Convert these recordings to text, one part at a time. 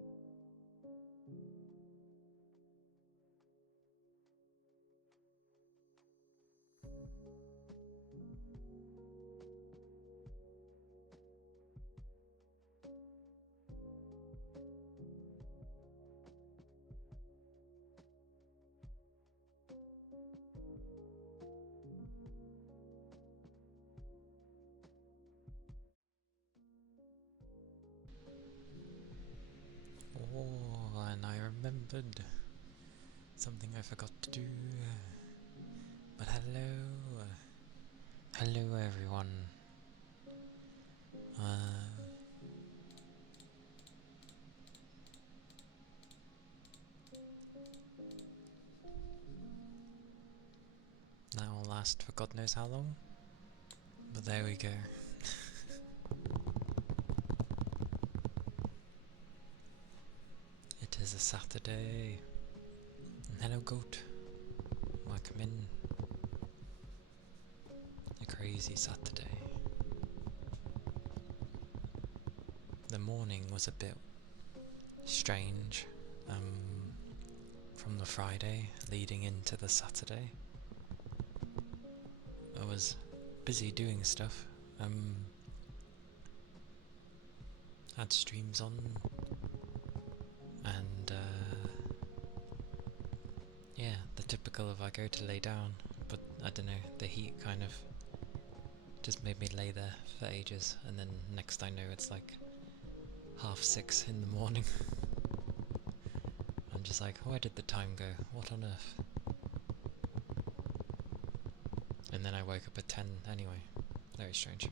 Oh, and I remembered something I forgot to do. But hello. Hello everyone. That will last for God knows how long. But there we go. It is a Saturday. And hello goat. Welcome in. A crazy Saturday. The morning was a bit strange. From the Friday leading into the Saturday. I was busy doing stuff. Had streams on, and yeah, the typical of I go to lay down, but I don't know, the heat kind of just made me lay there for ages, and then next I know it's like 6:30 in the morning. I'm just like, where did the time go? What on earth? And then I woke up at 10 anyway. Very strange.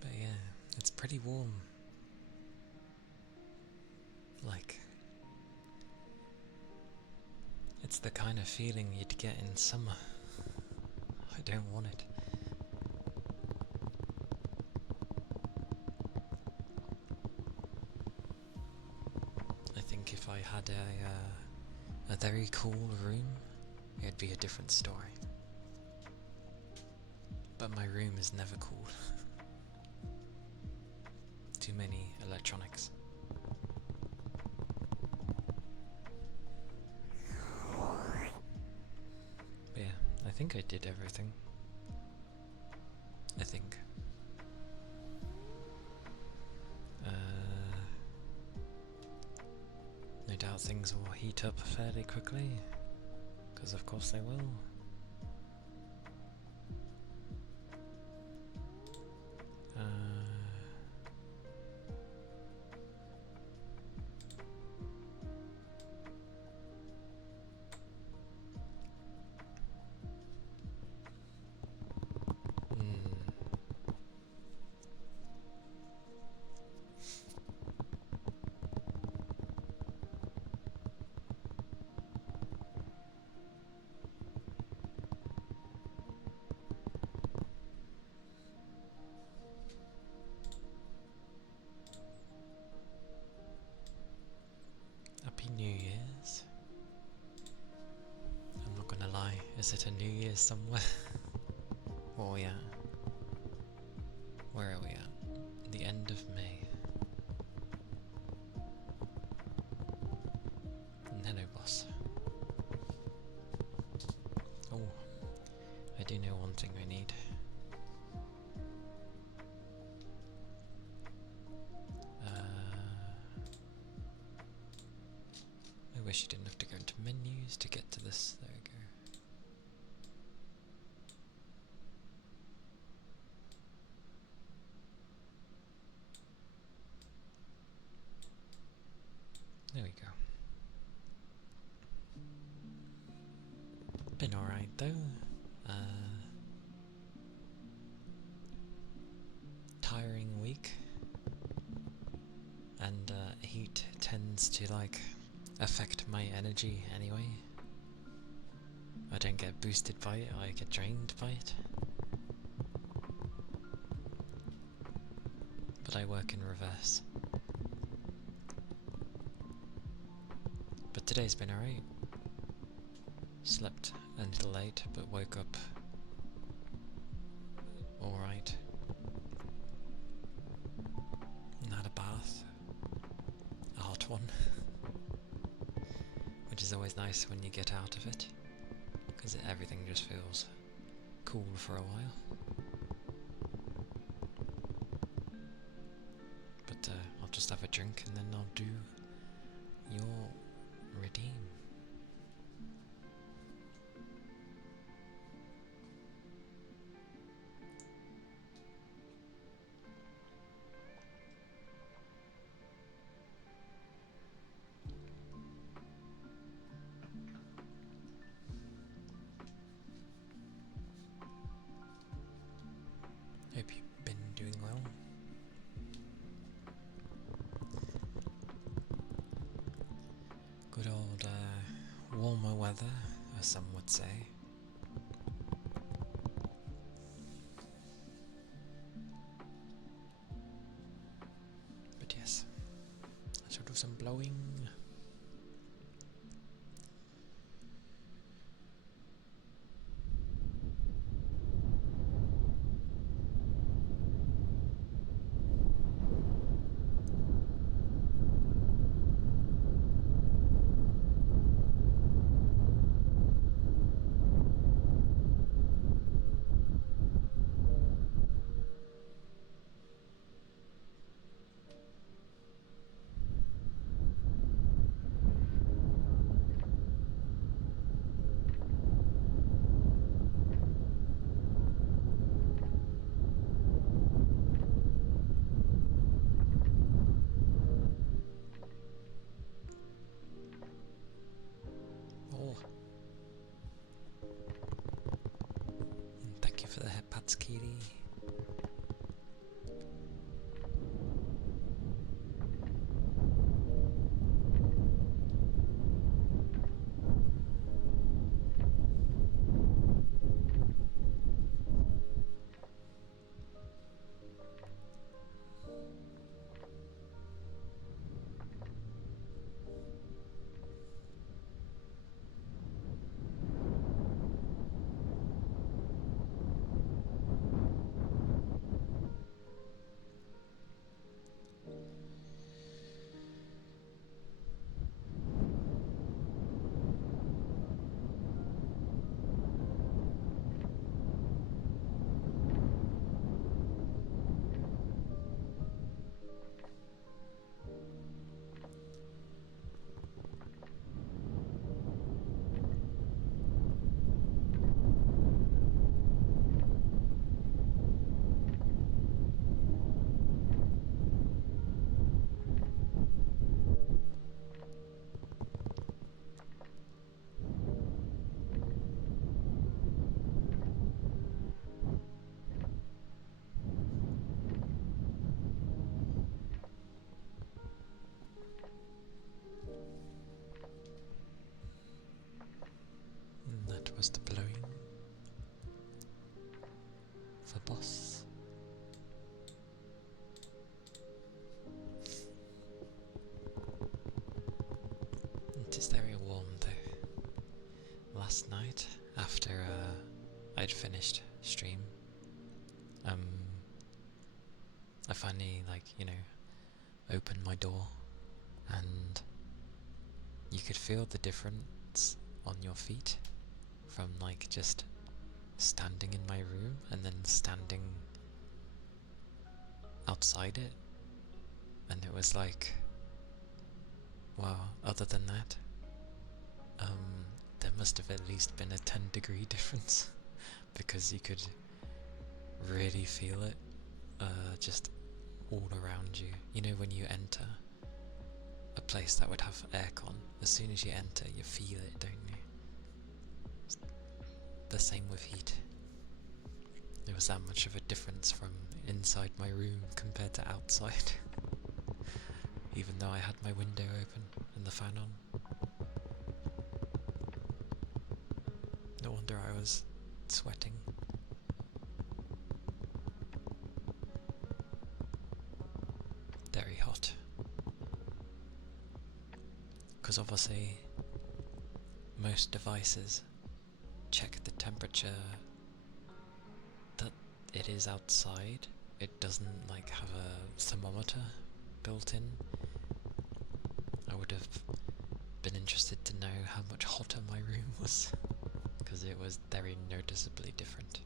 But yeah, it's pretty warm. Like, it's the kind of feeling you'd get in summer. I don't want it. I think if I had a very cool room, it'd be a different story. But my room is never cool. Too many electronics. But yeah, I think I did everything. I think. No doubt things will heat up fairly quickly, because of course they will. Happy New Year's. I'm not gonna lie, is it a New Year's somewhere? Oh yeah. Where are we at? The end of May. Hello, boss. Oh, I do know one thing I need. I wish you didn't have to go into menus to get to this. There we go. There we go. Been alright though. Tiring week. And heat tends to like affect my energy anyway. I don't get boosted by it, I get drained by it. But but I work in reverse. But today's been alright. Slept a little late, but woke up alright. And had a bath. A hot one. Which is always nice when you get out of it, because everything just feels cool for a while. But I'll just have a drink and then I'll do your redeem. Hope you've been doing well. Good old warmer weather, as some would say. But yes, I shall do some blowing. Thank you for the headpads, Calia. That was the blowing for boss. It is very warm though. Last night, after I'd finished stream, I finally, opened my door, and you could feel the difference on your feet from just standing in my room and then standing outside it, and it was wow, other than that, there must have at least been a 10-degree difference because you could really feel it just all around you. You know, when you enter a place that would have aircon, as soon as you enter you feel it, don't you? It's the same with heat. There was that much of a difference from inside my room compared to outside. Even though I had my window open and the fan on. No wonder I was sweating. very hot. Because obviously most devices check the temperature that it is outside. It doesn't like have a thermometer built in. I would have been interested to know how much hotter my room was, because it was very noticeably different.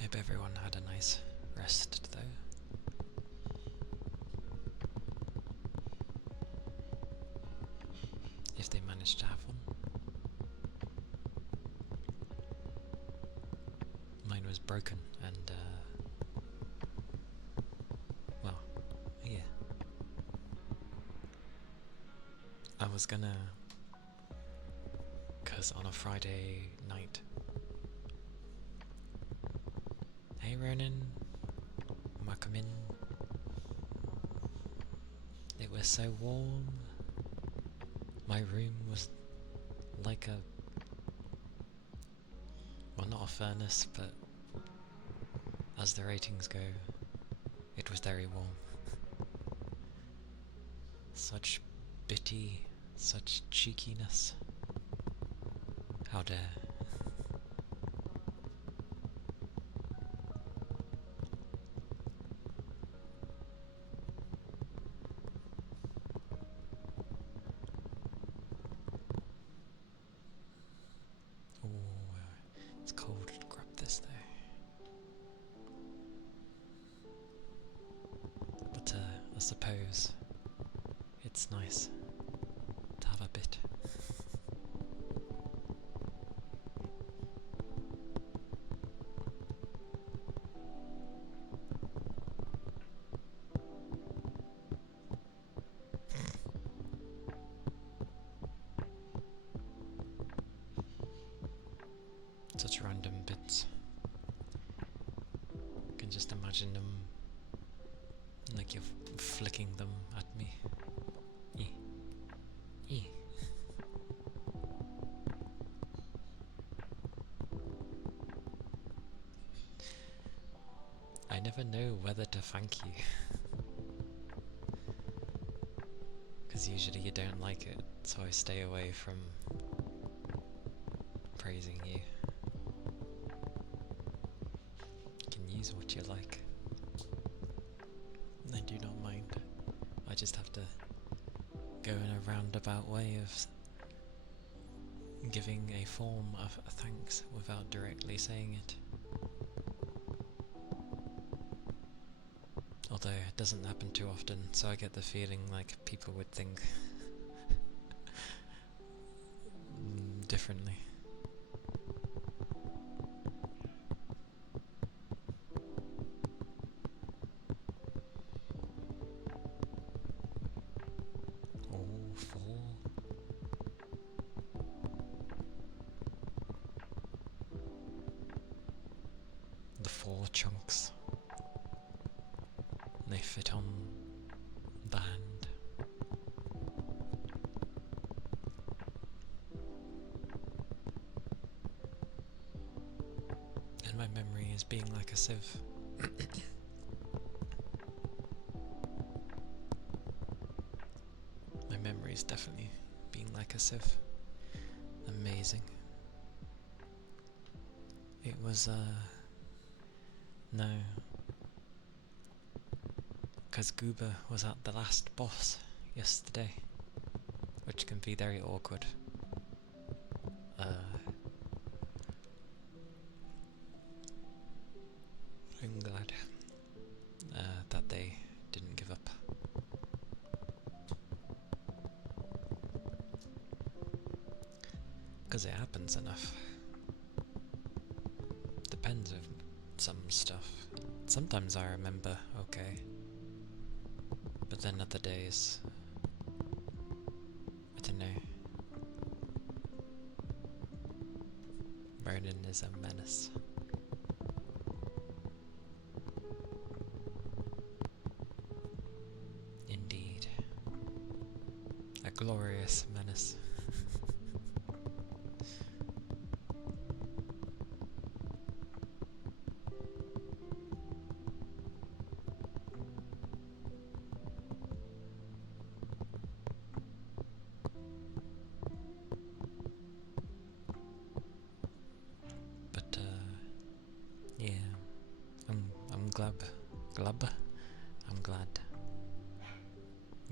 Hope everyone had a nice rest though. If they managed to have one. Mine was broken and well, yeah. I was gonna, cause on a Friday night. Hey Ronan, welcome in. It was so warm. My room was like a, well, not a furnace, but as the ratings go, it was very warm. Such bitty, such cheekiness. How dare. It's cold. Grab this though. But I suppose it's nice to have a bit. Such random bits. I can just imagine them like you're flicking them at me. E. I never know whether to thank you. Because usually you don't like it, so I stay away from praising you. You can use what you like. I do not mind. I just have to go in a roundabout way of giving a form of thanks without directly saying it. Although it doesn't happen too often, so I get the feeling like people would think differently. Oh, 4. The 4 chunks. They fit on the hand. And my memory is being like a sieve. My memory is definitely being like a sieve. Amazing. It was, no. Because Goober was at the last boss yesterday, which can be very awkward. I'm glad that they didn't give up. Because it happens enough. Depends on some stuff. Sometimes I remember, okay. But then other days, I don't know. Ronan is a menace. Indeed. glorious menace. But yeah, I'm glad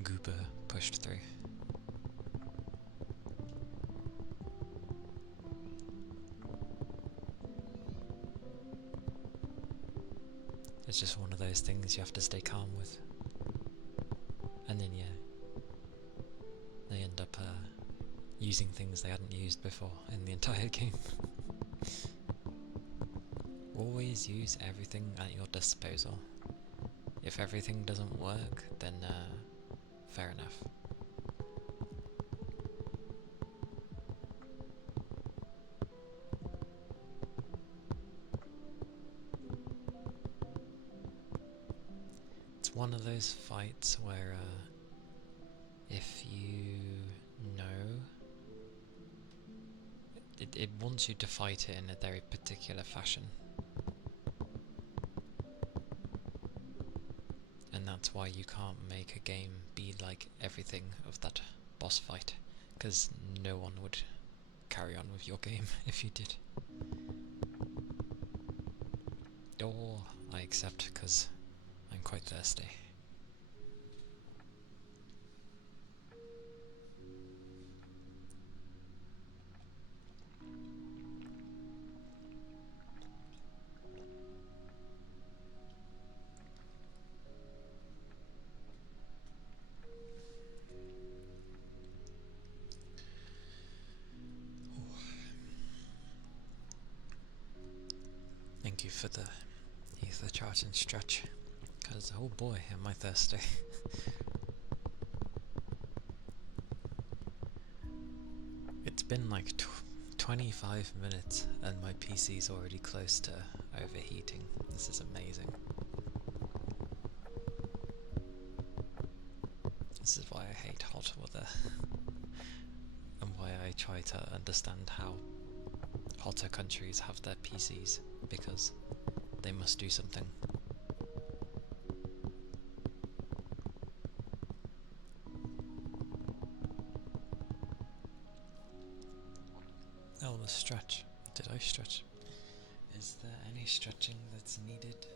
Goober pushed through. It's just one of those things you have to stay calm with. And then yeah, they end up using things they hadn't used before in the entire game. Always use everything at your disposal. If everything doesn't work, then fair enough. It's one of those fights where if you know, it wants you to fight it in a very particular fashion. And that's why you can't make a game be like everything of that boss fight, because no one would carry on with your game if you did. Or I accept, because I'm quite thirsty. Thank you for the ether charge and stretch, because oh boy am I thirsty. It's been like 25 minutes and my PC's already close to overheating. This is amazing. This is why I hate hot weather and why I try to understand how hotter countries have their PCs, because they must do something. Oh, the stretch. Did I stretch? Is there any stretching that's needed?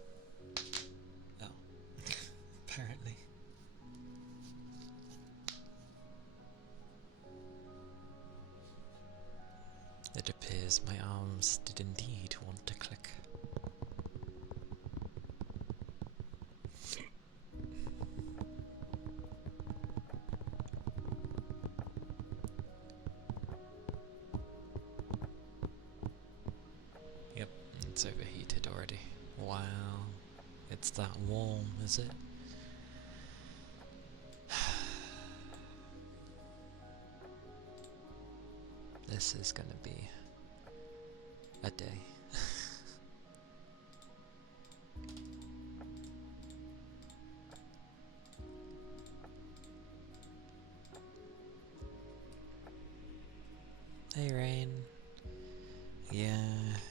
Oh, apparently. It appears my arms did indeed want to click. Yep, it's overheated already. Wow, it's that warm, is it? This is gonna be a day. Hey Rain. Yeah,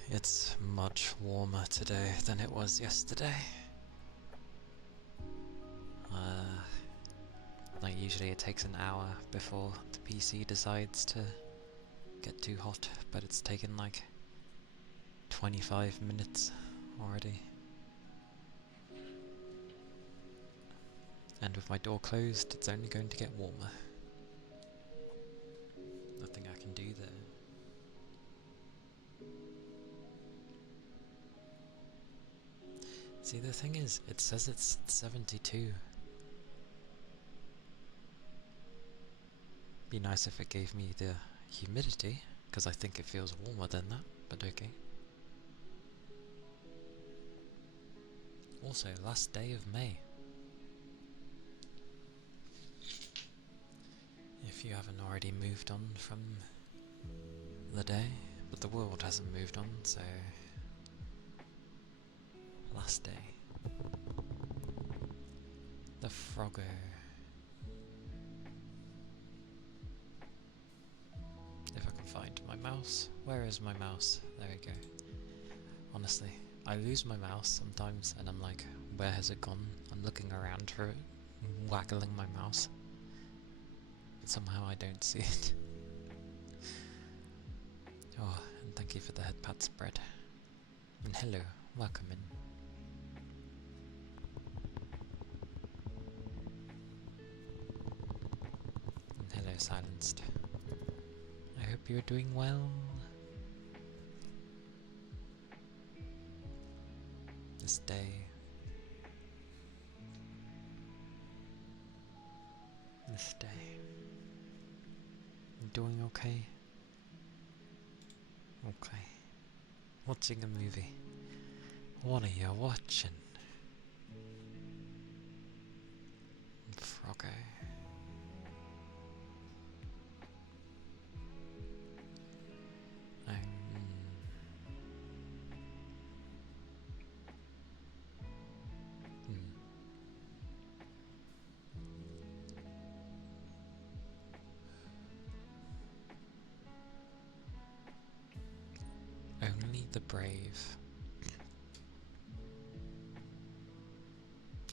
it's much warmer today than it was yesterday. Like usually it takes an hour before the PC decides to get too hot, but it's taken like 25 minutes already. And with my door closed, it's only going to get warmer. Nothing I can do there. See, the thing is, it says it's 72. Be nice if it gave me the humidity, because I think it feels warmer than that, but okay. Also, last day of May. If you haven't already moved on from the day, but the world hasn't moved on, so last day. The Frogger. mouse? Where is my mouse? There we go. Honestly, I lose my mouse sometimes and I'm like, where has it gone? I'm looking around for it, waggling my mouse. But somehow I don't see it. Oh, and thank you for the headpad spread. And hello, welcome in. And hello, Silenced. I hope you're doing well. This day. This day. You doing okay? Okay. Watching a movie. What are you watching? Froggo. Only the brave.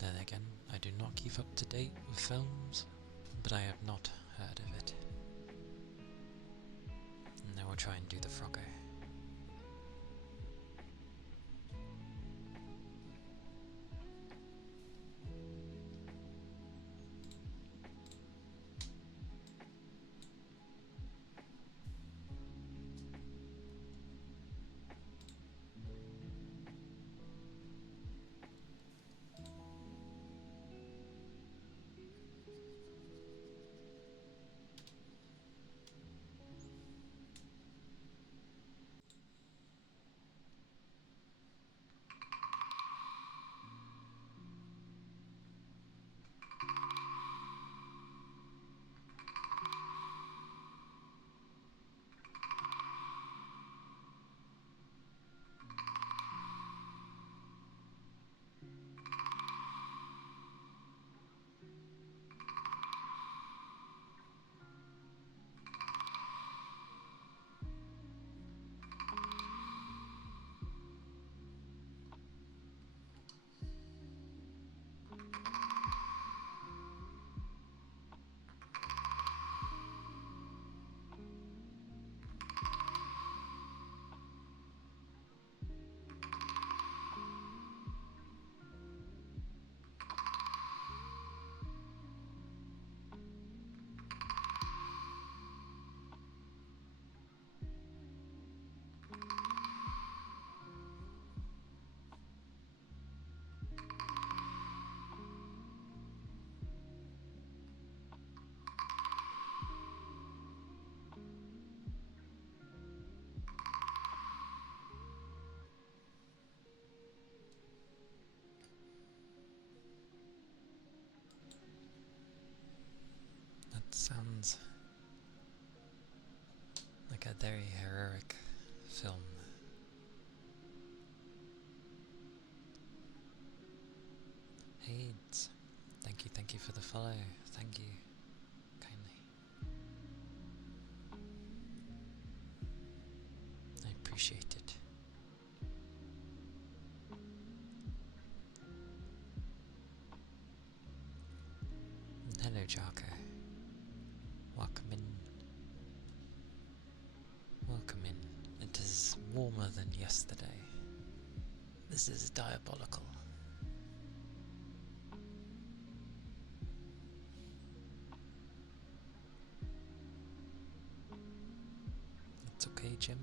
Then again, I do not keep up to date with films, but I have not heard of it. And I will try and do the Froggo. That sounds like a very heroic film. Hades, thank you for the follow. Thank you, kindly. I appreciate it. And hello, Jarko. Welcome in. Welcome in. It is warmer than yesterday. This is diabolical. It's okay, Jim.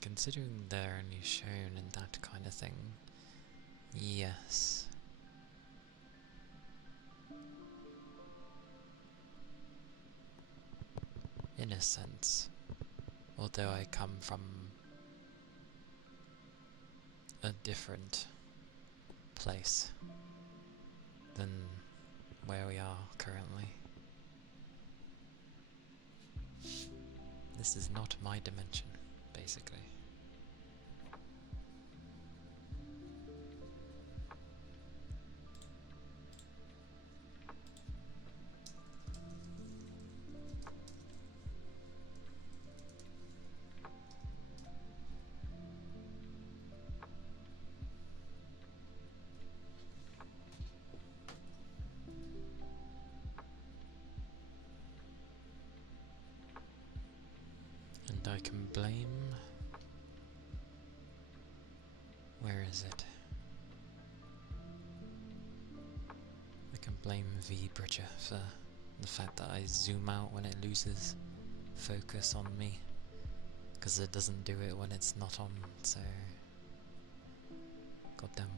Considering they're only shown in that kind of thing, yes. In a sense, although I come from a different place than where we are currently. This is not my dimension, basically. And I can blame... Where is it? I can blame V-Bridger for the fact that I zoom out when it loses focus on me, because it doesn't do it when it's not on, so... Goddamn.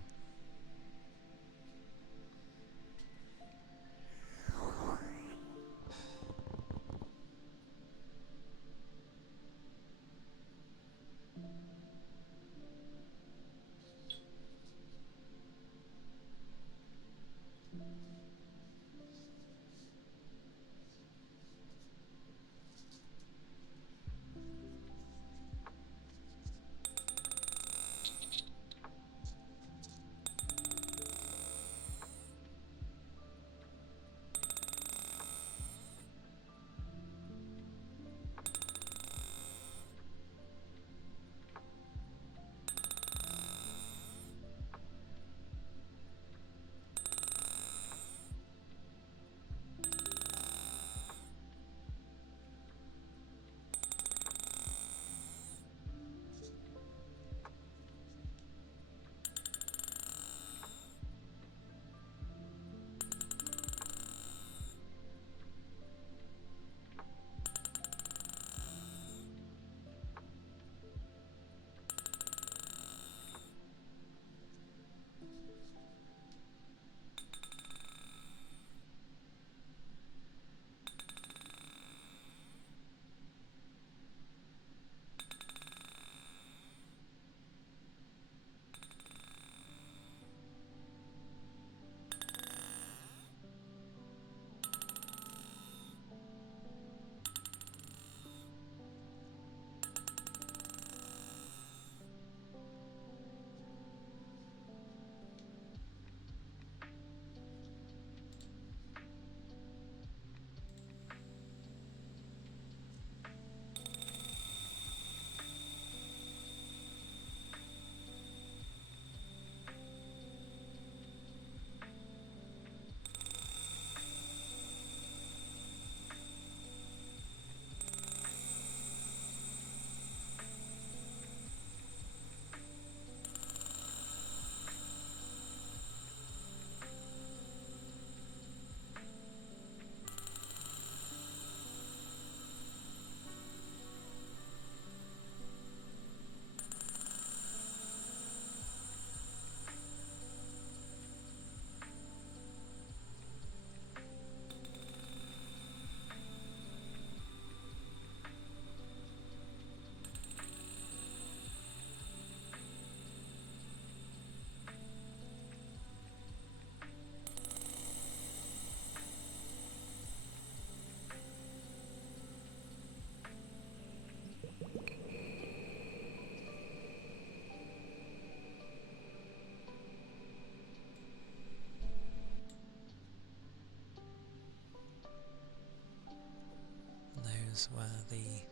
Those were the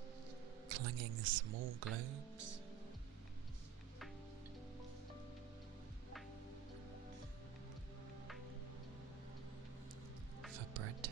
clanging small globes. For bread.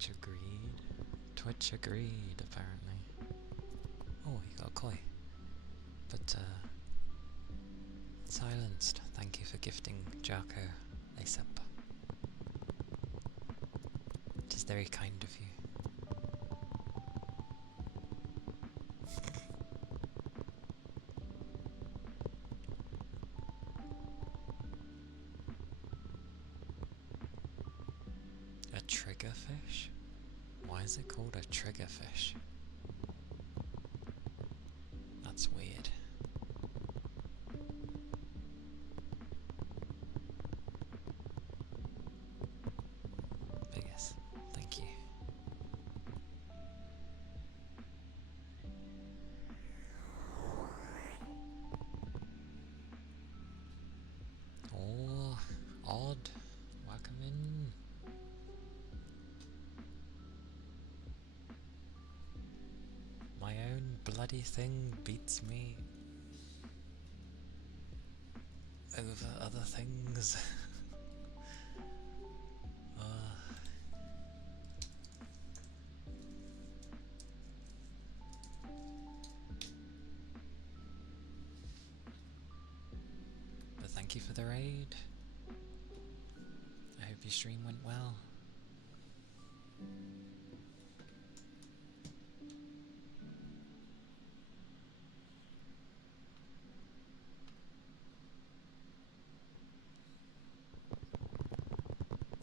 Twitch agreed. Twitch agreed, apparently. Oh, he got a koi. But, silenced. Thank you for gifting Jarko a sub. It is very kind of you. A triggerfish? Why is it called a triggerfish? That's weird. But yes, thank you. Oh, odd. Welcome in. My own bloody thing beats me over other things. But thank you for the raid. I hope your stream went well.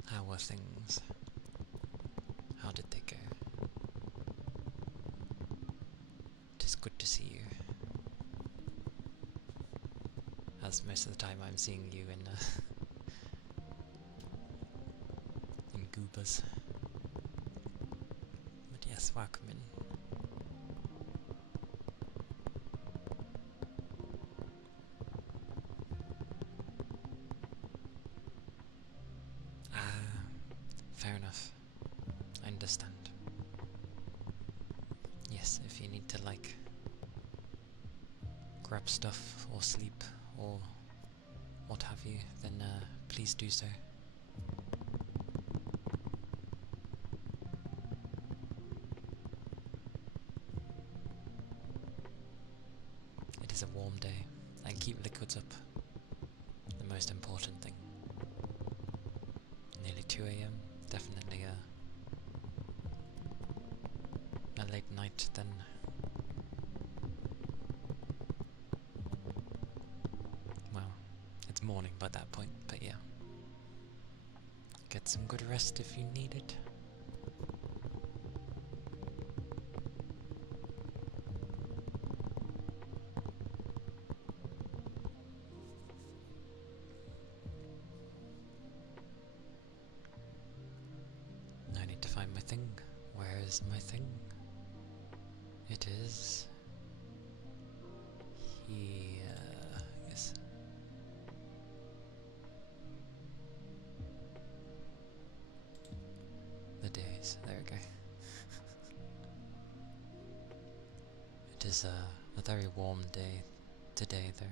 How were things? How did they go? It is good to see you. As most of the time I'm seeing you in goobers. But yes, welcome in. Fair enough. I understand. Yes, if you need to, like, grab stuff or sleep or what have you, then please do so. It is a warm day, and keep liquids up. The most important thing. Nearly 2 AM, definitely a late night then. Well, it's morning by that point, but yeah. Get some good rest if you need it. I need to find my thing. Where is my thing? It is here. Yes. The days. There we go. It is a very warm day today, though.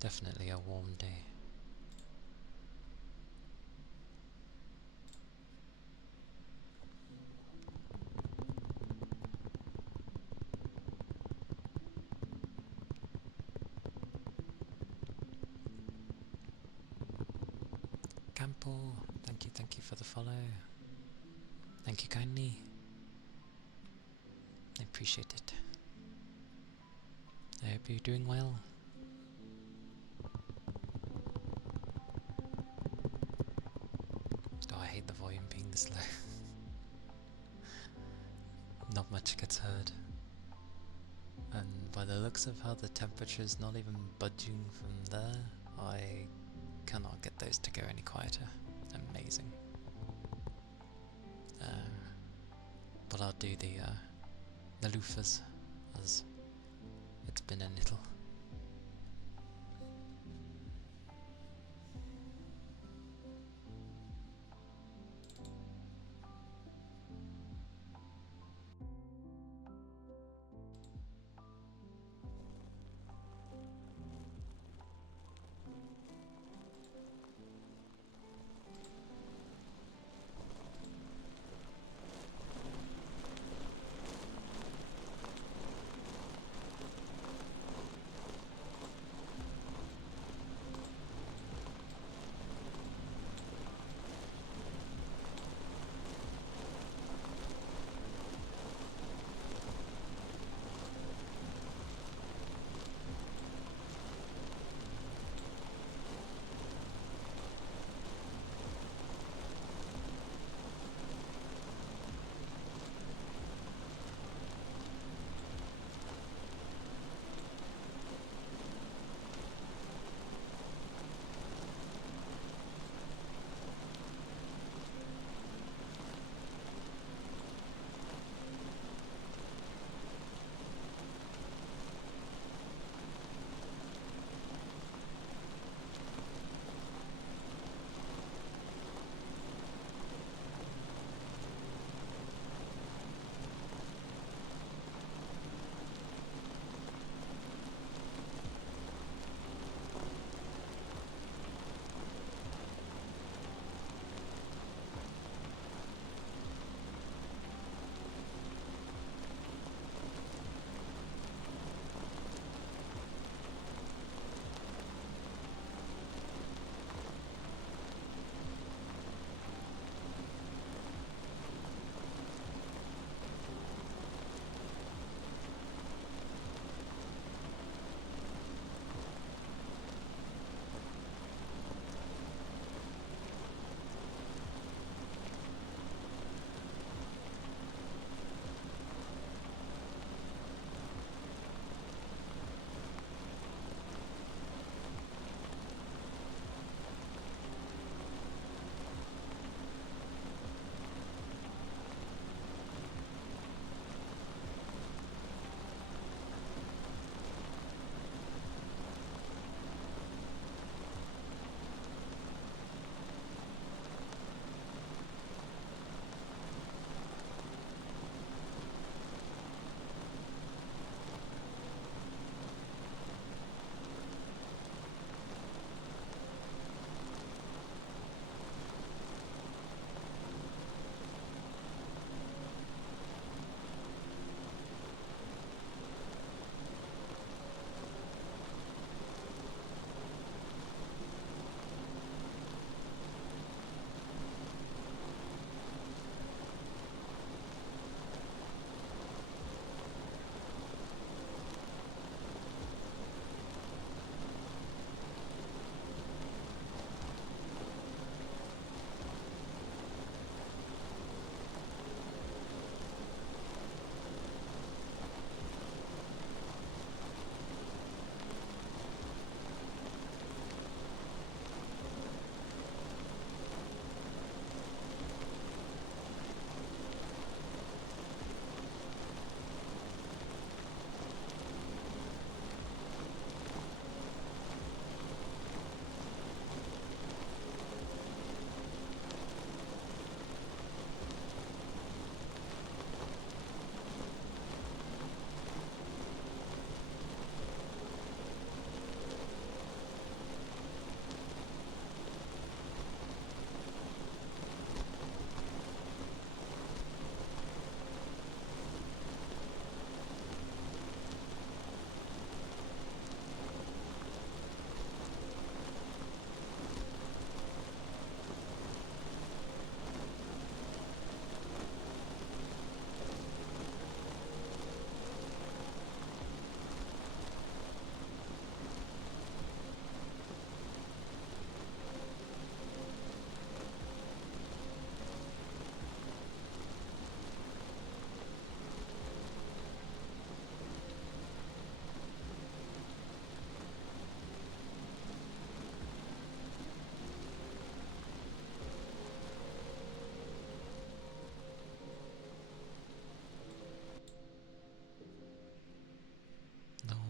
Definitely a warm day. Campo, thank you for the follow. Thank you kindly. I appreciate it. I hope you're doing well. Oh, I hate the volume being this low. Not much gets heard. And by the looks of how the temperature's not even budging from there, I cannot get those to go any quieter. Amazing. But I'll do the loofahs, as it's been a little.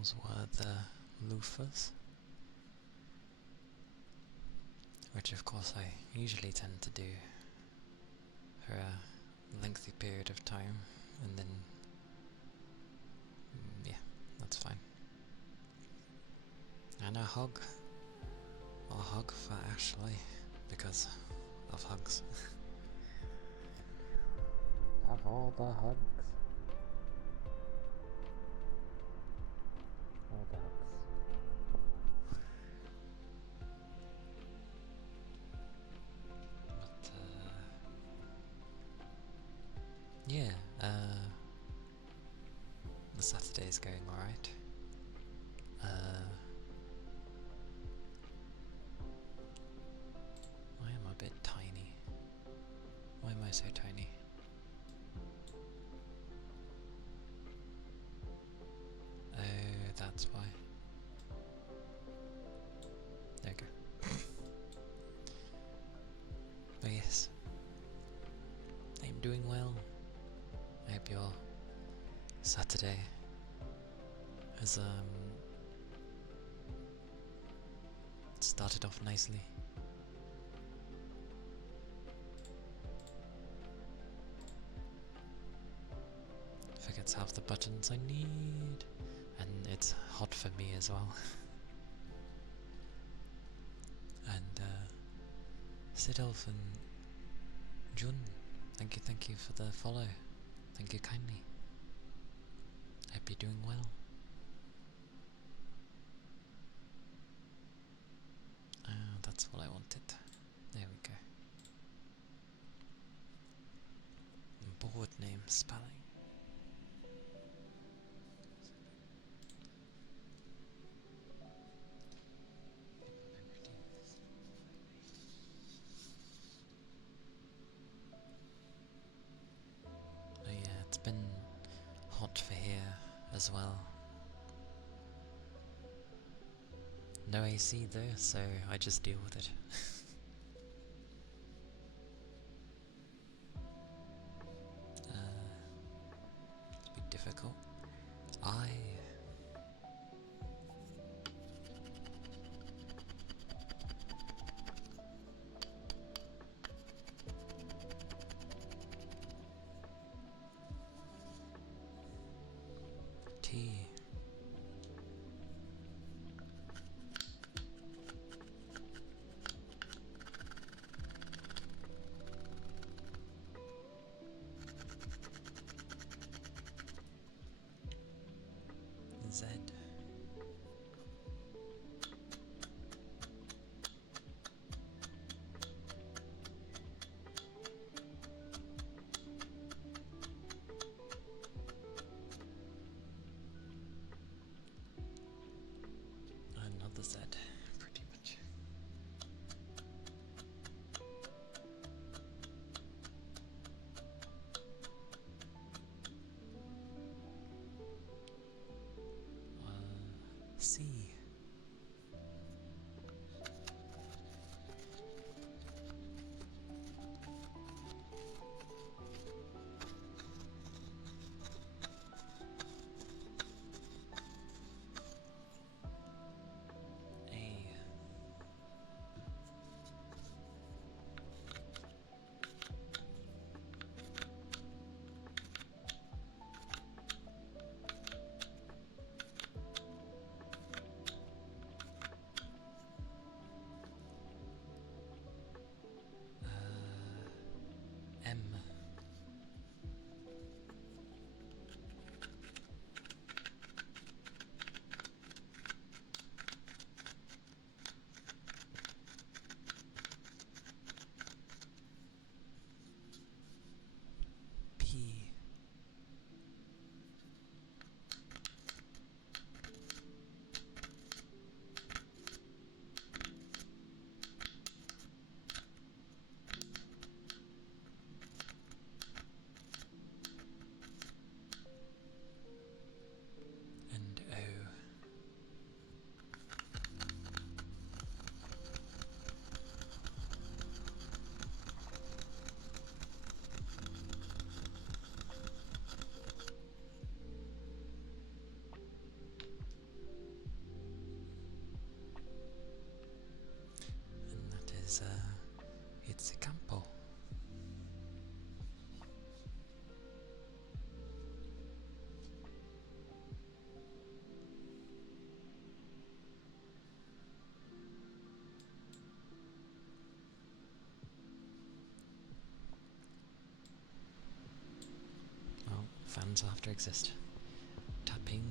animals were the loofahs, which of course I usually tend to do for a lengthy period of time, and then yeah, that's fine. And a hug for Ashley, because of hugs. Have all the hugs. All the hugs. But yeah, the Saturday's going alright. I am a bit tiny. Why am I so tiny? Oh, that's why. There we go. But yes, I'm doing well. I hope your Saturday has started off nicely. Forgets half the buttons I need, and it's hot for me as well. And Sidolf and Jun, thank you for the follow. Thank you kindly. Hope you're doing well. That's what I wanted. There we go. Board name spelling. Oh yeah, it's been hot for here as well. No AC though, so I just deal with it. It's a bit difficult. T. Z. Another Z, pretty much. C. M. P. And O. Fans will have to exist. Tapping.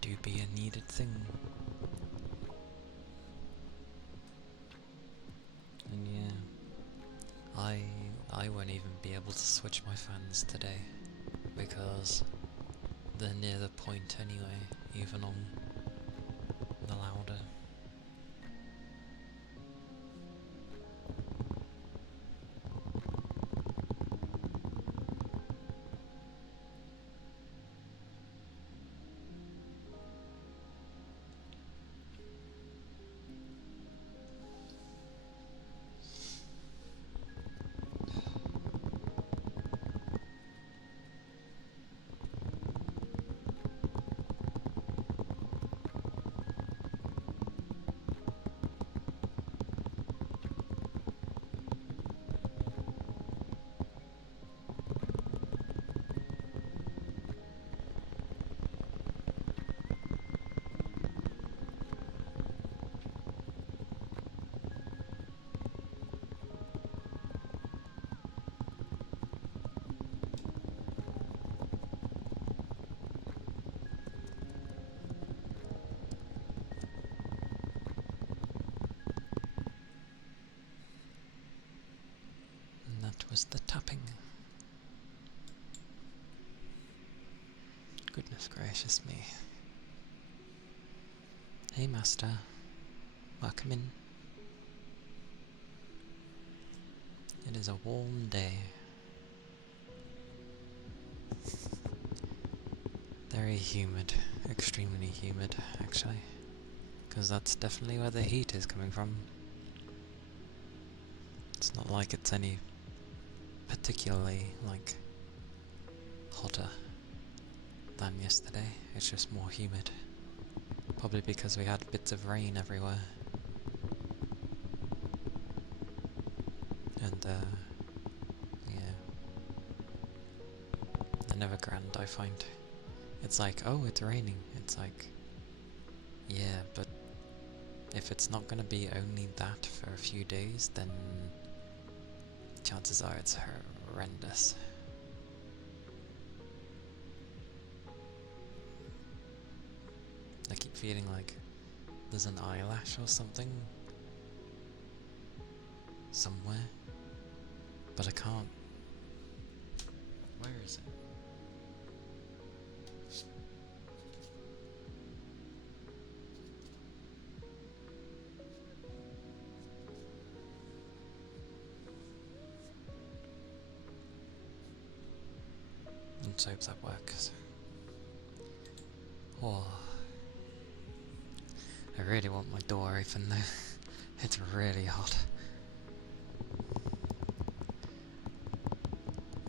Do be a needed thing. And yeah, I won't even be able to switch my fans today because they're near the point anyway, even on the louder. That was the tapping. Goodness gracious me. Hey master, welcome in. It is a warm day. Very humid, extremely humid actually, because that's definitely where the heat is coming from. It's not like it's any particularly like hotter than yesterday, it's just more humid. Probably because we had bits of rain everywhere. And yeah. They're never grand, I find. It's like, oh, it's raining. It's like, yeah, but if it's not gonna be only that for a few days, then chances are it's horrendous. I keep feeling like there's an eyelash or something somewhere, but I can't. Where is it? Let's hope that works. Oh, I really want my door open though. It's really hot.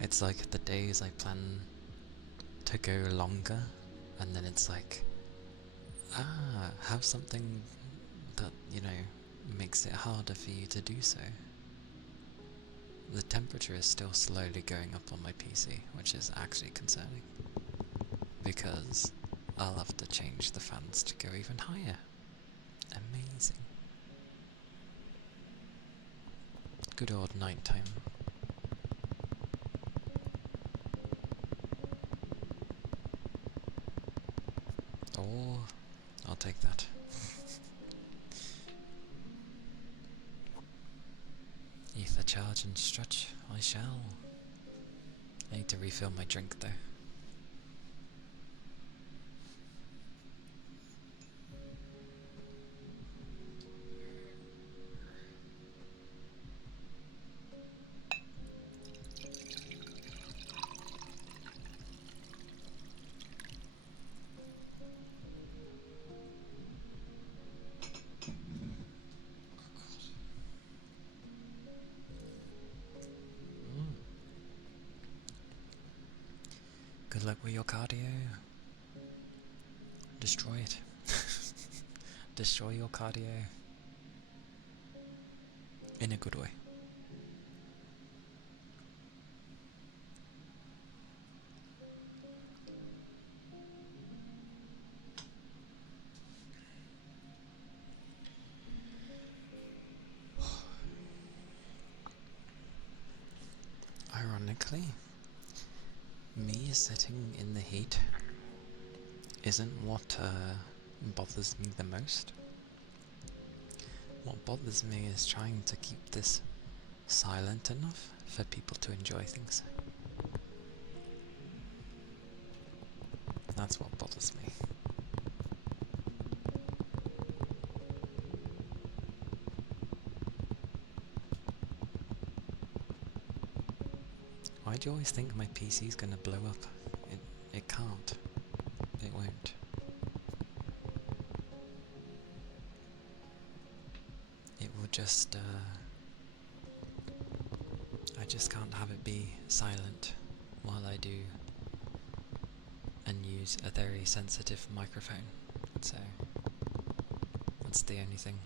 It's like the days I plan to go longer, and then it's like, have something that, you know, makes it harder for you to do so. The temperature is still slowly going up on my PC, which is actually concerning, because I'll have to change the fans to go even higher. Amazing. Good old nighttime. Oh, I'll take that. Ether charge and stretch, I shall. I need to refill my drink though. Good luck with your cardio. Destroy it. Destroy your cardio. In a good way. Ironically, me sitting in the heat isn't what bothers me the most. What bothers me is trying to keep this silent enough for people to enjoy things. That's what bothers me. Why do you always think my PC's gonna blow up? It can't. It won't. It will just, I just can't have it be silent while I do and use a very sensitive microphone. So, that's the only thing.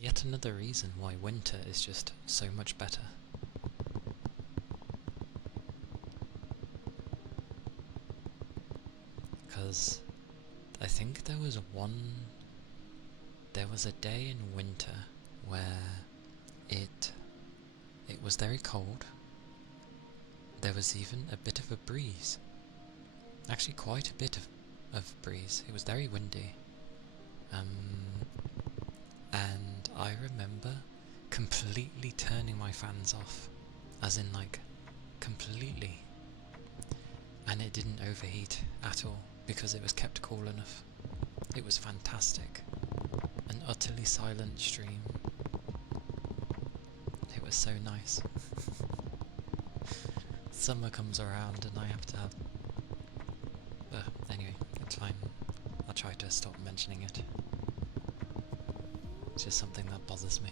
Yet another reason why winter is just so much better. Because I think there was a day in winter where it was very cold. There was even a bit of a breeze. Actually quite a bit of breeze. It was very windy. And I remember completely turning my fans off. As in like, completely. And it didn't overheat at all, because it was kept cool enough. It was fantastic. An utterly silent stream. It was so nice. Summer comes around and I have to have... anyway, it's fine. I'll try to stop mentioning it. It's just something that bothers me.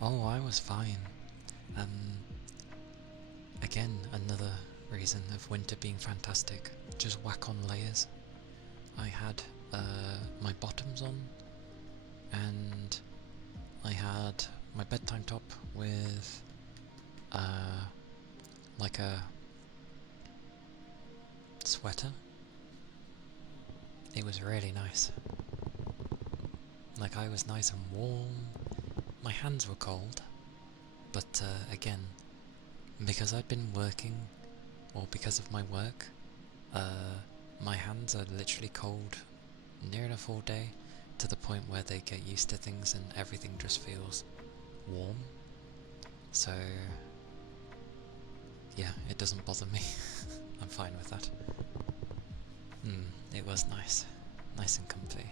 Oh, I was fine. Again, another reason of winter being fantastic. Just whack on layers. I had my bottoms on, and I had my bedtime top with like a sweater. It was really nice. Like, I was nice and warm. My hands were cold, but again, because I'd been working, or because of my work, my hands are literally cold near enough all day, to the point where they get used to things and everything just feels warm. So yeah, it doesn't bother me. I'm fine with that. It was nice. Nice and comfy.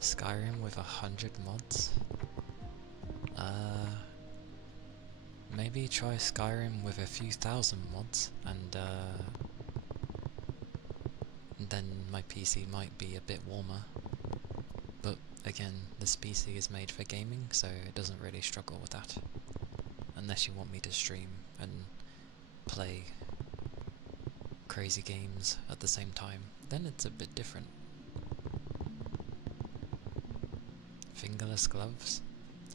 Skyrim with 100 mods? Maybe try Skyrim with a few thousand mods, and then my PC might be a bit warmer. But again, this PC is made for gaming, so it doesn't really struggle with that. Unless you want me to stream and play crazy games at the same time, then it's a bit different. Fingerless gloves?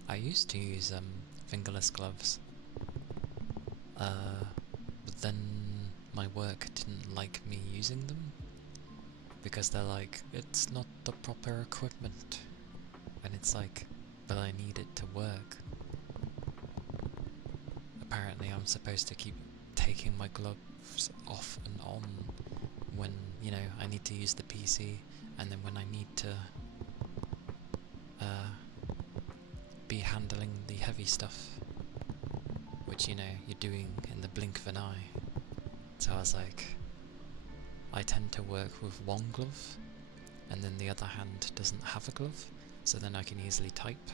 I used to use fingerless gloves, but then my work didn't like me using them, because they're like, it's not the proper equipment, and it's like, but I need it to work. Apparently I'm supposed to keep taking my gloves off and on when, you know, I need to use the PC, and then when I need to be handling the heavy stuff, which, you know, you're doing in the blink of an eye. So I was like, I tend to work with one glove, and then the other hand doesn't have a glove, so then I can easily type.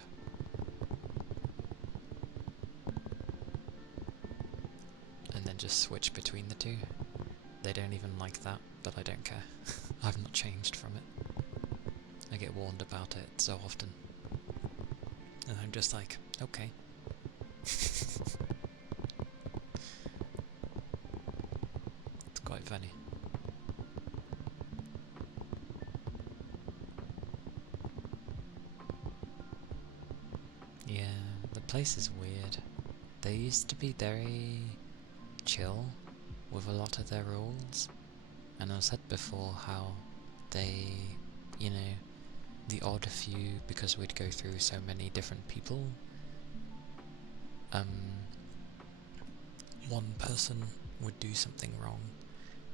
And then just switch between the two. They don't even like that, but I don't care. I've not changed from it. I get warned about it so often. And I'm just like, okay. It's quite funny. Yeah, the place is weird. They used to be very chill with a lot of their rules, and I've said before how they, you know, the odd few, because we'd go through so many different people, one person would do something wrong,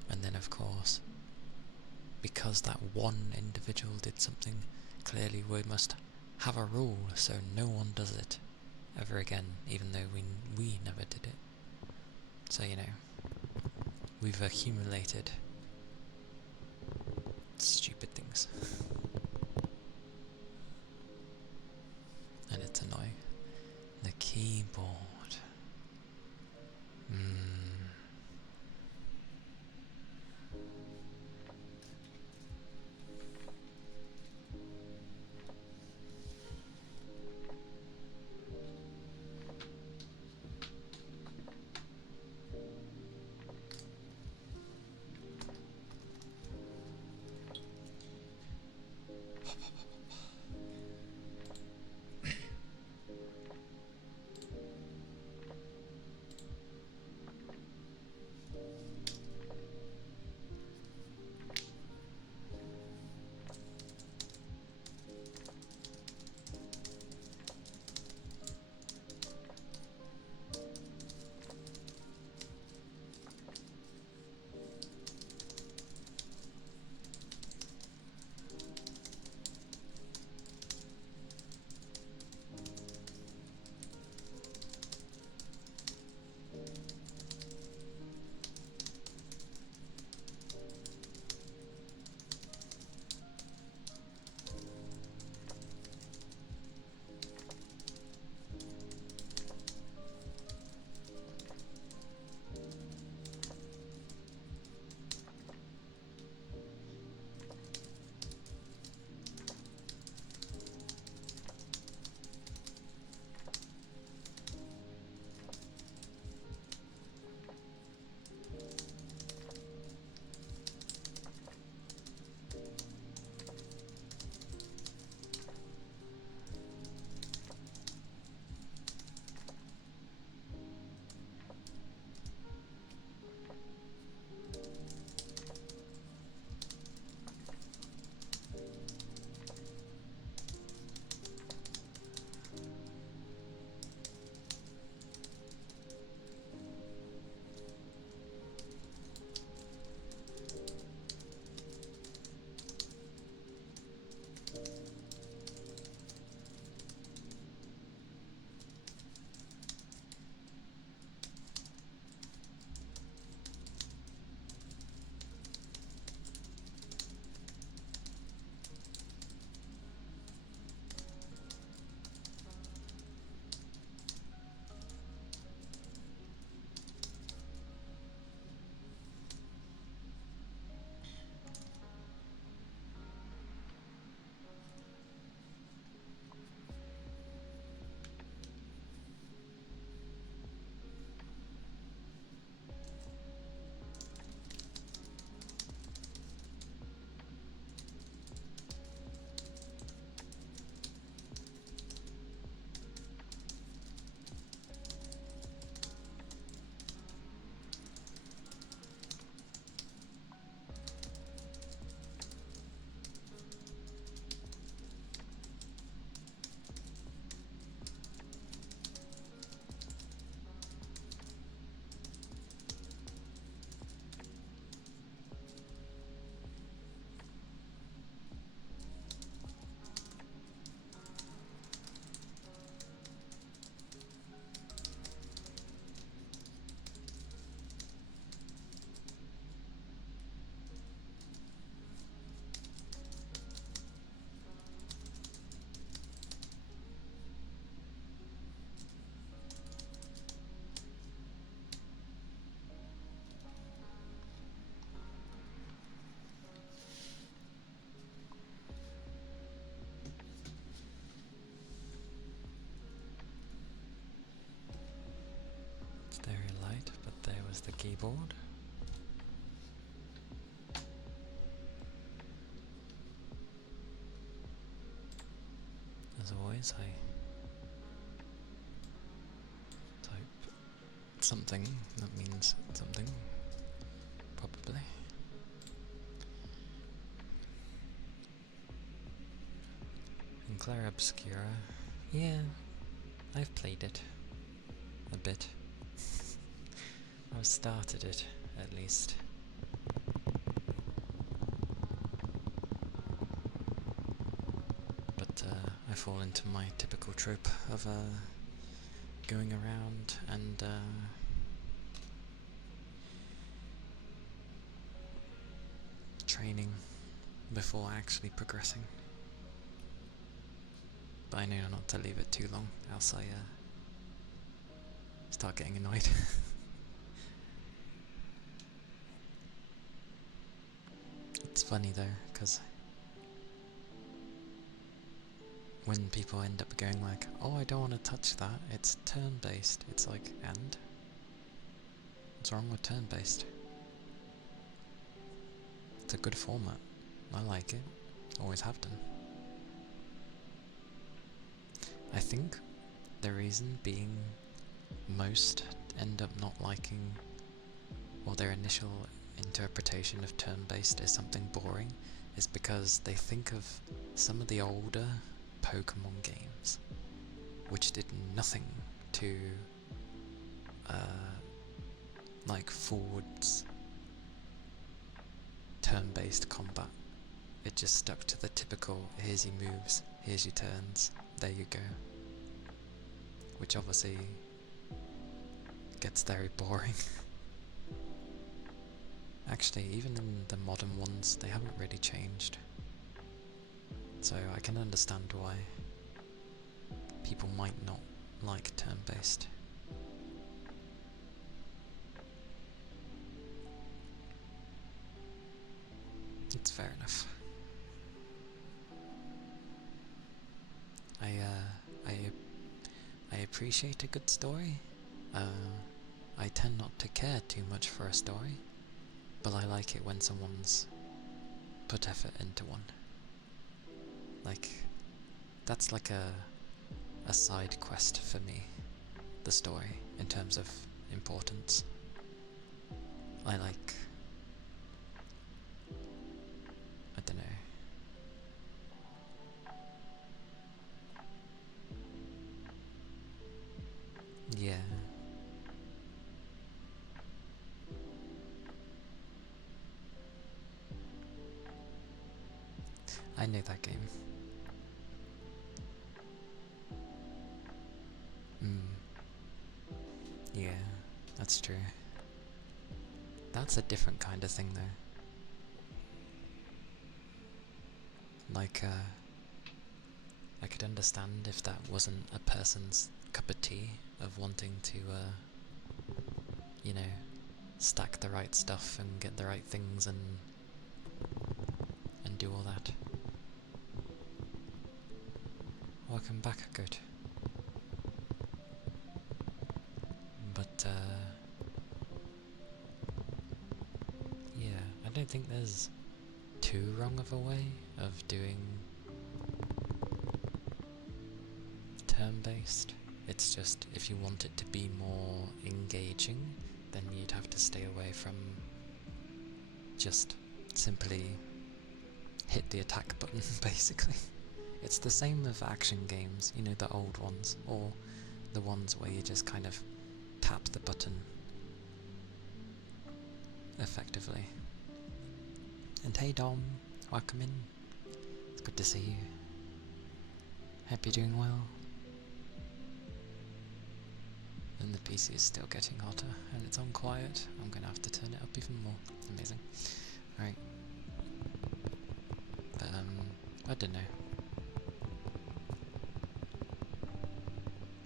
and then of course, because that one individual did something, clearly we must have a rule so no one does it ever again, even though we never did it. So, you know, we've accumulated stupid things. And it's annoying. The keyboard. was the keyboard. As always, I type something that means something, probably. And Clara Obscura, yeah, I've played it a bit. I've started it, at least. But I fall into my typical trope of going around and training before actually progressing. But I know not to leave it too long, else I start getting annoyed. It's funny though, because when people end up going like, oh, I don't want to touch that, it's turn-based, it's like, and? What's wrong with turn-based? It's a good format. I like it. Always have done. I think the reason being most end up not liking, or their initial interpretation of turn-based is something boring, is because they think of some of the older Pokemon games, which did nothing to like forwards turn-based combat. It just stuck to the typical, here's your moves, here's your turns, there you go. Which obviously gets very boring. Actually, even in the modern ones, they haven't really changed. So I can understand why people might not like turn-based. It's fair enough. I appreciate a good story. I tend not to care too much for a story, but I like it when someone's put effort into one. Like, that's like a side quest for me, the story, in terms of importance. I like, I don't know. Yeah. I know that game. Yeah, that's true. That's a different kind of thing though. Like, I could understand if that wasn't a person's cup of tea of wanting to, you know, stack the right stuff and get the right things and do all that. Welcome back, goat. But, yeah, I don't think there's too wrong of a way of doing turn-based. It's just, if you want it to be more engaging, then you'd have to stay away from just simply hit the attack button, basically. It's the same with action games, you know, the old ones, or the ones where you just kind of tap the button effectively. And hey Dom, welcome in. It's good to see you. Hope you're doing well. And the PC is still getting hotter, and it's on quiet. I'm gonna have to turn it up even more. Amazing. Right. But, I don't know.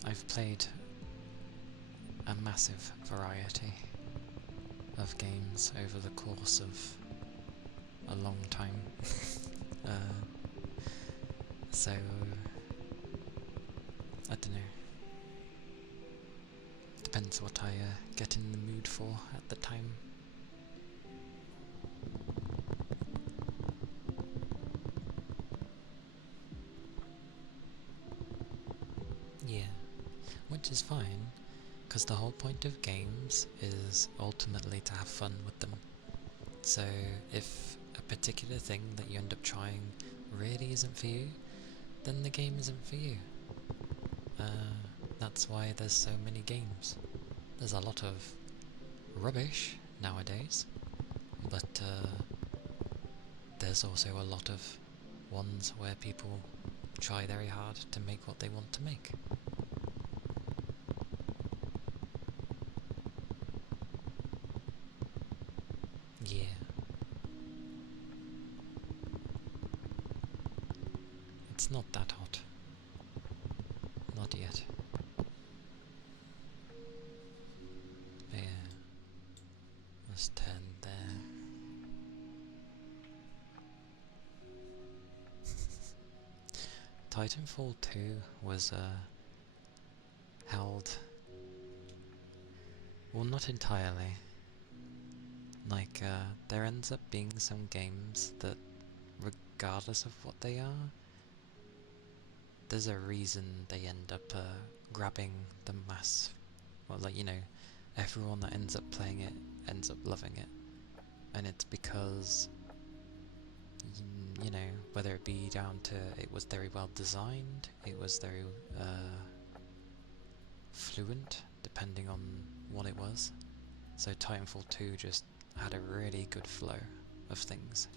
I've played a massive variety of games over the course of a long time. So, I don't know. depends what I get in the mood for at the time. Yeah, which is fine, because the whole point of games is ultimately to have fun with them. So if a particular thing that you end up trying really isn't for you, then the game isn't for you. That's why there's so many games. There's a lot of rubbish nowadays, but there's also a lot of ones where people try very hard to make what they want to make. Yeah. It's not that hot. Not yet. But yeah. Let's turn there. Titanfall 2 was held... well, not entirely. Like, there ends up being some games that, regardless of what they are, there's a reason they end up grabbing the mass. Well, like, you know, everyone that ends up playing it ends up loving it. And it's because, you know, whether it be down to it was very well designed, it was very fluent, depending on what it was. So Titanfall 2 just had a really good flow of things.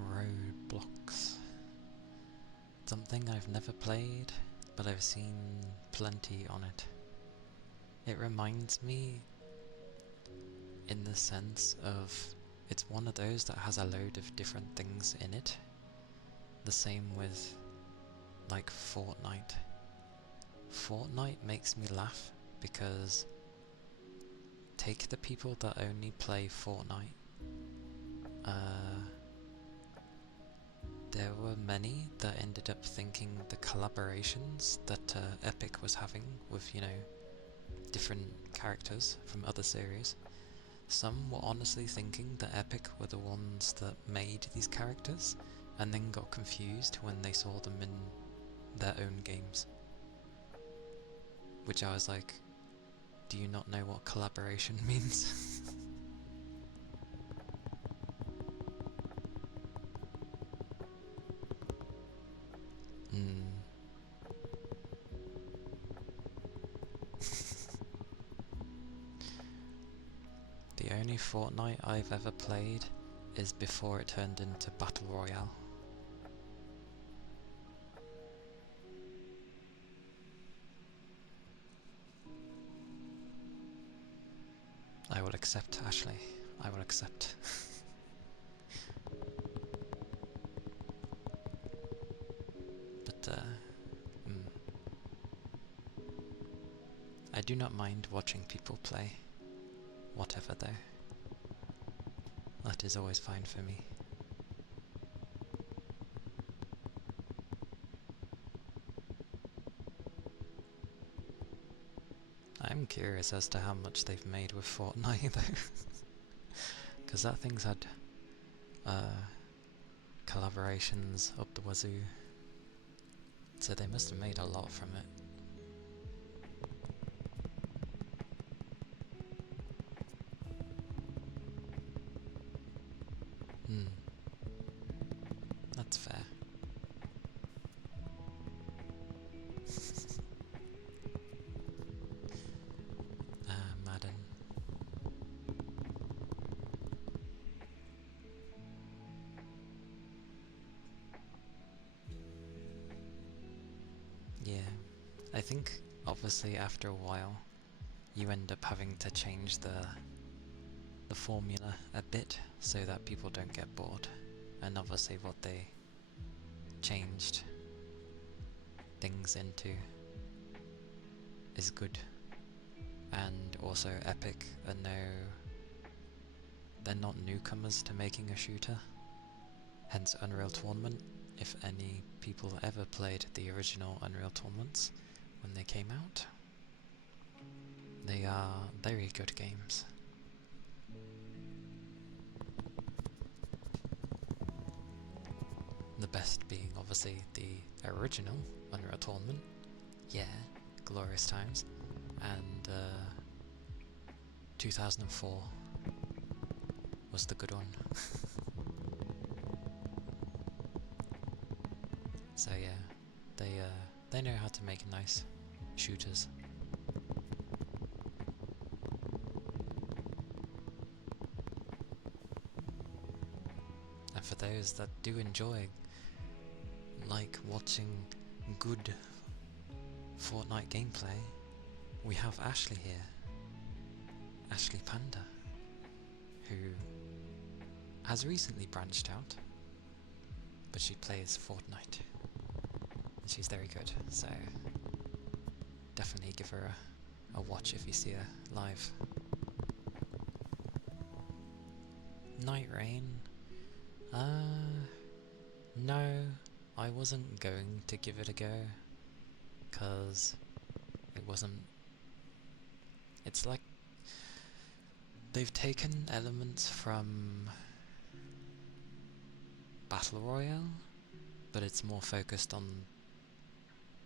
Roadblocks. Something I've never played, but I've seen plenty on it. It reminds me in the sense of it's one of those that has a load of different things in it. The same with like Fortnite. Fortnite makes me laugh because take the people that only play Fortnite. There were many that ended up thinking the collaborations that Epic was having with, you know, different characters from other series. Some were honestly thinking that Epic were the ones that made these characters, and then got confused when they saw them in their own games. Which I was like, do you not know what collaboration means? The only Fortnite I've ever played is before it turned into Battle Royale. I will accept, Ashley. I will accept. But, I do not mind watching people play. Whatever though. That is always fine for me. I'm curious as to how much they've made with Fortnite though. Because that thing's had collaborations up the wazoo. So they must have made a lot from it. That's fair. Madden. Yeah, I think obviously after a while you end up having to change the formula a bit so that people don't get bored, and obviously what they changed things into is good. And also Epic are they're not newcomers to making a shooter, hence Unreal Tournament if any people ever played the original Unreal Tournaments when they came out. They are very good games. The best being obviously the original Unreal Tournament, yeah, glorious times, and 2004 was the good one. So yeah, they know how to make nice shooters. And for those that do enjoy like watching good Fortnite gameplay, we have Ashley here, Ashley Panda, who has recently branched out, but she plays Fortnite, and she's very good, so definitely give her a watch if you see her live. Night Rain? No, I wasn't going to give it a go, cause it wasn't, it's like they've taken elements from Battle Royale, but it's more focused on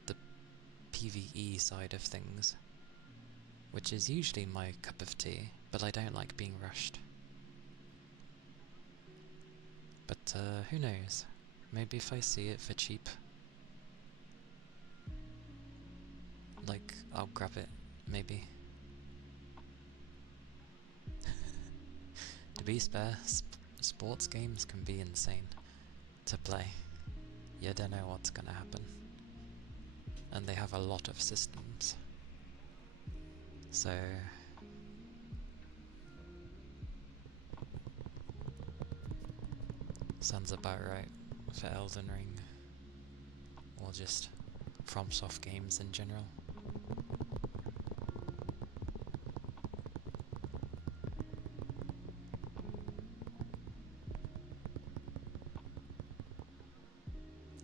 the PvE side of things, which is usually my cup of tea, but I don't like being rushed. But who knows, maybe if I see it for cheap, like, I'll grab it, maybe. To be fair, sports games can be insane to play. You don't know what's gonna happen. And they have a lot of systems. So sounds about right for Elden Ring, or just FromSoft games in general.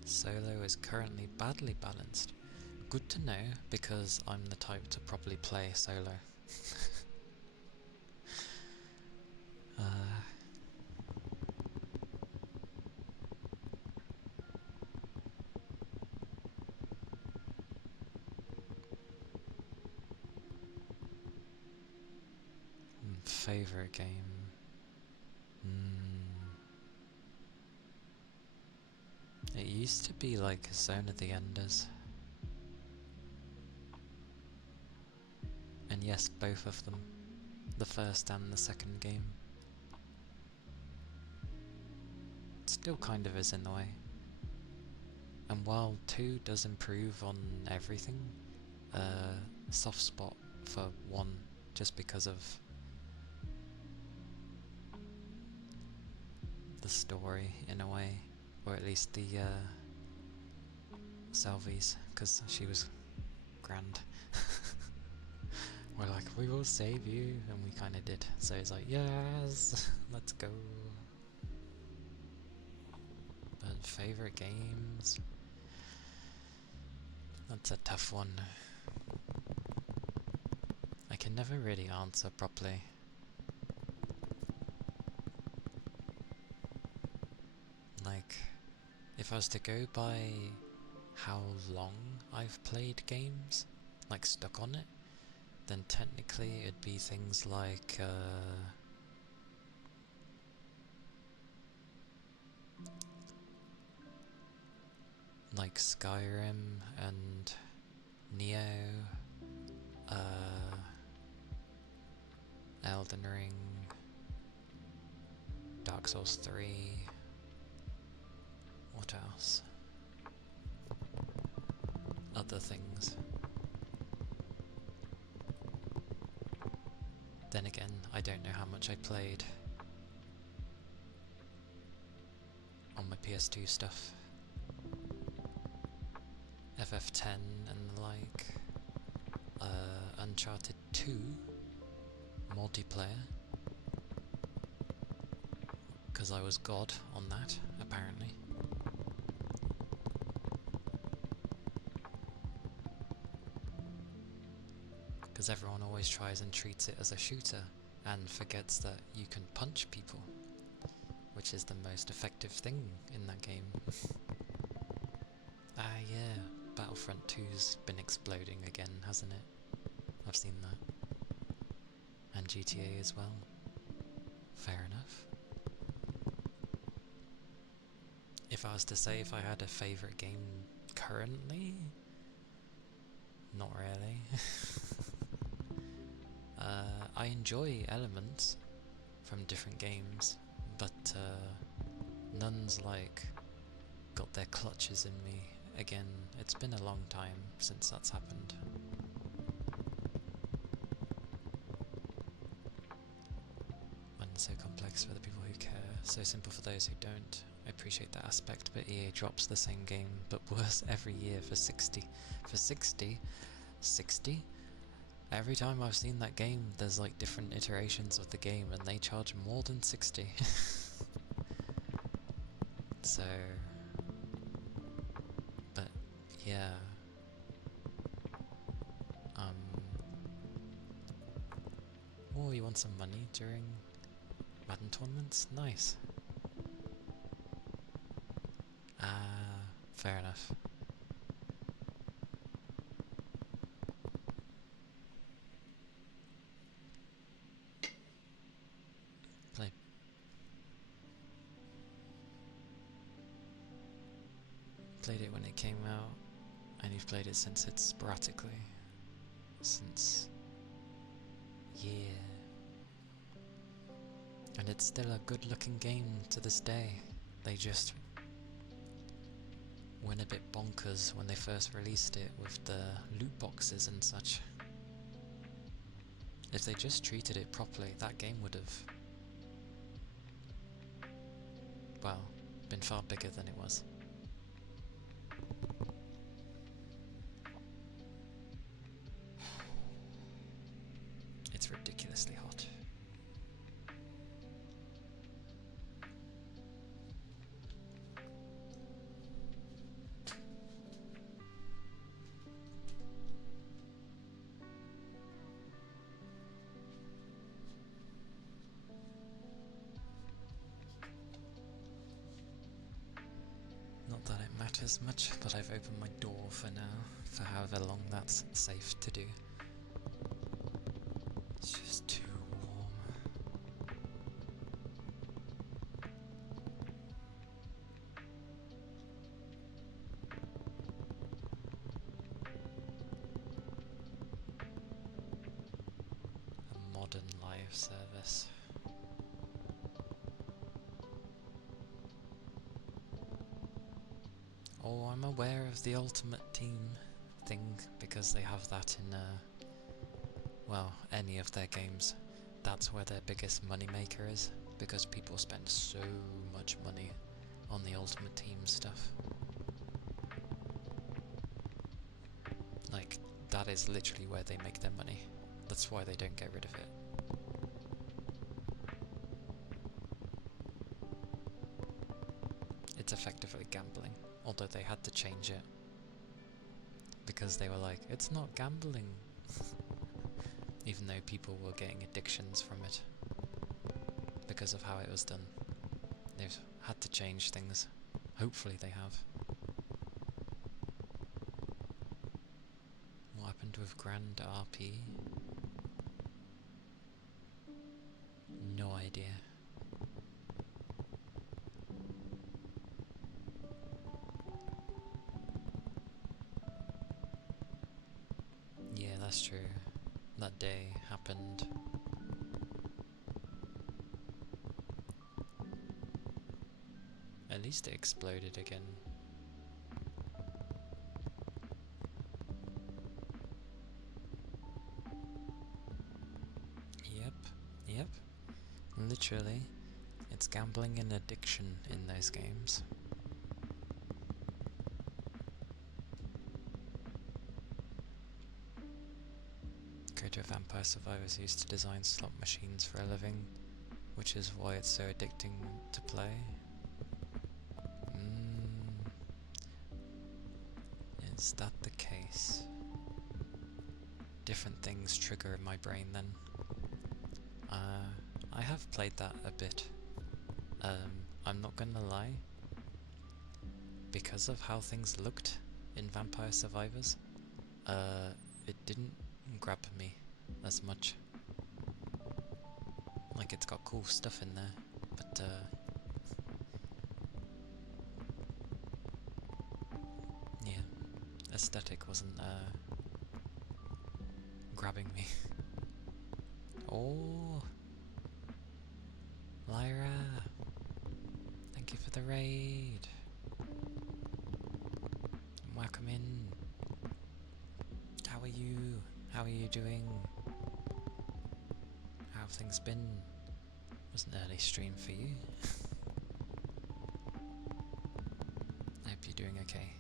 Solo is currently badly balanced. Good to know, because I'm the type to probably play solo. Favorite game? It used to be like Zone of the Enders. And yes, both of them. The first and the second game. It still kind of is in a way. And while 2 does improve on everything, soft spot for 1 just because of the story in a way, or at least the Selvies, because she was grand. We're like, we will save you, and we kind of did. So it's like, yes, let's go. But favorite games? That's a tough one. I can never really answer properly. Like, if I was to go by how long I've played games, like stuck on it, then technically it'd be things like Skyrim and Neo, Elden Ring, Dark Souls 3, what else? Other things. Then again, I don't know how much I played on my PS2 stuff. FF10 and the like. Uncharted 2 multiplayer, because I was God on that, apparently. because everyone always tries and treats it as a shooter and forgets that you can punch people, which is the most effective thing in that game. Ah yeah, Battlefront 2's been exploding again, hasn't it? I've seen that. And GTA as well. Fair enough. If I was to say if I had a favourite game currently, not really. I enjoy elements from different games, but none's like got their clutches in me again. It's been a long time since that's happened. And so complex for the people who care, so simple for those who don't. I appreciate that aspect, but EA drops the same game, but worse every year for 60. For 60? 60? Every time I've seen that game, there's like different iterations of the game, and they charge more than 60. So... but, yeah. Oh, you want some money during Madden tournaments? Nice. Ah, fair enough. Played it when it came out, and you've played it since it's sporadically. Since... yeah. And it's still a good looking game to this day. They just went a bit bonkers when they first released it with the loot boxes and such. If they just treated it properly, that game would have, well, been far bigger than it was. It's ridiculously hot. Not that it matters much, but I've opened my door for now, for however long that's safe to do. It's just too warm. A modern live service. Oh, I'm aware of the Ultimate Team thing, because they have that in, well, any of their games. That's where their biggest moneymaker is, because people spend so much money on the Ultimate Team stuff. Like, that is literally where they make their money. That's why they don't get rid of it. It's effectively gambling, although they had to change it. Because they were like, it's not gambling. Even though people were getting addictions from it. Because of how it was done. They've had to change things. Hopefully they have. What happened with Grand RP? No idea. Yeah, that's true. That day happened. At least it exploded again. Yep. Literally, it's gambling and addiction in those games. Creator of Vampire Survivors used to design slot machines for a living, which is why it's so addicting to play. Is that the case? different things trigger in my brain then. I have played that a bit. I'm not gonna lie, because of how things looked in Vampire Survivors, it didn't grab me as much. Like, it's got cool stuff in there, but yeah, aesthetic wasn't grabbing me. Oh, Lyra, thank you for the raid. Welcome in. How are you? How are you doing? How have things been? It was an early stream for you. I hope you're doing okay.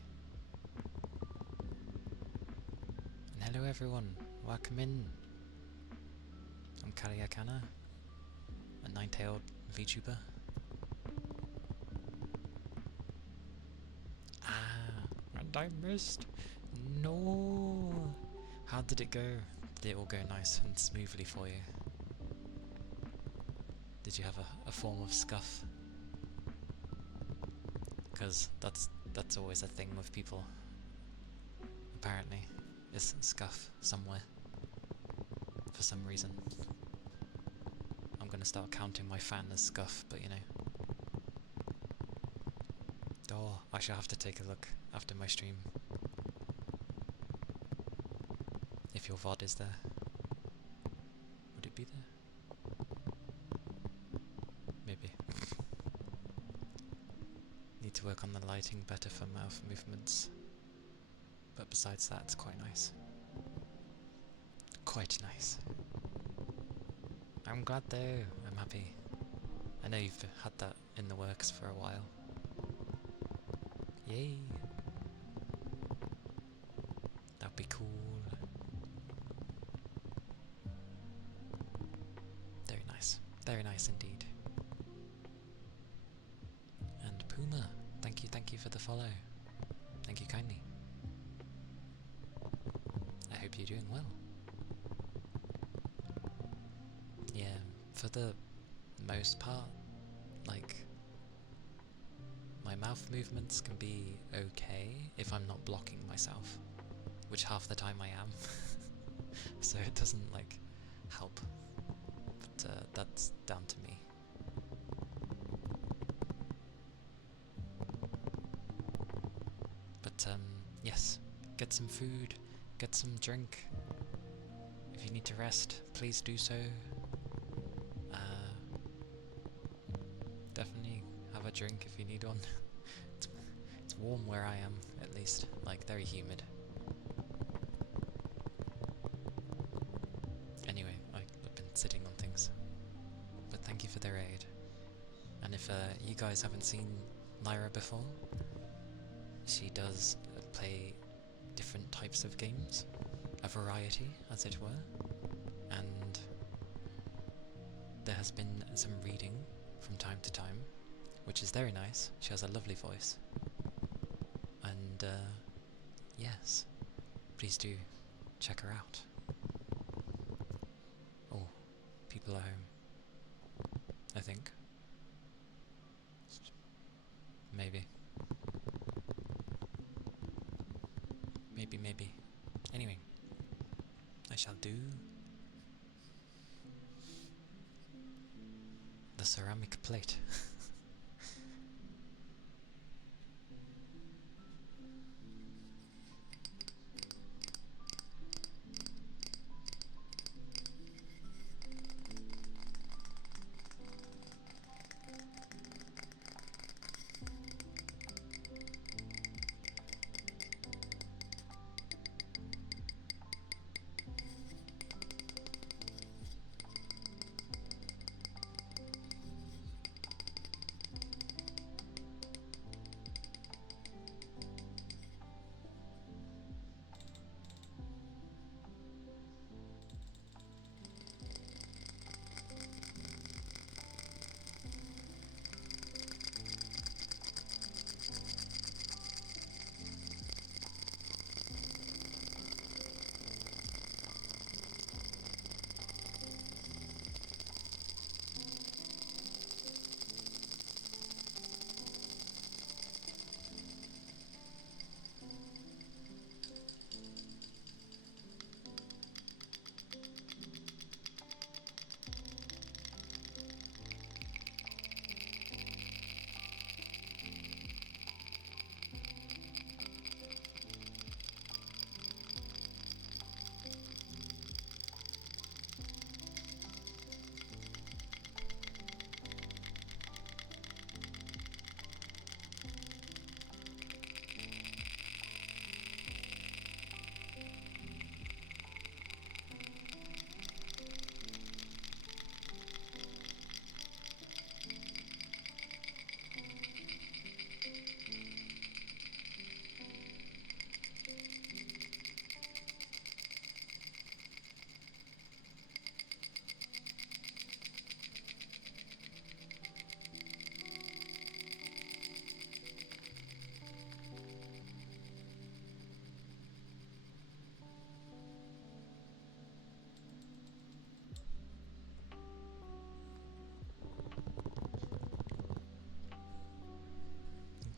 And hello everyone, welcome in. I'm Calia Kana, a nine-tailed VTuber. And I missed. No. How did it go? Did it all go nice and smoothly for you? Did you have a form of scuff? Because that's always a thing with people. Apparently, is scuff somewhere for some reason. I'm gonna start counting my fan as scuff, but you know. Oh, I shall have to take a look after my stream. If your VOD is there. Would it be there? Maybe. Need to work on the lighting better for mouth movements. But besides that, it's quite nice. Quite nice. I'm glad though, I'm happy. I know you've had that in the works for a while. Yay! That'd be cool. Very nice indeed. And Puma, thank you for the follow. Thank you kindly. I hope you're doing well. Yeah, for the most part, like, my mouth movements can be okay if I'm not blocking myself, which half the time I am. So it doesn't, like, help. But that's down to me. But yes, get some food, get some drink. If you need to rest, please do so. Definitely have a drink if you need one. It's warm where I am, at least, like very humid. Anyway, I've been sitting on things. But thank you for the raid. And if you guys haven't seen Lyra before, she does play different types of games, a variety, as it were, and there has been some reading from time to time, which is very nice. She has a lovely voice, and yes, please do check her out. Oh, people are home, I think. Maybe. Maybe. Anyway, I shall do the ceramic plate.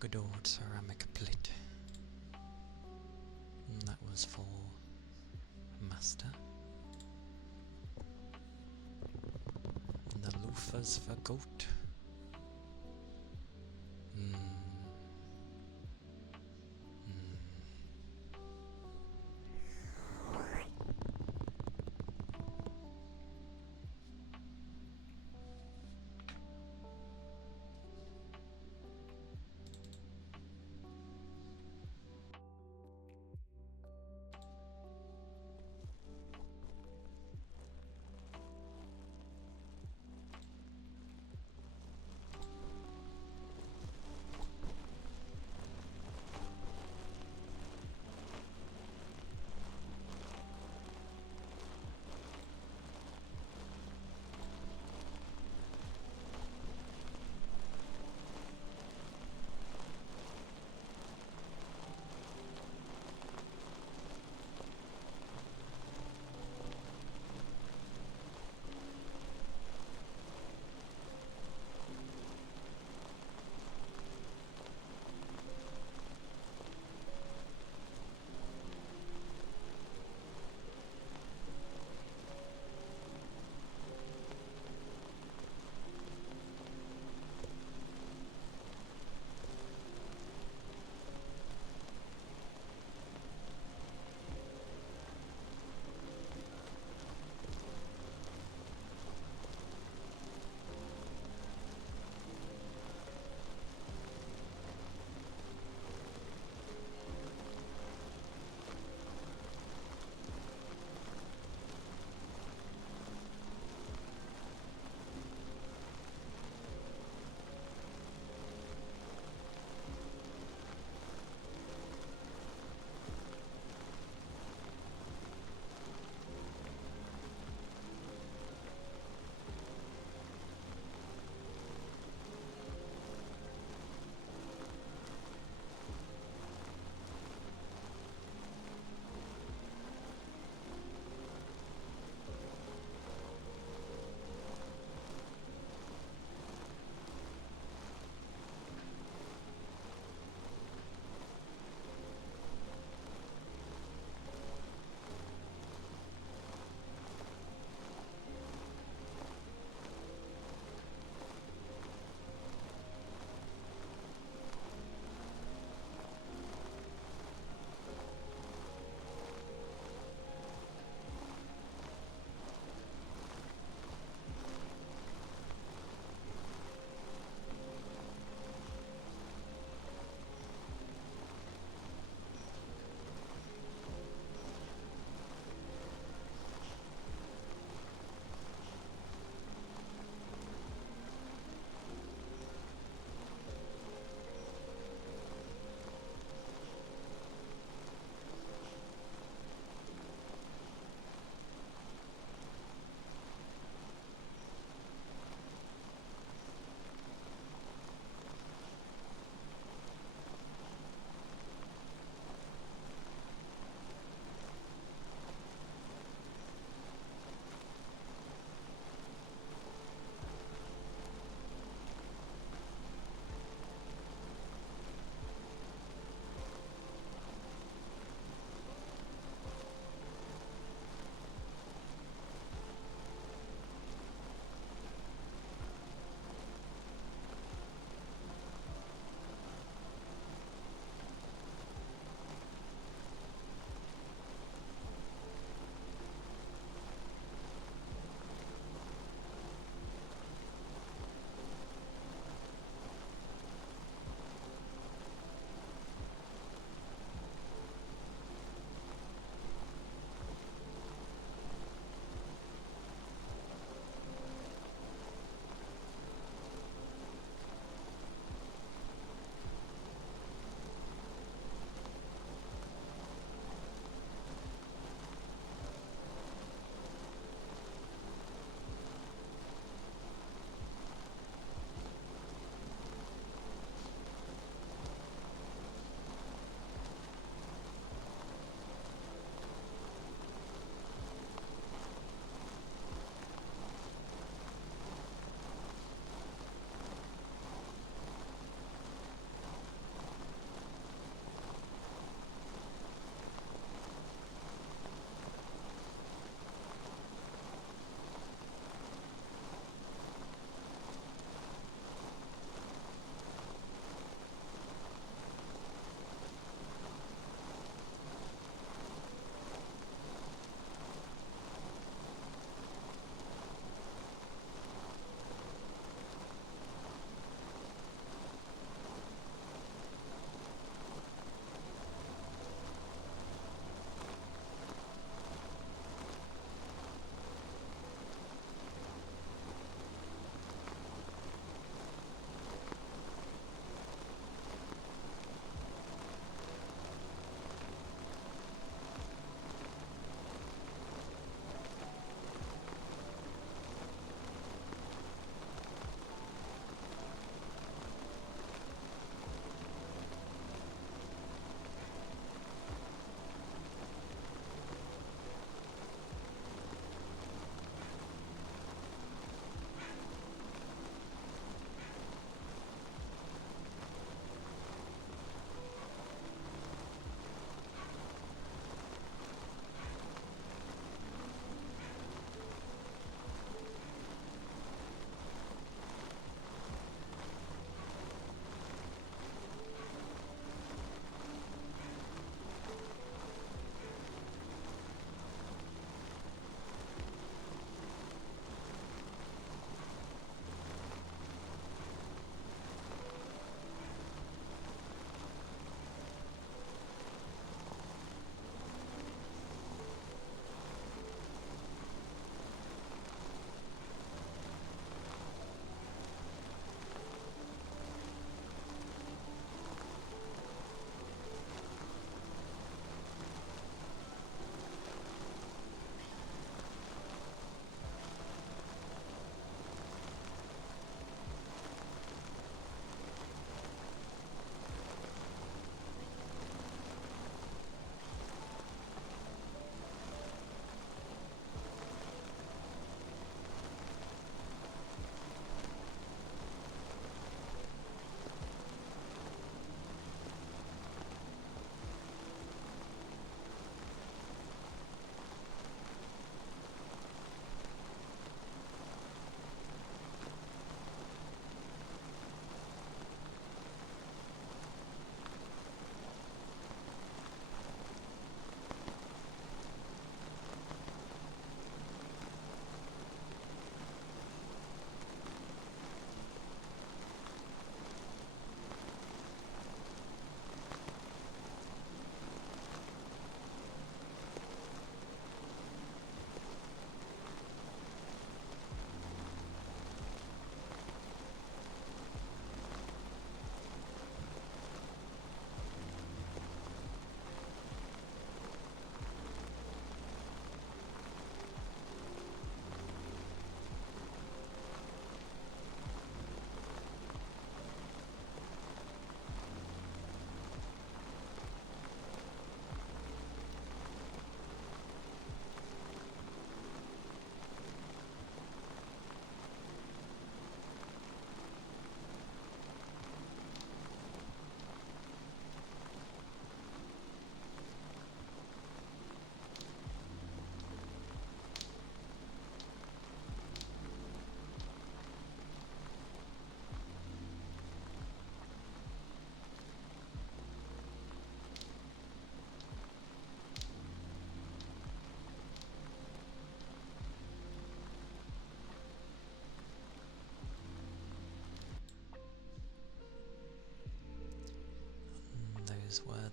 Good old ceramic plate. And that was for Master. And the loafers for Goat.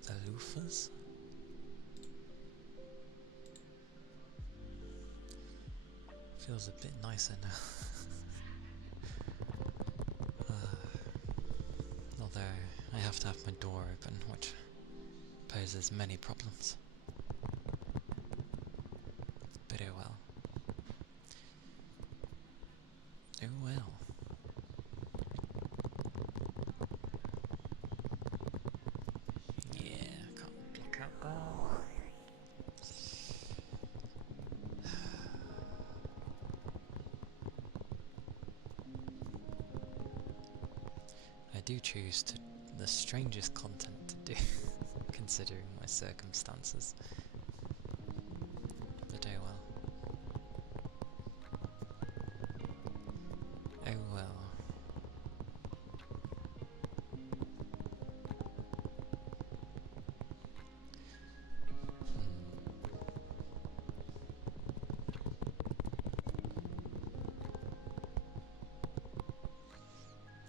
The loofahs? Feels a bit nicer now. Although I have to have my door open, which poses many problems. But oh well. Oh well. Yeah, can't block out that. I do choose the strangest content to do, considering my circumstances. But oh well. Oh well.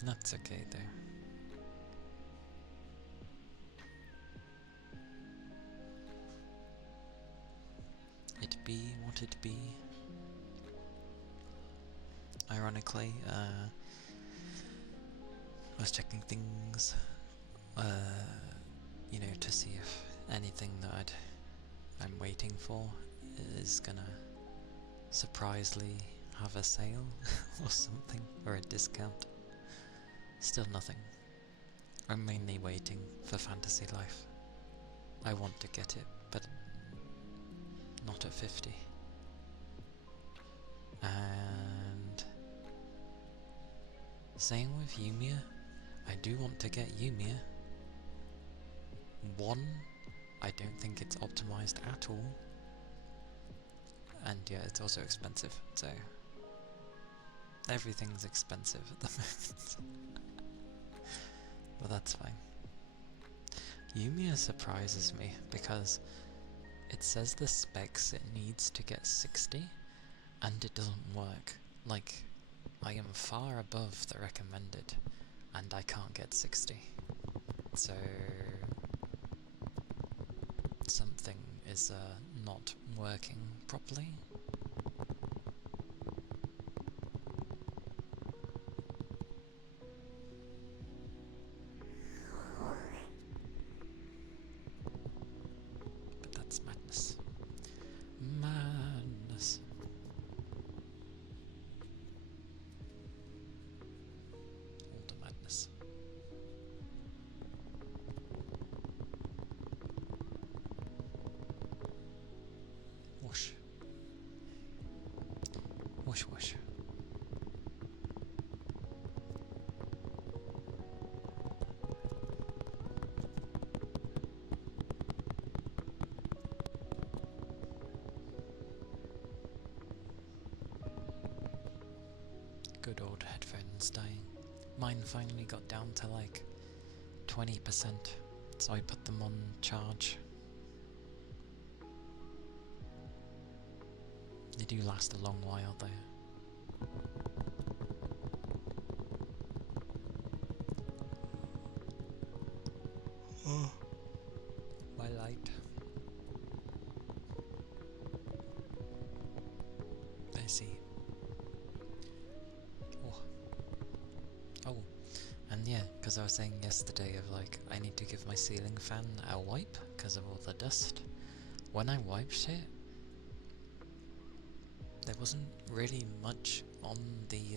That's okay though. It be what it be. Ironically, I was checking things, you know, to see if anything that I'm waiting for is gonna surprisingly have a sale or something, or a discount. Still nothing. I'm mainly waiting for Fantasy Life. I want to get it, but not at 50. And same with Yumiya. I do want to get Yumiya. One, I don't think it's optimized at all. And yeah, it's also expensive, so everything's expensive at the moment. But that's fine. Yumiya surprises me because it says the specs it needs to get 60 and it doesn't work. Like, I am far above the recommended and I can't get 60. So something is not working properly. But that's madness. Madness. All the madness. Whoosh. Whoosh whoosh. Good old headphones dying. Mine finally got down to like 20%, so I put them on charge. They do last a long while though. My light. I see. Oh, and yeah, because I was saying yesterday of like, I need to give my ceiling fan a wipe because of all the dust. When I wiped it, there wasn't really much on the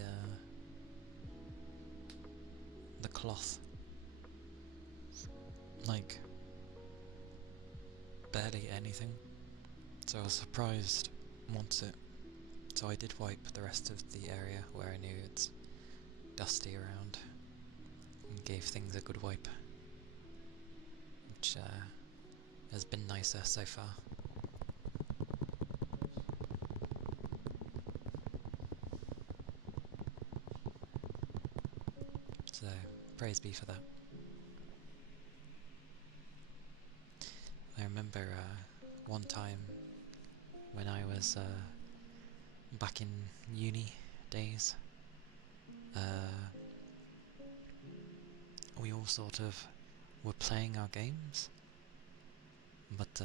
cloth. Like, barely anything. So I was surprised once it... So I did wipe the rest of the area where I knew it's dusty around. And gave things a good wipe. Which has been nicer so far. So, praise be for that. I remember one time when I was back in uni days, we all sort of were playing our games But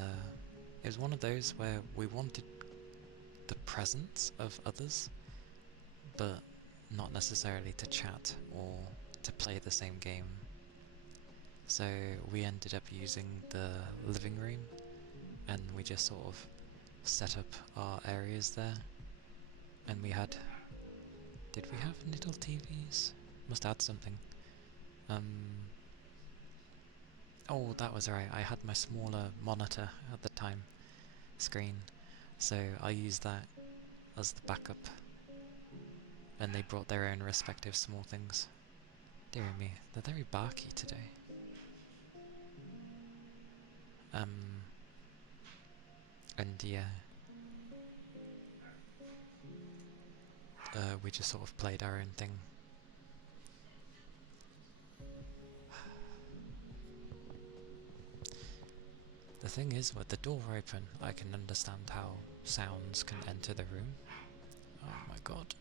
it was one of those where we wanted the presence of others, but not necessarily to chat or to play the same game. So we ended up using the living room, and we just sort of set up our areas there. And we had... Did we have little TVs? Must add something. Oh, that was right. I had my smaller monitor at the time, screen. So I used that as the backup. And they brought their own respective small things. Dear me, they're very barky today. And yeah, we just sort of played our own thing. The thing is, with the door open, I can understand how sounds can enter the room. Oh my god.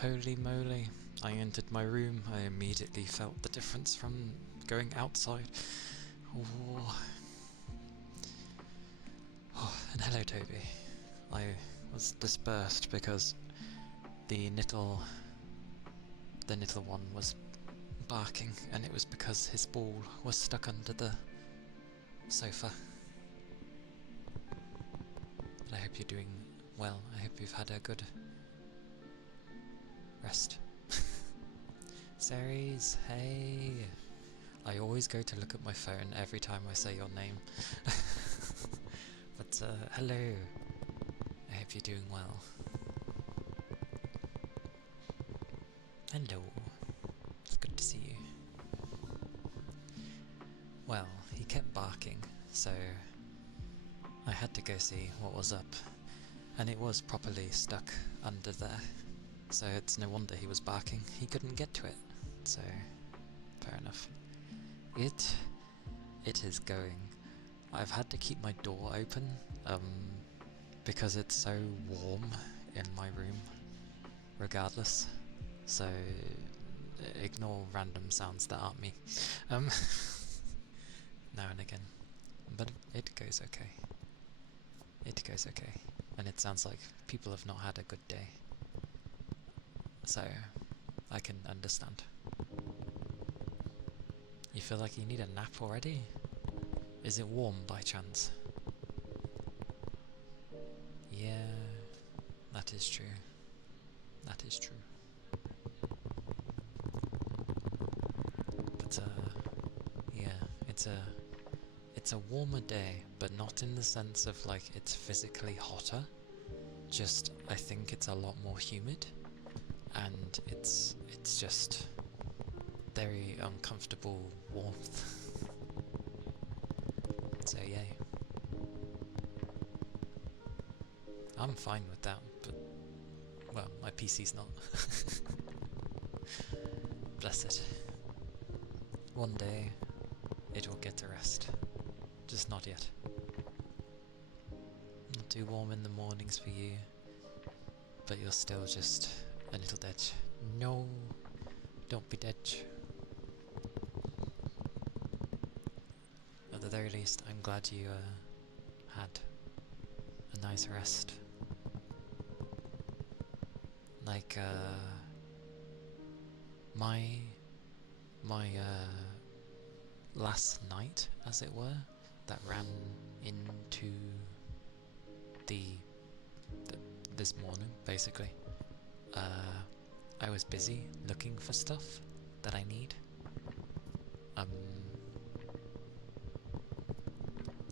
Holy moly. I entered my room. I immediately felt the difference from going outside. Oh. Oh, and hello Toby. I was dispersed because the little one was barking, and it was because his ball was stuck under the sofa. But I hope you're doing well. I hope you've had a good rest. Ceres, hey! I always go to look at my phone every time I say your name. But hello. I hope you're doing well. Hello. It's good to see you. Well, he kept barking, so I had to go see what was up. And it was properly stuck under there. So it's no wonder he was barking. He couldn't get to it. So, fair enough. It is going. I've had to keep my door open, because it's so warm in my room, regardless. So, ignore random sounds that aren't me. Now and again. But it goes okay. It goes okay. And it sounds like people have not had a good day. So, I can understand. You feel like you need a nap already? Is it warm by chance? Yeah, that is true. That is true. But yeah, it's a warmer day, but not in the sense of like it's physically hotter. Just I think it's a lot more humid, and it's just very uncomfortable warmth. So yay. I'm fine with that, but well, my PC's not. Bless it. One day it will get to rest. Just not yet. Not too warm in the mornings for you, but you're still just a little dead. No, don't be dead. At the very least, I'm glad you had a nice rest. Like my last night, as it were, that ran into this morning, basically. I was busy looking for stuff that I need.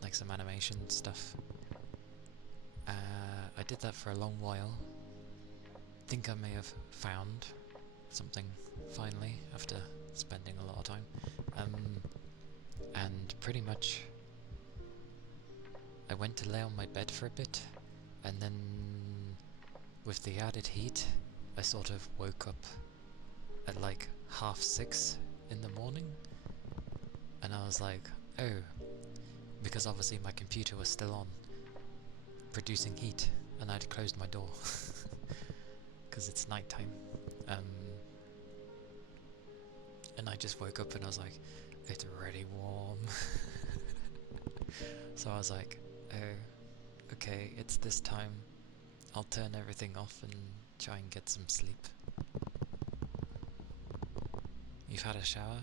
Like some animation stuff. I did that for a long while. Think I may have found something finally after spending a lot of time. And pretty much I went to lay on my bed for a bit, and then with the added heat I sort of woke up at like 6:30 in the morning, and I was like, oh, because obviously my computer was still on, producing heat, and I'd closed my door because it's nighttime. And I just woke up and I was like, it's really warm. So I was like, oh, okay, it's this time. I'll turn everything off and try and get some sleep. You've had a shower,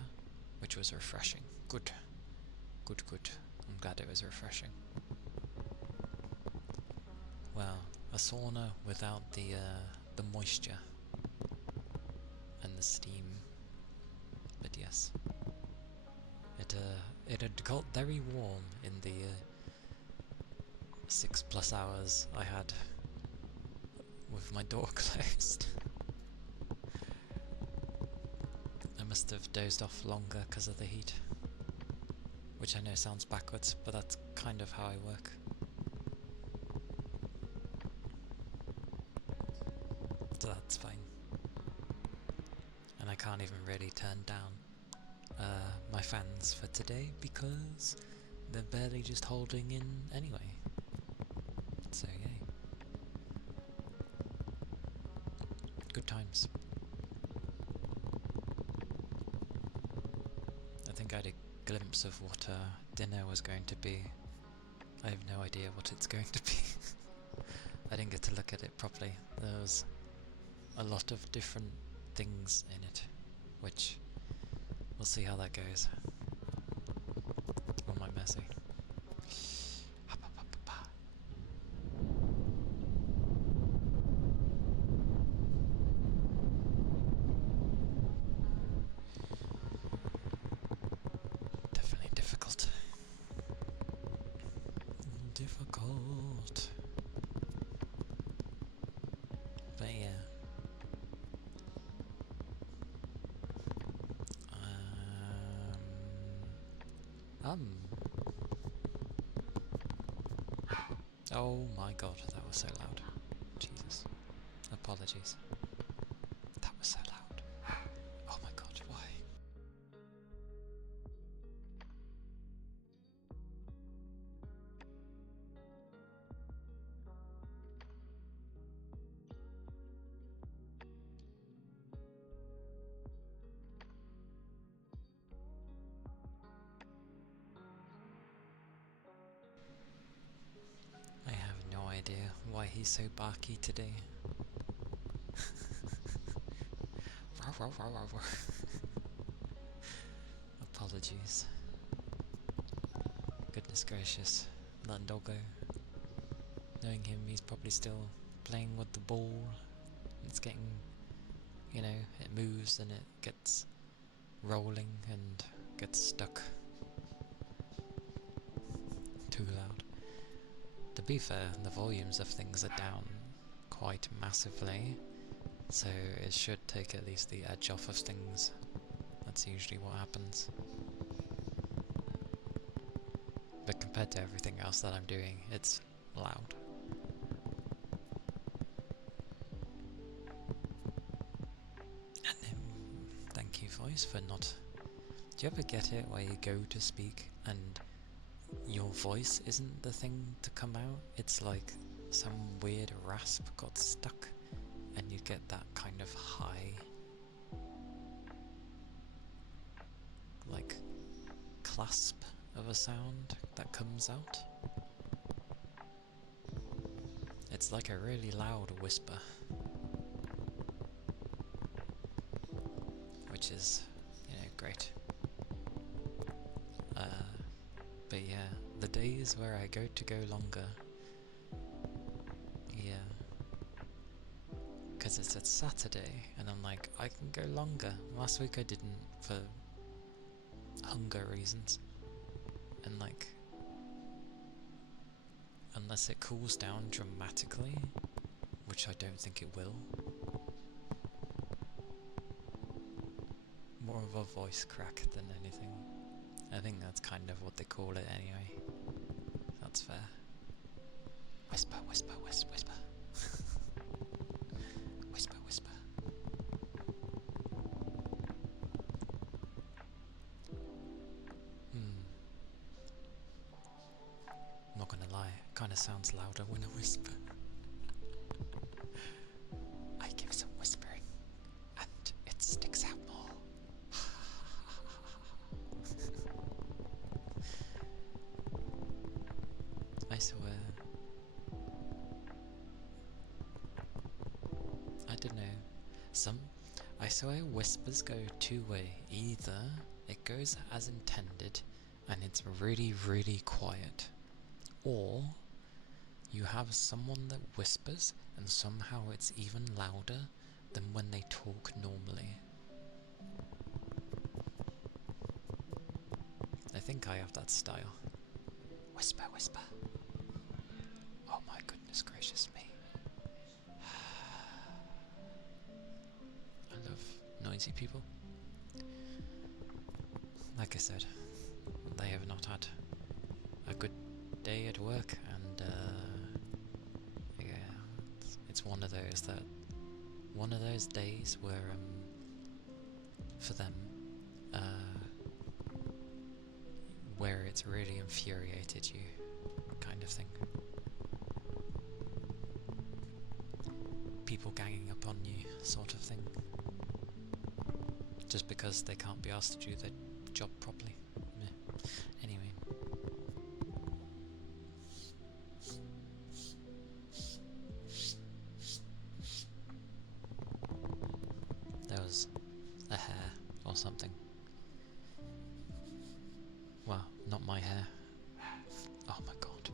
which was refreshing. Good. Good, good. I'm glad it was refreshing. Well, a sauna without the moisture and the steam. But yes, it had got very warm in the 6+ hours I had with my door closed. I must have dozed off longer because of the heat, which I know sounds backwards, but that's kind of how I work. So that's fine. And I can't even really turn down my fans for today because they're barely just holding in anyway. So yay. Good times. I think got a glimpse of what dinner was going to be. I have no idea what it's going to be. I didn't get to look at it properly. There was a lot of different things in it, which we'll see how that goes. Oh, my mercy. Definitely difficult. Difficult. But yeah. Oh my god, that was so loud. Jesus. Apologies. That was so loud. Oh my god, why? I have no idea why he's so barky today. Apologies. Goodness gracious. That doggo. Knowing him, he's probably still playing with the ball. It's getting, you know, it moves and it gets rolling and gets stuck. Too loud. To be fair, the volumes of things are down quite massively, so it should take at least the edge off of things. That's usually what happens. But compared to everything else that I'm doing, it's loud. And then, thank you, voice, for not... Do you ever get it where you go to speak and your voice isn't the thing to come out? It's like some weird rasp got stuck and you get that kind of high, like, clasp of a sound that comes out. It's like a really loud whisper, which is, you know, great. But yeah, the days where I go longer, yeah, because it's a Saturday and I'm like, I can go longer. Last week I didn't for hunger reasons, and like, unless it cools down dramatically, which I don't think it will, more of a voice crack than anything. I think that's kind of what they call it anyway. That's fair. Whisper, whisper, whisper, whisper. Whisper, whisper. I'm not gonna lie, it kinda sounds louder when I whisper. I give some whispering, and it sticks out more. I swear. I don't know. I swear whispers go two-way. Either it goes as intended and it's really, really quiet, or you have someone that whispers and somehow it's even louder than when they talk normally. I think I have that style. Whisper, whisper. Oh my goodness gracious me. I love noisy people. Like I said, they have not had a good day at work, and yeah, it's one of those days where for them, where it's really infuriated you, kind of thing. People ganging up on you, sort of thing, just because they can't be asked to do their job properly. there was a hair or something. Well, not my hair. Oh my god.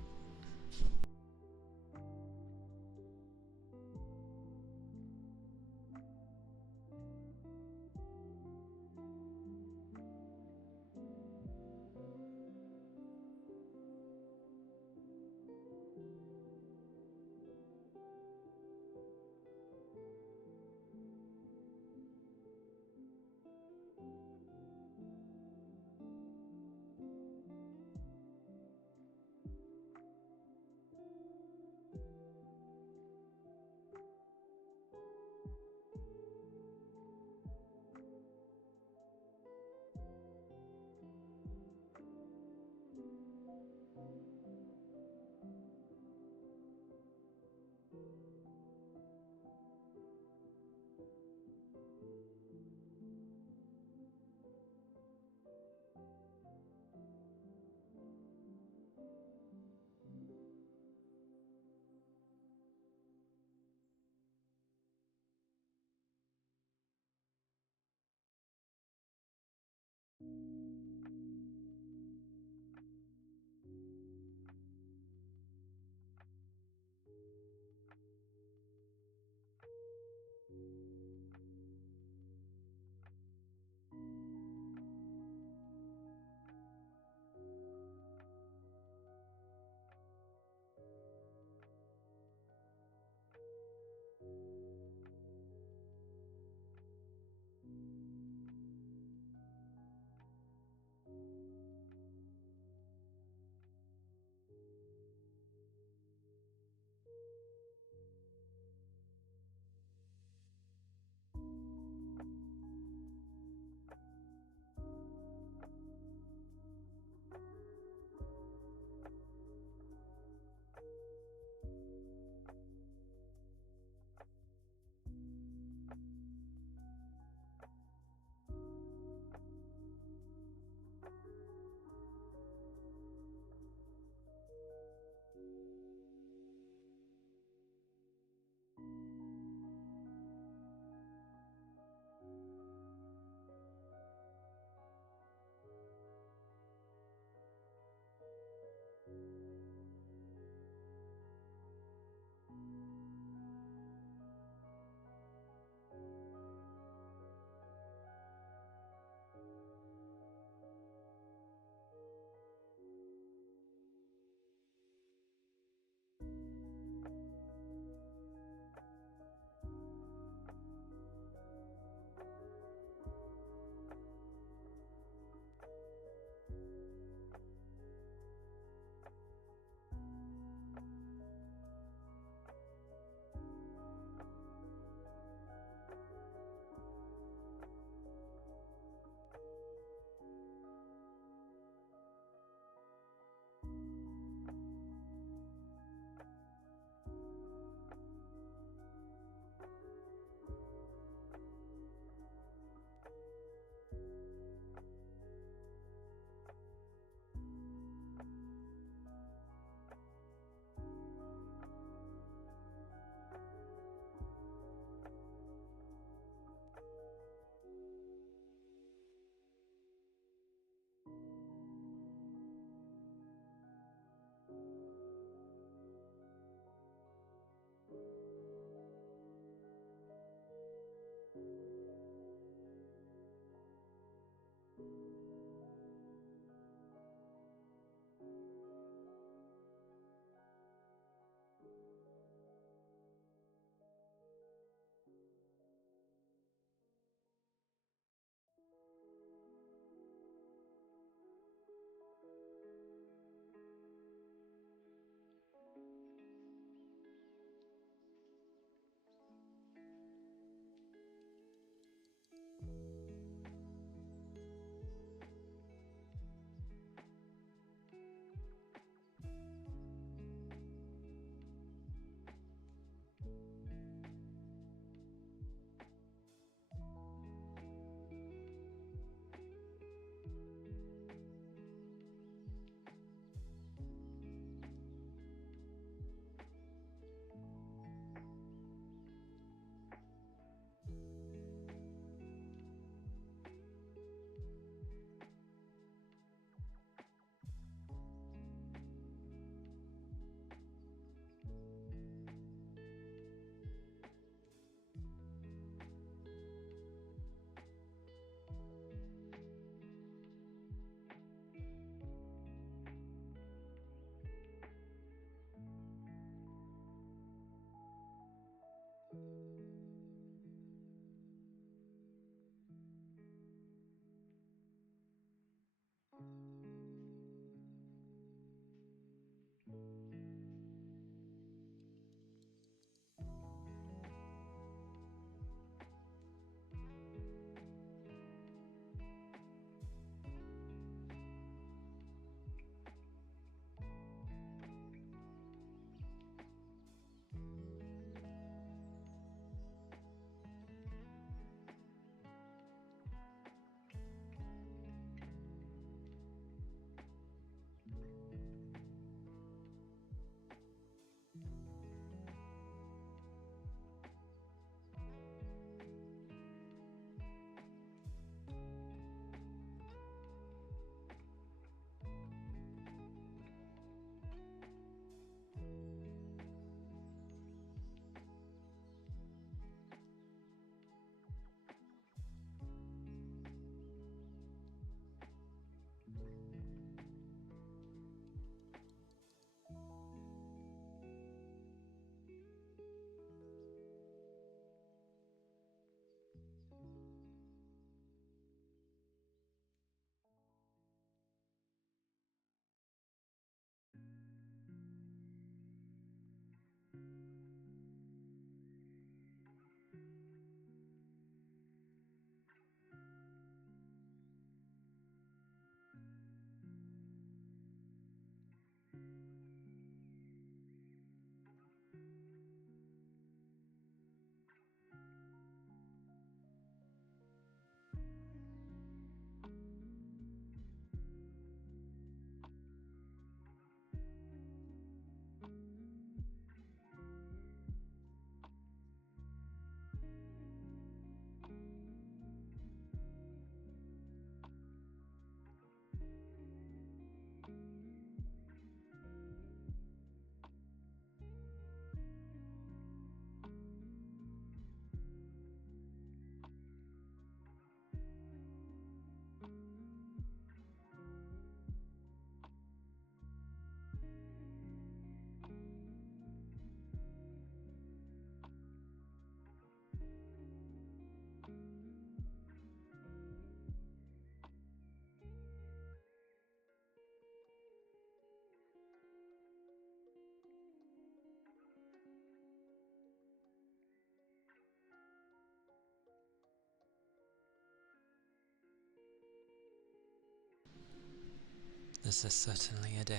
This is certainly a day.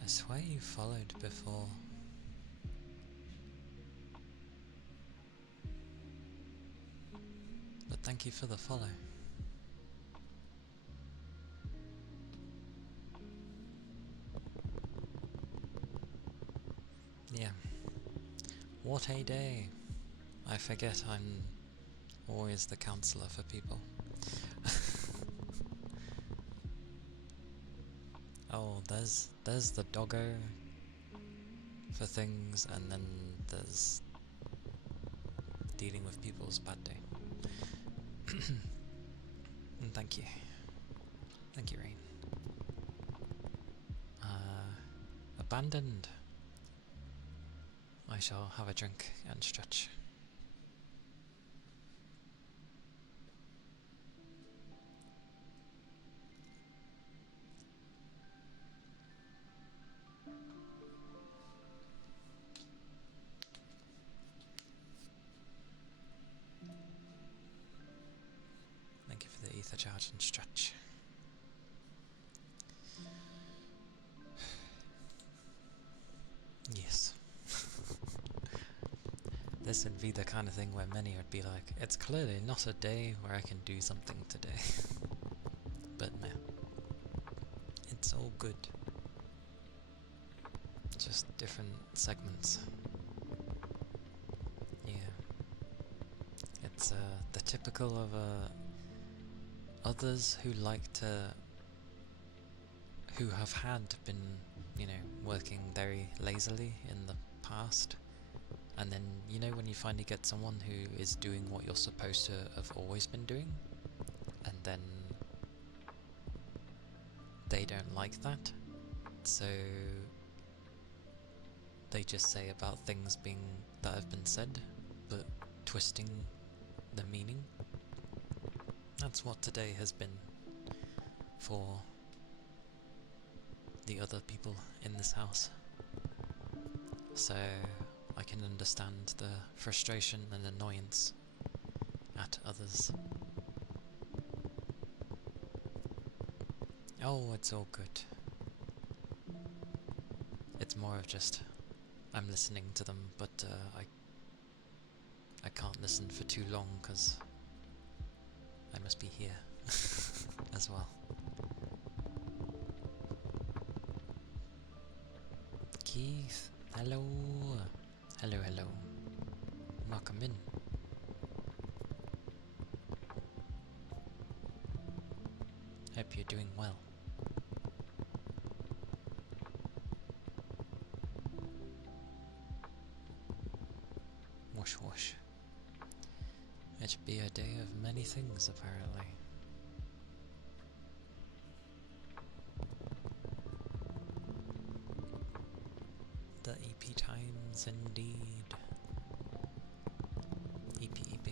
I swear you followed before. But thank you for the follow. Yeah. What a day! I forget I'm always the counsellor for people. Oh, there's the doggo for things, and then there's dealing with people's bad day. And thank you. Thank you, Rain. Abandoned. I shall have a drink and stretch. Thank you for the ether charge and stretch. Yes. This would be the kind of thing where many would be like, it's clearly not a day where I can do something today. But no. It's all good. Just different segments. Yeah. It's the typical of others who who have been, working very lazily in the past. And then, when you finally get someone who is doing what you're supposed to have always been doing, and then they don't like that, so they just say about things that have been said, but twisting the meaning. That's what today has been for the other people in this house. So I can understand the frustration and annoyance at others. Oh, it's all good. It's more of just, I'm listening to them, but I can't listen for too long because I must be here as well. Keith, hello. Hello, hello. Welcome in. Hope you're doing well. Whoosh whoosh. It should be a day of many things, apparently. The EP times, indeed. EP, EP.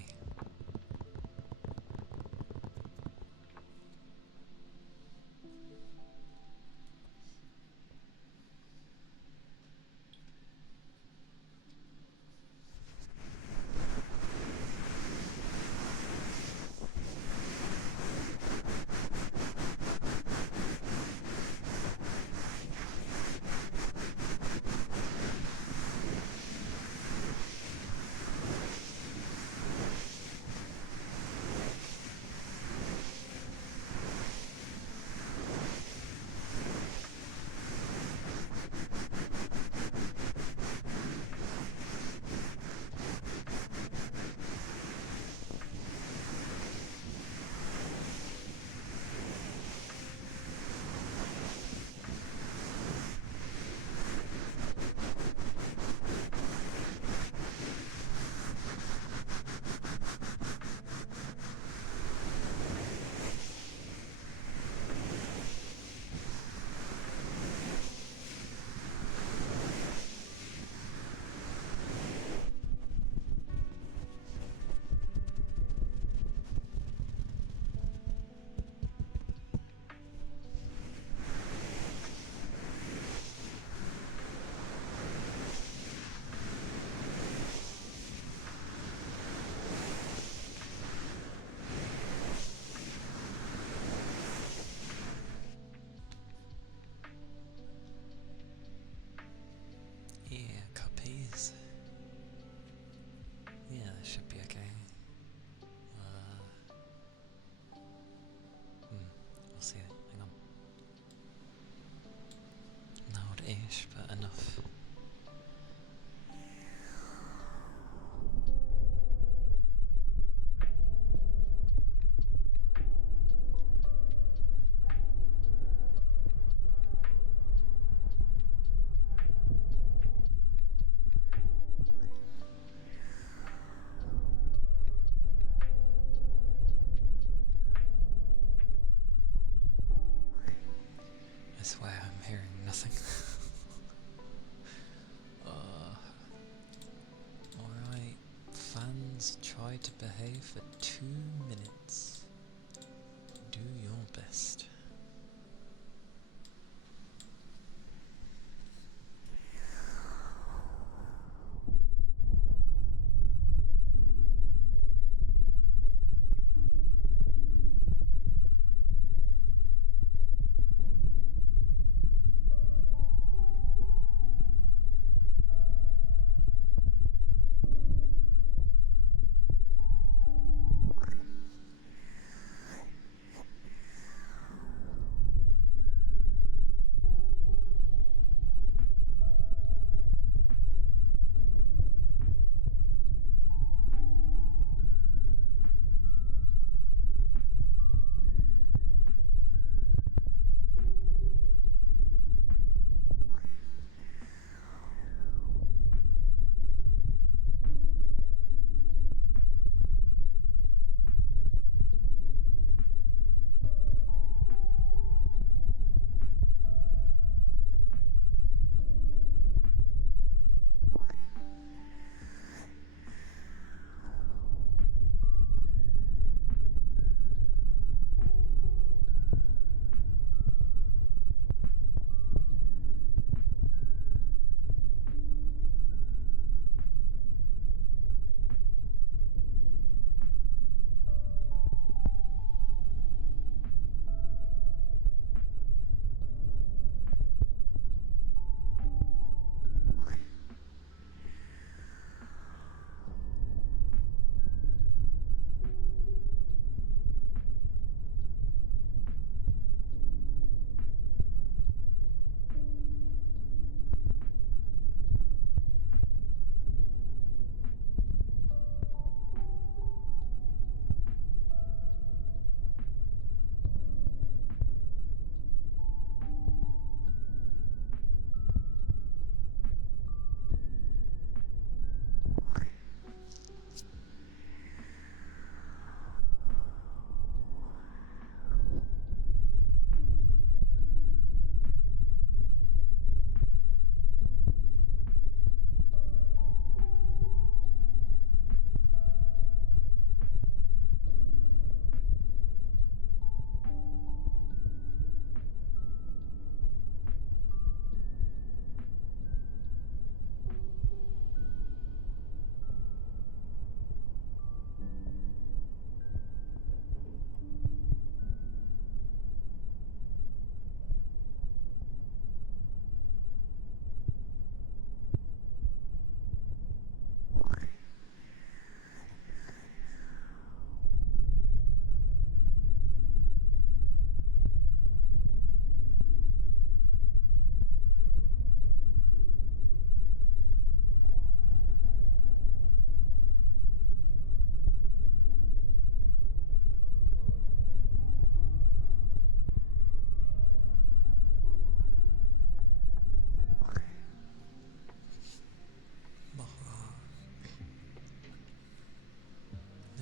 ish, but enough. I swear I'm hearing nothing. Alright, fans, try to behave for 2 minutes. Do your best.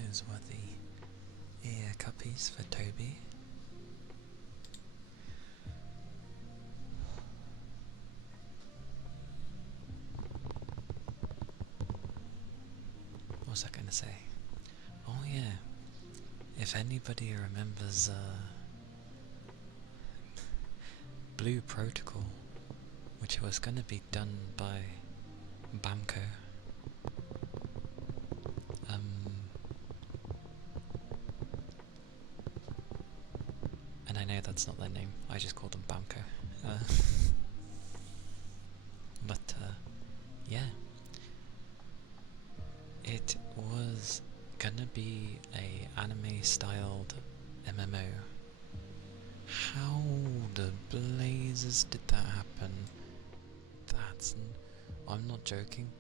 Those were the ear cuppies for Toby. What was I going to say? Oh yeah, if anybody remembers Blue Protocol, which was going to be done by Bamco, and I know that's not their name, I just called them Bamco. But yeah, it was gonna be a anime styled MMO. How the blazes did that happen? I'm not joking.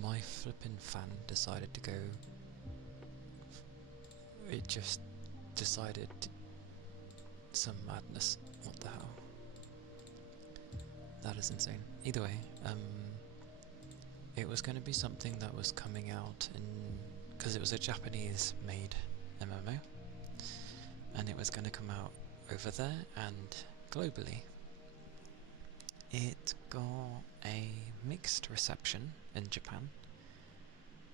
My flippin' fan decided to go. It just decided some madness. What the hell? That is insane. Either way, it was going to be something that was coming out because it was a Japanese-made MMO, and it was going to come out over there and globally. It got a mixed reception in Japan,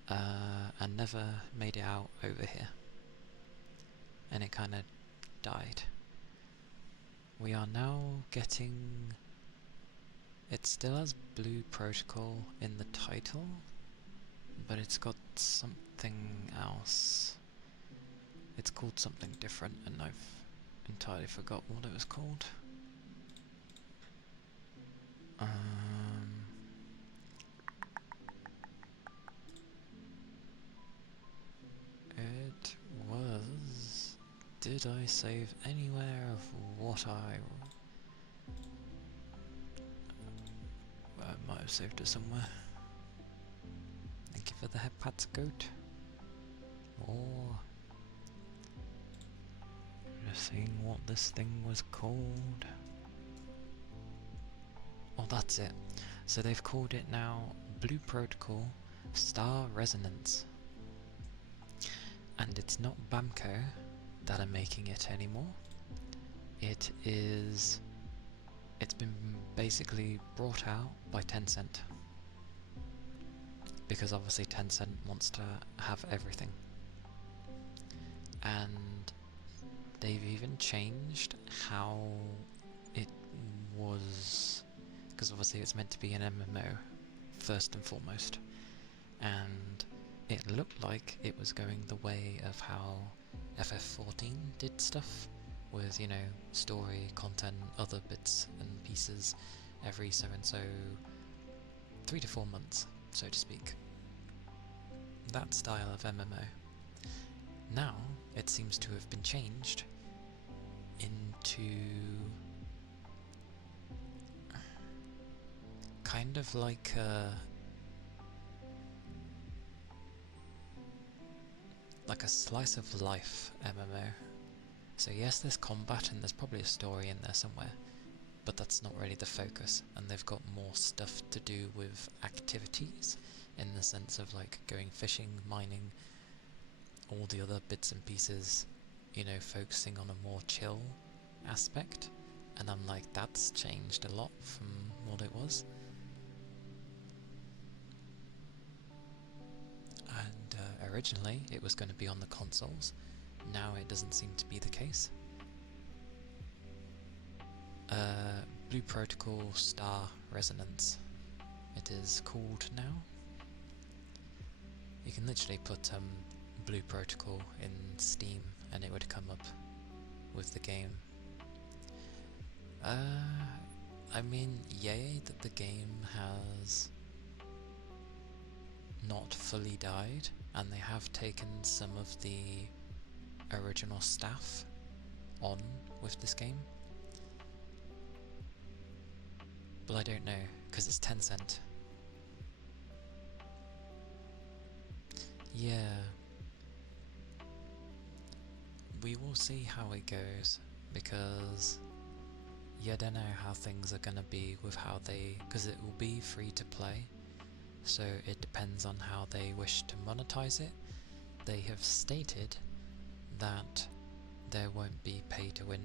and never made it out over here, and it kind of died. We are now getting... It still has Blue Protocol in the title, but it's got something else. It's called something different, and I've entirely forgot what it was called. It was... Did I save anywhere of what I might have saved it somewhere. Thank you for the headpats, goat. Or... just seeing what this thing was called. Oh, that's it. So they've called it now Blue Protocol Star Resonance. And it's not Bamco that are making it anymore. It is... It's been basically brought out by Tencent. Because obviously Tencent wants to have everything. And they've even changed how it was... Because obviously it's meant to be an MMO, first and foremost. And it looked like it was going the way of how FF14 did stuff, with, you know, story, content, other bits and pieces every so and so 3 to 4 months, so to speak. That style of MMO. Now, it seems to have been changed into kind of like a slice of life MMO. So yes, there's combat and there's probably a story in there somewhere, but that's not really the focus, and they've got more stuff to do with activities, in the sense of like going fishing, mining, all the other bits and pieces, you know, focusing on a more chill aspect, and I'm like, that's changed a lot from what it was. And originally it was going to be on the consoles. Now it doesn't seem to be the case. Blue Protocol Star Resonance, it is called now. You can literally put Blue Protocol in Steam and it would come up with the game. I mean, yay that the game has not fully died, and they have taken some of the original staff on with this game, but I don't know, because it's Tencent. Yeah, we will see how it goes, because you don't know how things are gonna be with how they, because it will be free to play, so it depends on how they wish to monetize it. They have stated that there won't be pay to win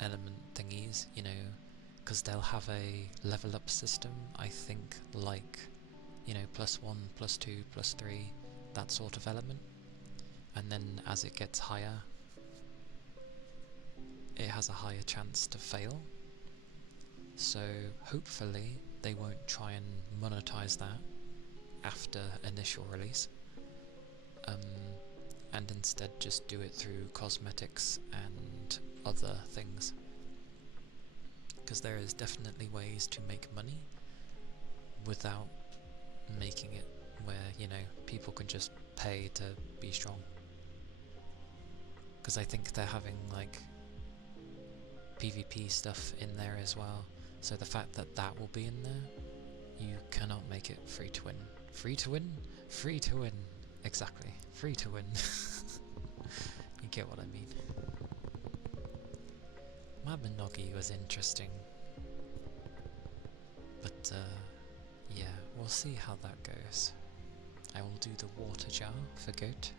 element thingies, you know, because they'll have a level up system, I think, like, you know, +1, +2, +3, that sort of element, and then as it gets higher, it has a higher chance to fail. So hopefully they won't try and monetize that after initial release, and instead just do it through cosmetics and other things, because there is definitely ways to make money without making it where, you know, people can just pay to be strong, because I think they're having like PvP stuff in there as well, so the fact that that will be in there You cannot make it free to win. Free to win? Free to win. Exactly. Free to win. You get what I mean. Mabinogi was interesting. But, yeah, we'll see how that goes. I will do the water jar for goat.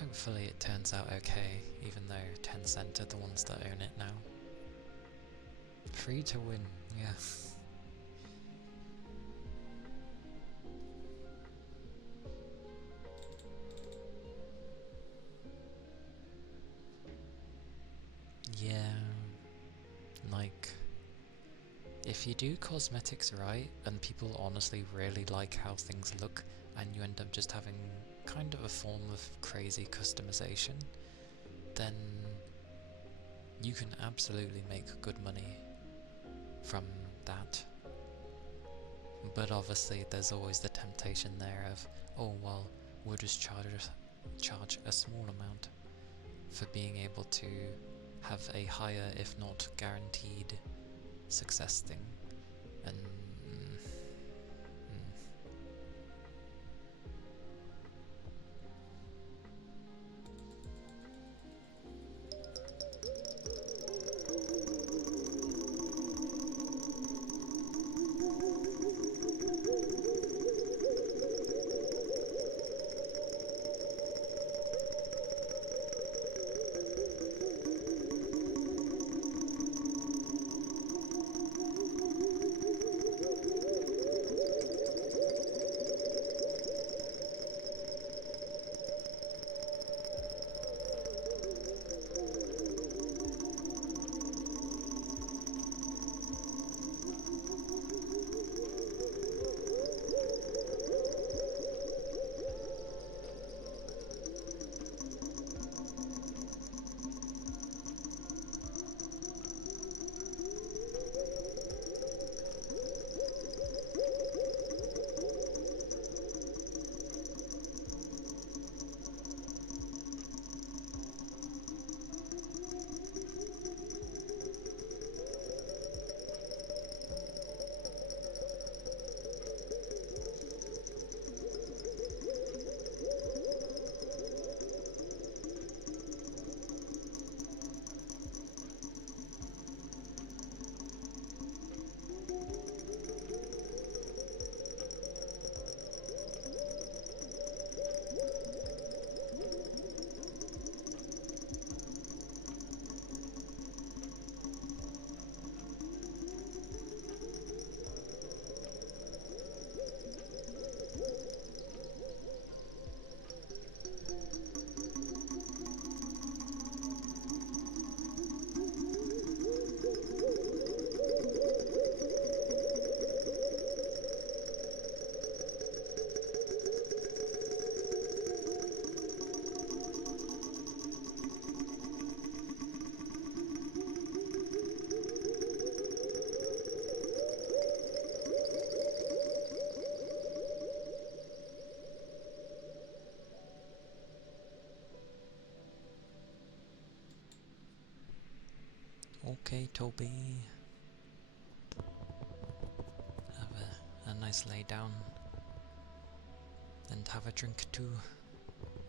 Hopefully it turns out okay, even though Tencent are the ones that own it now. Free to win, yeah. Yeah, like, if you do cosmetics right, and people honestly really like how things look, and you end up just having kind of a form of crazy customization, then you can absolutely make good money from that. But obviously there's always the temptation there of, oh well, we'll just charge a small amount for being able to have a higher, if not guaranteed, success thing. And okay, Toby. Have a nice lay down. And have a drink too.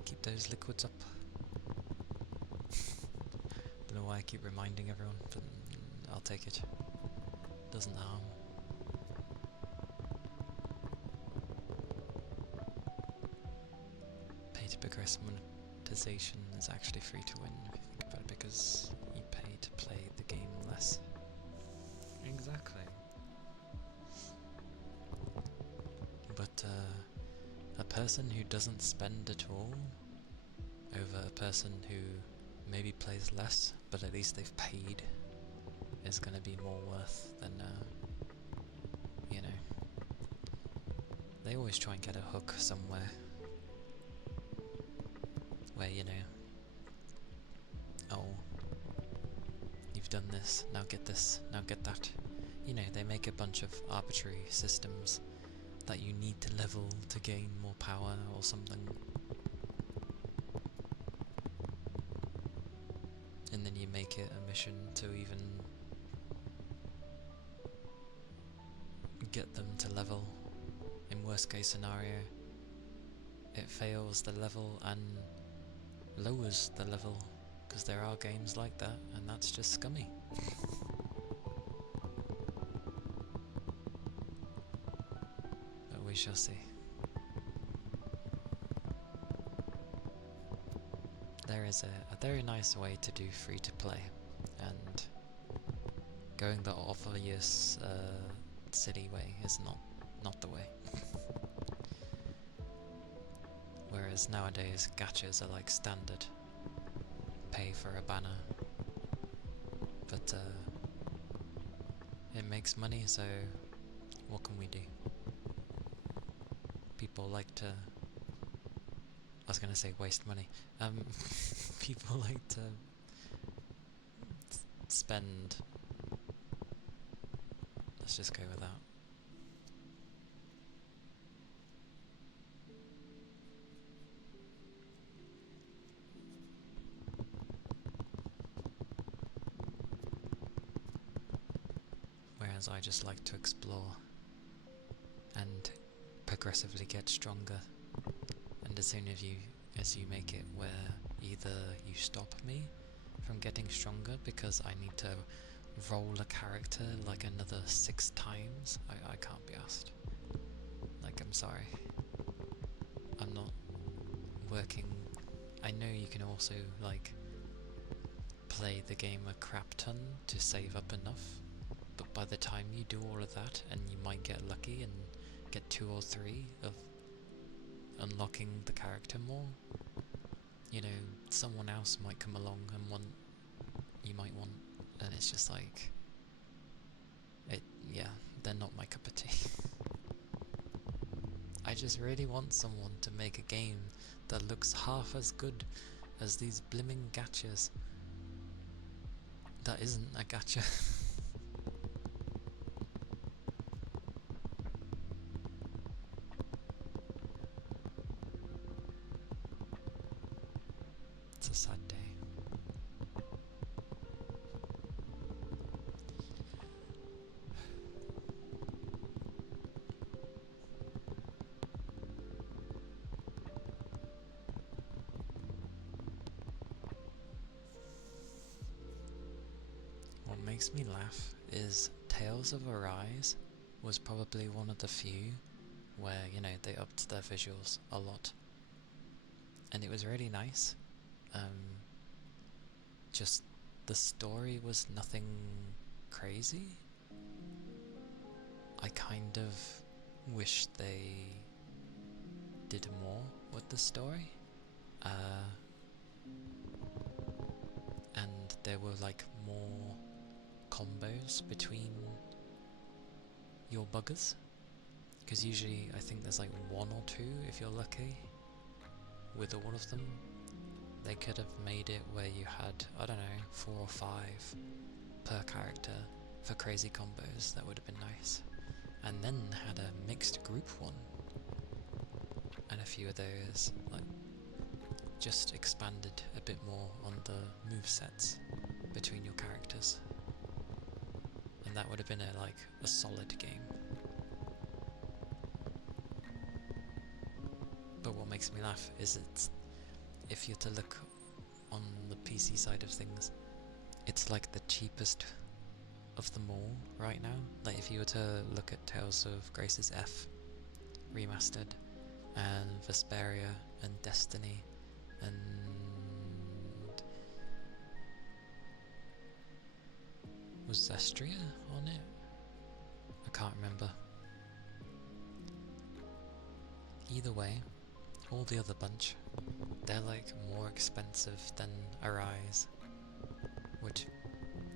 Keep those liquids up. Don't know why I keep reminding everyone, but I'll take it. Doesn't harm. Pay to progress monetization is actually free to win if you think about it, because you pay to play the game less. Exactly. But a person who doesn't spend at all over a person who maybe plays less, but at least they've paid, is going to be more worth than, you know, they always try and get a hook somewhere where, you know, oh, you've done this, now get this, now get that. You know, they make a bunch of arbitrary systems that you need to level to gain more power or something. And then you make it a mission to even get them to level. In worst case scenario, it fails the level and lowers the level, because there are games like that, and that's just scummy. But we shall see. There is a very nice way to do free to play, and going the obvious silly way is not the way. Whereas nowadays gachas are like standard. Pay for a banner. But it makes money, so what can we do? People like to... I was gonna say waste money. People like to spend... Let's just go with that. Whereas I just like to explore and progressively get stronger. And as soon as you make it where either you stop me from getting stronger because I need to roll a character like another 6 times, I can't be asked. Like, I'm sorry. I'm not working. I know you can also, like, play the game a crap ton to save up enough, but by the time you do all of that, and you might get lucky and get 2 or 3 of unlocking the character more, you know, someone else might come along and you might want, and it's just like, yeah, they're not my cup of tea. I just really want someone to make a game that looks half as good as these blimming gachas. That isn't a gacha. It's a sad day. What makes me laugh is Tales of Arise was probably one of the few where, you know, they upped their visuals a lot. And it was really nice. Just the story was nothing crazy. I kind of wish they did more with the story. And there were like more combos between your buggers. Because usually I think there's like 1 or 2 if you're lucky with all of them. They could have made it where you had, I don't know, 4 or 5 per character for crazy combos. That would have been nice. And then had a mixed group one. And a few of those, like, just expanded a bit more on the movesets between your characters. And that would have been a solid game. But what makes me laugh is if you're to look on the PC side of things, it's like the cheapest of them all right now. Like if you were to look at Tales of Grace's F remastered, and Vesperia, and Destiny, and was Zestria on it? I can't remember. Either way, all the other bunch, they're like more expensive than Arise, which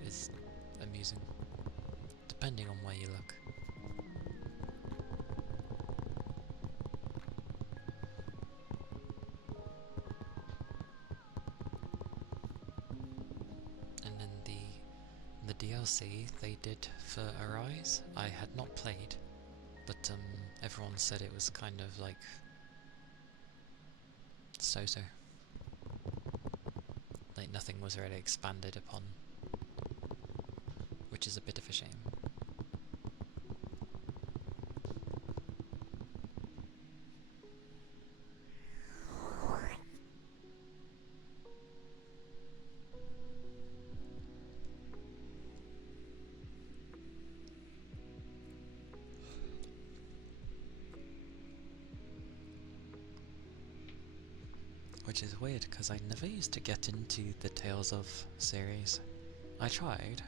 is amusing, depending on where you look. And then the DLC they did for Arise, I had not played, but everyone said it was kind of like so-so. Like nothing was really expanded upon, which is a bit of a shame. Which is weird, because I never used to get into the Tales of series. I tried.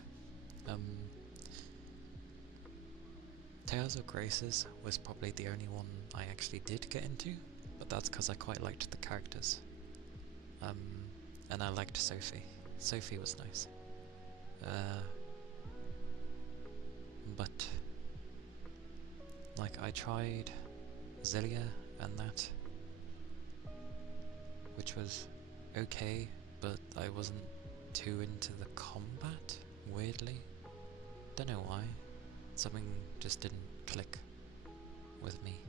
Tales of Graces was probably the only one I actually did get into, but that's because I quite liked the characters. And I liked Sophie. Sophie was nice. But like I tried Zelia and that, which was okay, but I wasn't too into the combat, weirdly. Don't know why. Something just didn't click with me.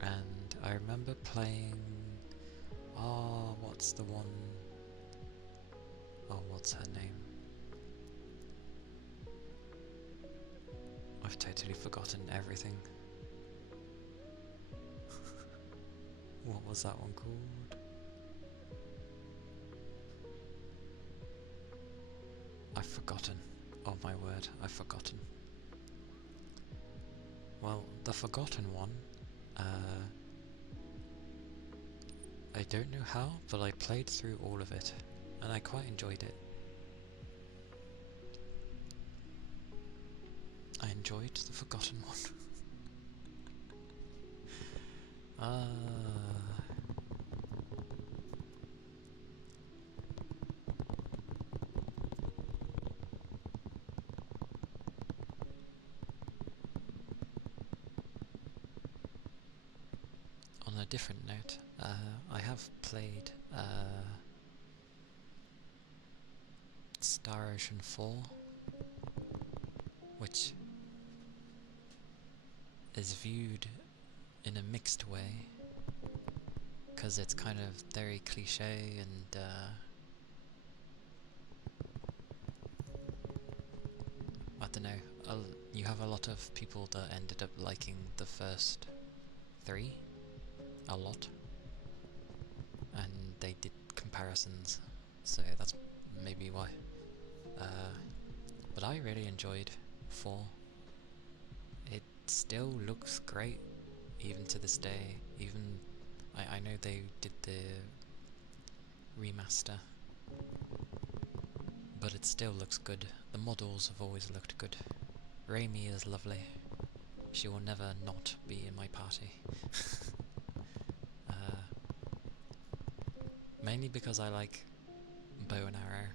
And I remember playing... Oh, what's the one... Oh, what's her name? I've totally forgotten everything. What was that one called? I've forgotten. Oh my word, I've forgotten. Well, the forgotten one, I don't know how, but I played through all of it, and I quite enjoyed it. I enjoyed the forgotten one. On a different note, I have played Star Ocean 4, which is viewed in a mixed way, because it's kind of very cliche and I don't know, you have a lot of people that ended up liking the first 3 a lot, and they did comparisons, so that's maybe why. But I really enjoyed 4. It still looks great, even to this day. Even I know they did the remaster, but it still looks good. The models have always looked good. Raimi is lovely. She will never not be in my party. Mainly because I like bow and arrow,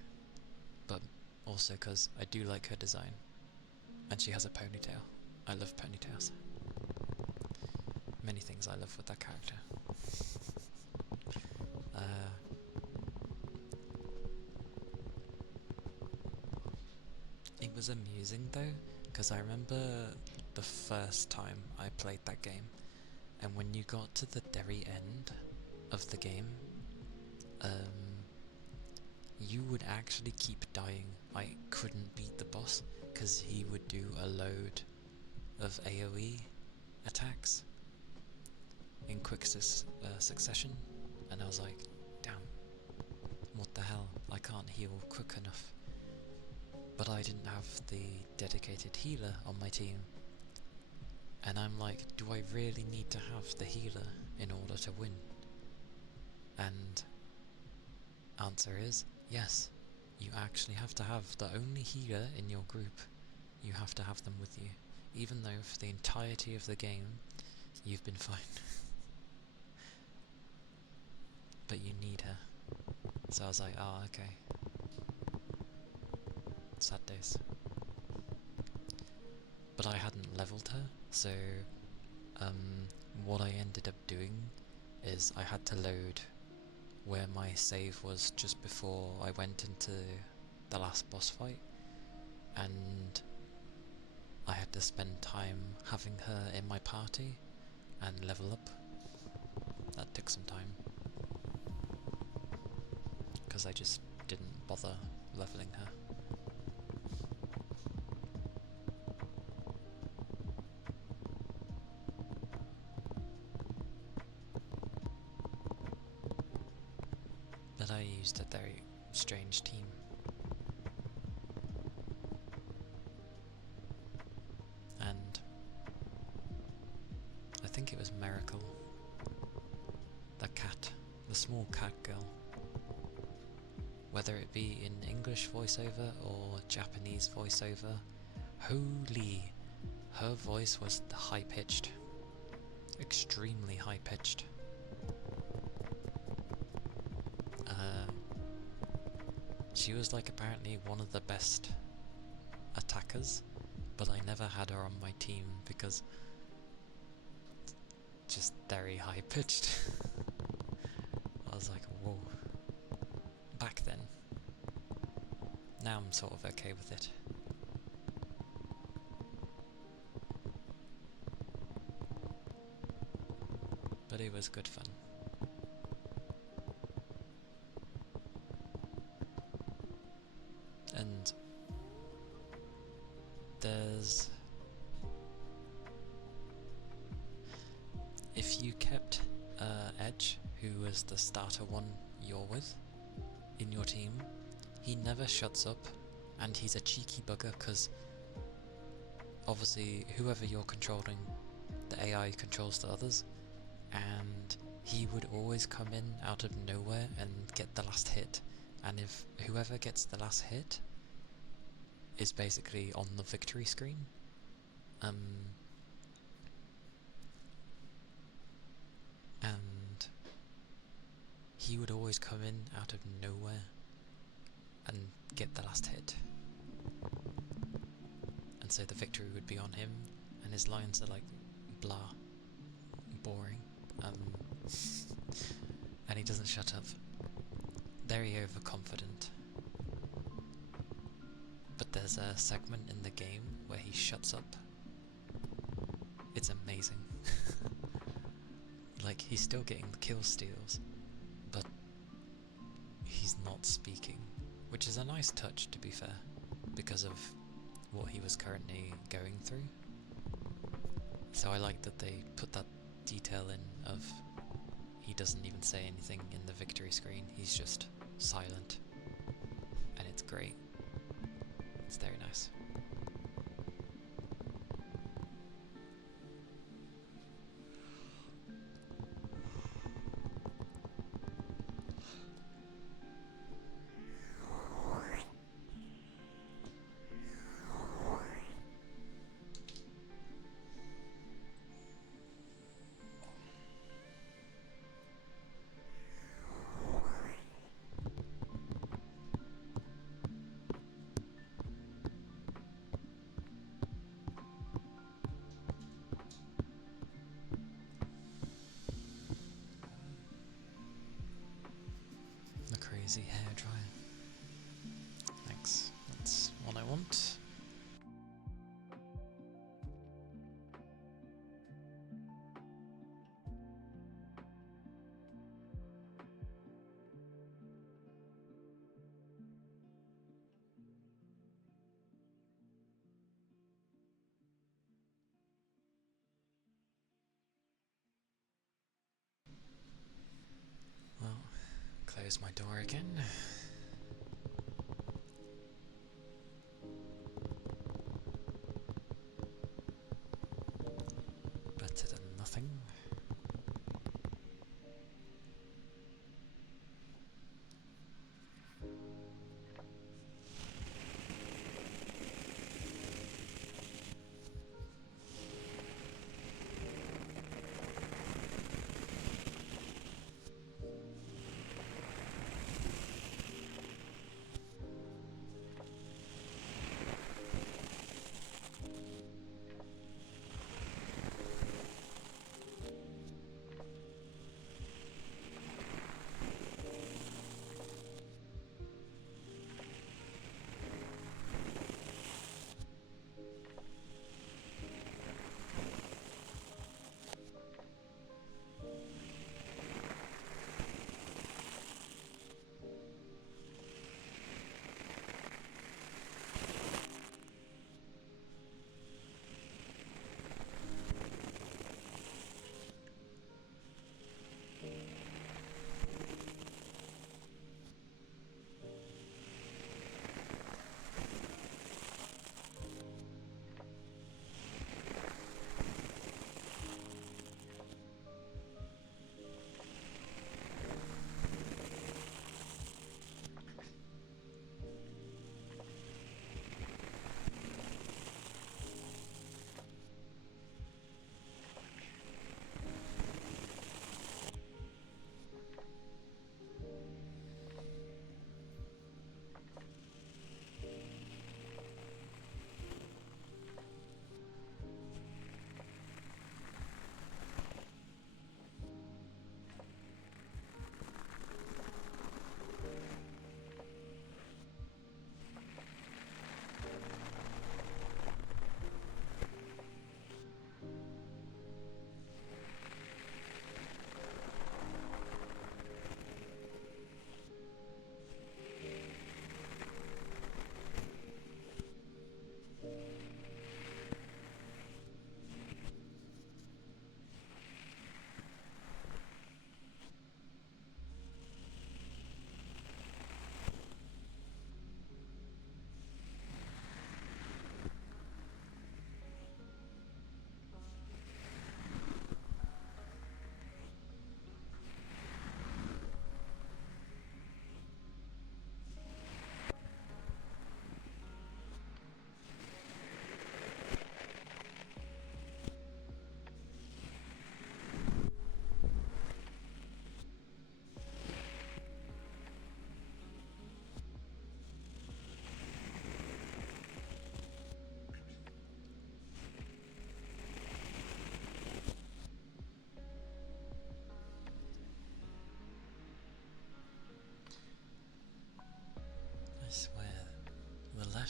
but also because I do like her design. And she has a ponytail. I love ponytails. Many things I love with that character. It was amusing though, because I remember the first time I played that game, and when you got to the very end of the game, you would actually keep dying. I couldn't beat the boss because he would do a load of AoE attacks in quick succession, and I was like, damn, what the hell, I can't heal quick enough. But I didn't have the dedicated healer on my team, and I'm like, do I really need to have the healer in order to win? And answer is yes, you actually have to have the only healer in your group. You have to have them with you, even though for the entirety of the game you've been fine. But you need her. So I was like, oh, okay. Sad days. But I hadn't leveled her, so what I ended up doing is I had to load where my save was just before I went into the last boss fight, and I had to spend time having her in my party and level up. That took some time, because I just didn't bother leveling her. But I used a very strange team. And I hysterical. The cat, the small cat girl. Whether it be in English voiceover or Japanese voiceover, holy, her voice was high-pitched. Extremely high-pitched. She was like apparently one of the best attackers, but I never had her on my team because just very high-pitched. I was like, whoa. Back then. Now I'm sort of okay with it. But it was good fun. And there's... if you kept Edge, who was the starter one you're with, in your team, he never shuts up, and he's a cheeky bugger because obviously whoever you're controlling, the AI controls the others, and he would always come in out of nowhere and get the last hit, and if whoever gets the last hit is basically on the victory screen. And he would always come in out of nowhere and get the last hit, and so the victory would be on him, and his lines are like blah, boring, and he doesn't shut up. Very overconfident. But there's a segment in the game where he shuts up. It's amazing. Like, he's still getting the kill steals, but he's not speaking, which is a nice touch, to be fair, because of what he was currently going through. So I like that they put that detail in of he doesn't even say anything in the victory screen, he's just silent, and it's great. It's very nice. Crazy hair dryer. Thanks. That's what I want. Well, close my door again. Better than nothing.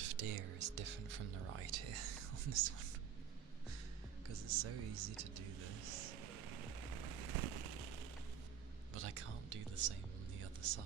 left ear is different from the right ear on this one, because it's so easy to do this, but I can't do the same on the other side.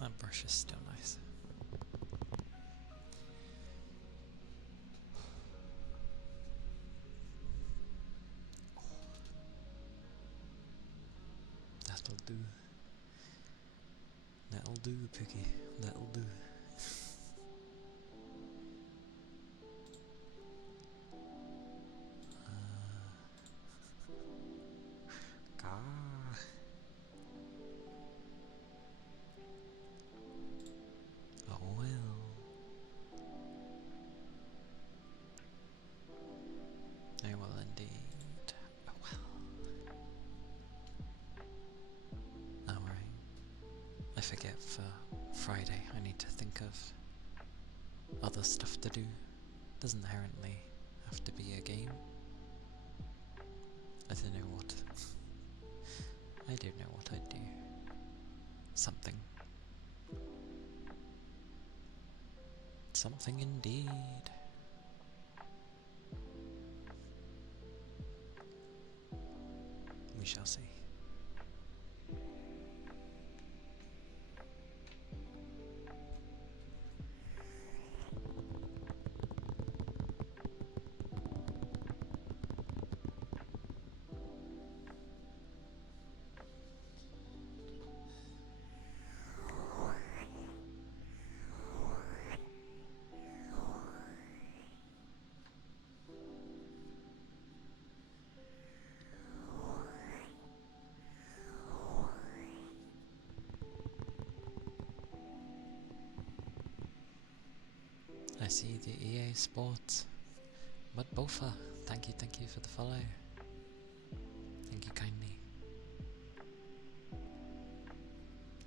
That brush is still nice. That'll do. That'll do, Piggy. That'll do. Oh well. Oh well indeed. Oh well. Alright. I forget for Friday I need to think of other stuff to do. Doesn't inherently have to be a game. I don't know what. I don't know what I'd do. Something. Something indeed. We shall see. I see the EA Sports. But Bofa, thank you for the follow. Thank you kindly.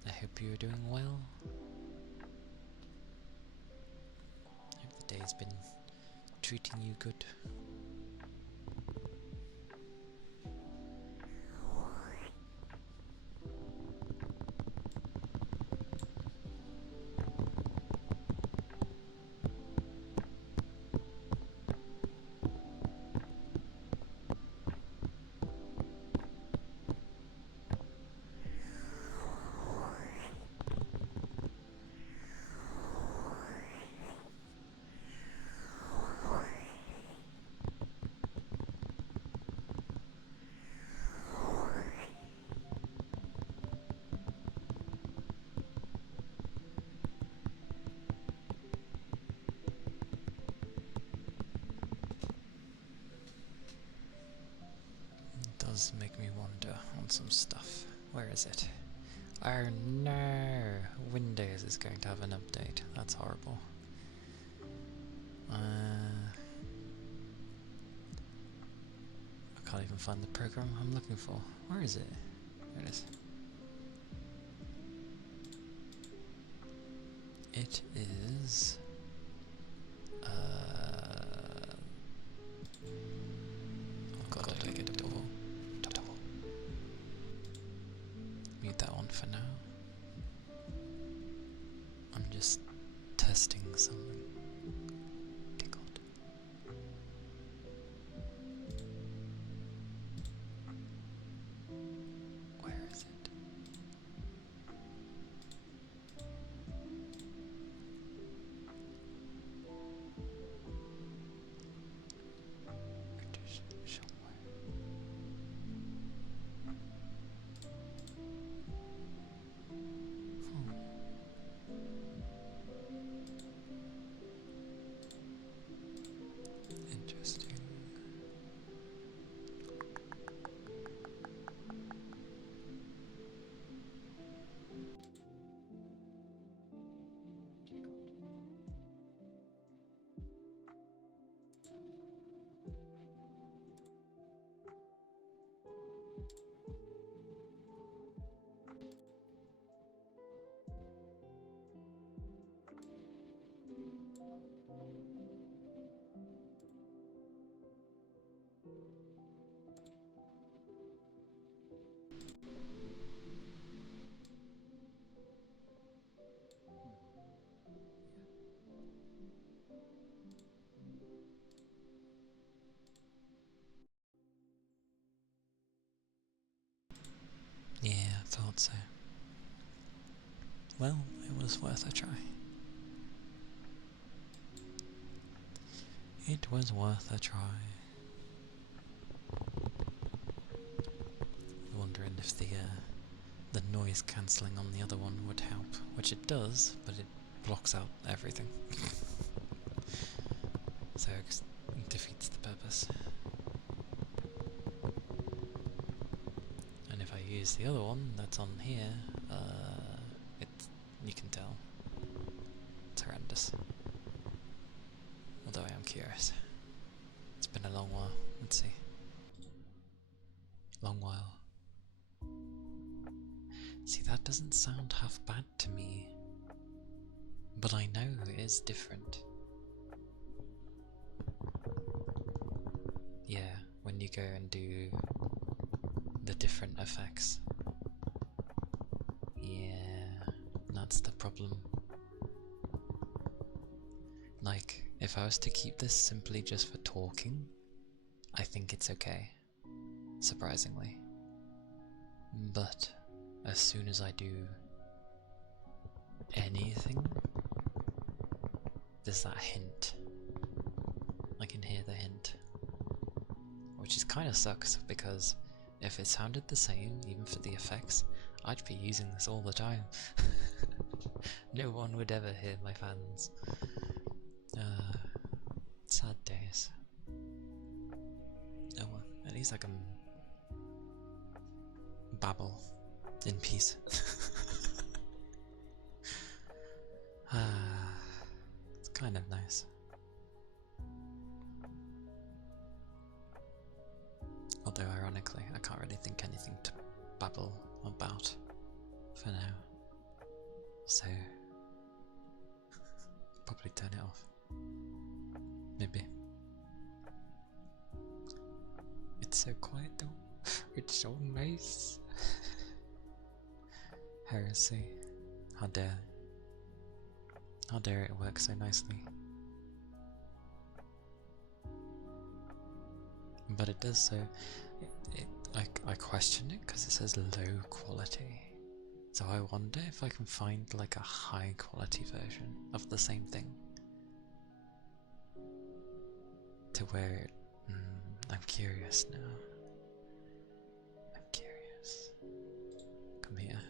I hope you're doing well. Hope the day's been treating you good. Does make me wonder on some stuff. Where is it? Oh no! Windows is going to have an update. That's horrible. I can't even find the program I'm looking for. Where is it? There it is. It is... oh god, I get a double. Mute that one for now. I'm just testing something. Dear God. Where is it? It is somewhere. Interesting. Yeah, I thought so. Well, it was worth a try. It was worth a try. Wondering if the noise cancelling on the other one would help, which it does, but it blocks out everything. So it defeats the purpose. And if I use the other one that's on here, you can tell it's horrendous. Although I am curious. It's been a long while. Let's see. Long while. See, that doesn't sound half bad to me. But I know it is different. Yeah, when you go and do the different effects. Yeah, that's the problem. Like, if I was to keep this simply just for talking, I think it's okay. Surprisingly. But as soon as I do anything, there's that hint. I can hear the hint. Which is kind of sucks, because if it sounded the same, even for the effects, I'd be using this all the time. No one would ever hear my fans. Sad days. Oh well, at least I can babble in peace. It's kind of nice. Although ironically, I can't really think anything to babble about for now. So probably turn it off. Maybe. It's so quiet though. It's so nice. Heresy. How dare. How dare it work so nicely. But it does so. I question it because it says low quality. So I wonder if I can find like a high quality version of the same thing. To where it, I'm curious now. I'm curious. Come here.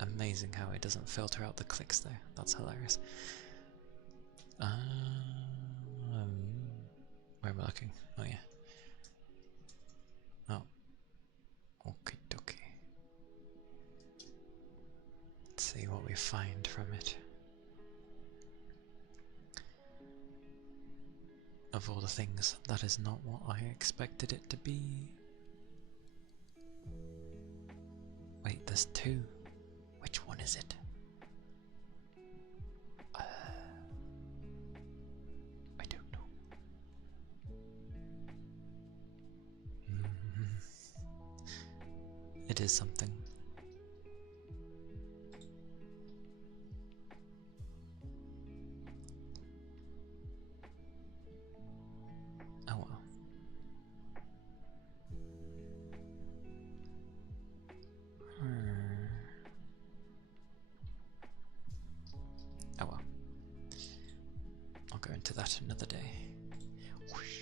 Amazing how it doesn't filter out the clicks though. That's hilarious. Where am I looking? Oh yeah. Oh. Okie dokie. Let's see what we find from it. Of all the things, that is not what I expected it to be. Wait, there's two. Which one is it? is something. Oh well. Oh well. I'll go into that another day. Whoosh.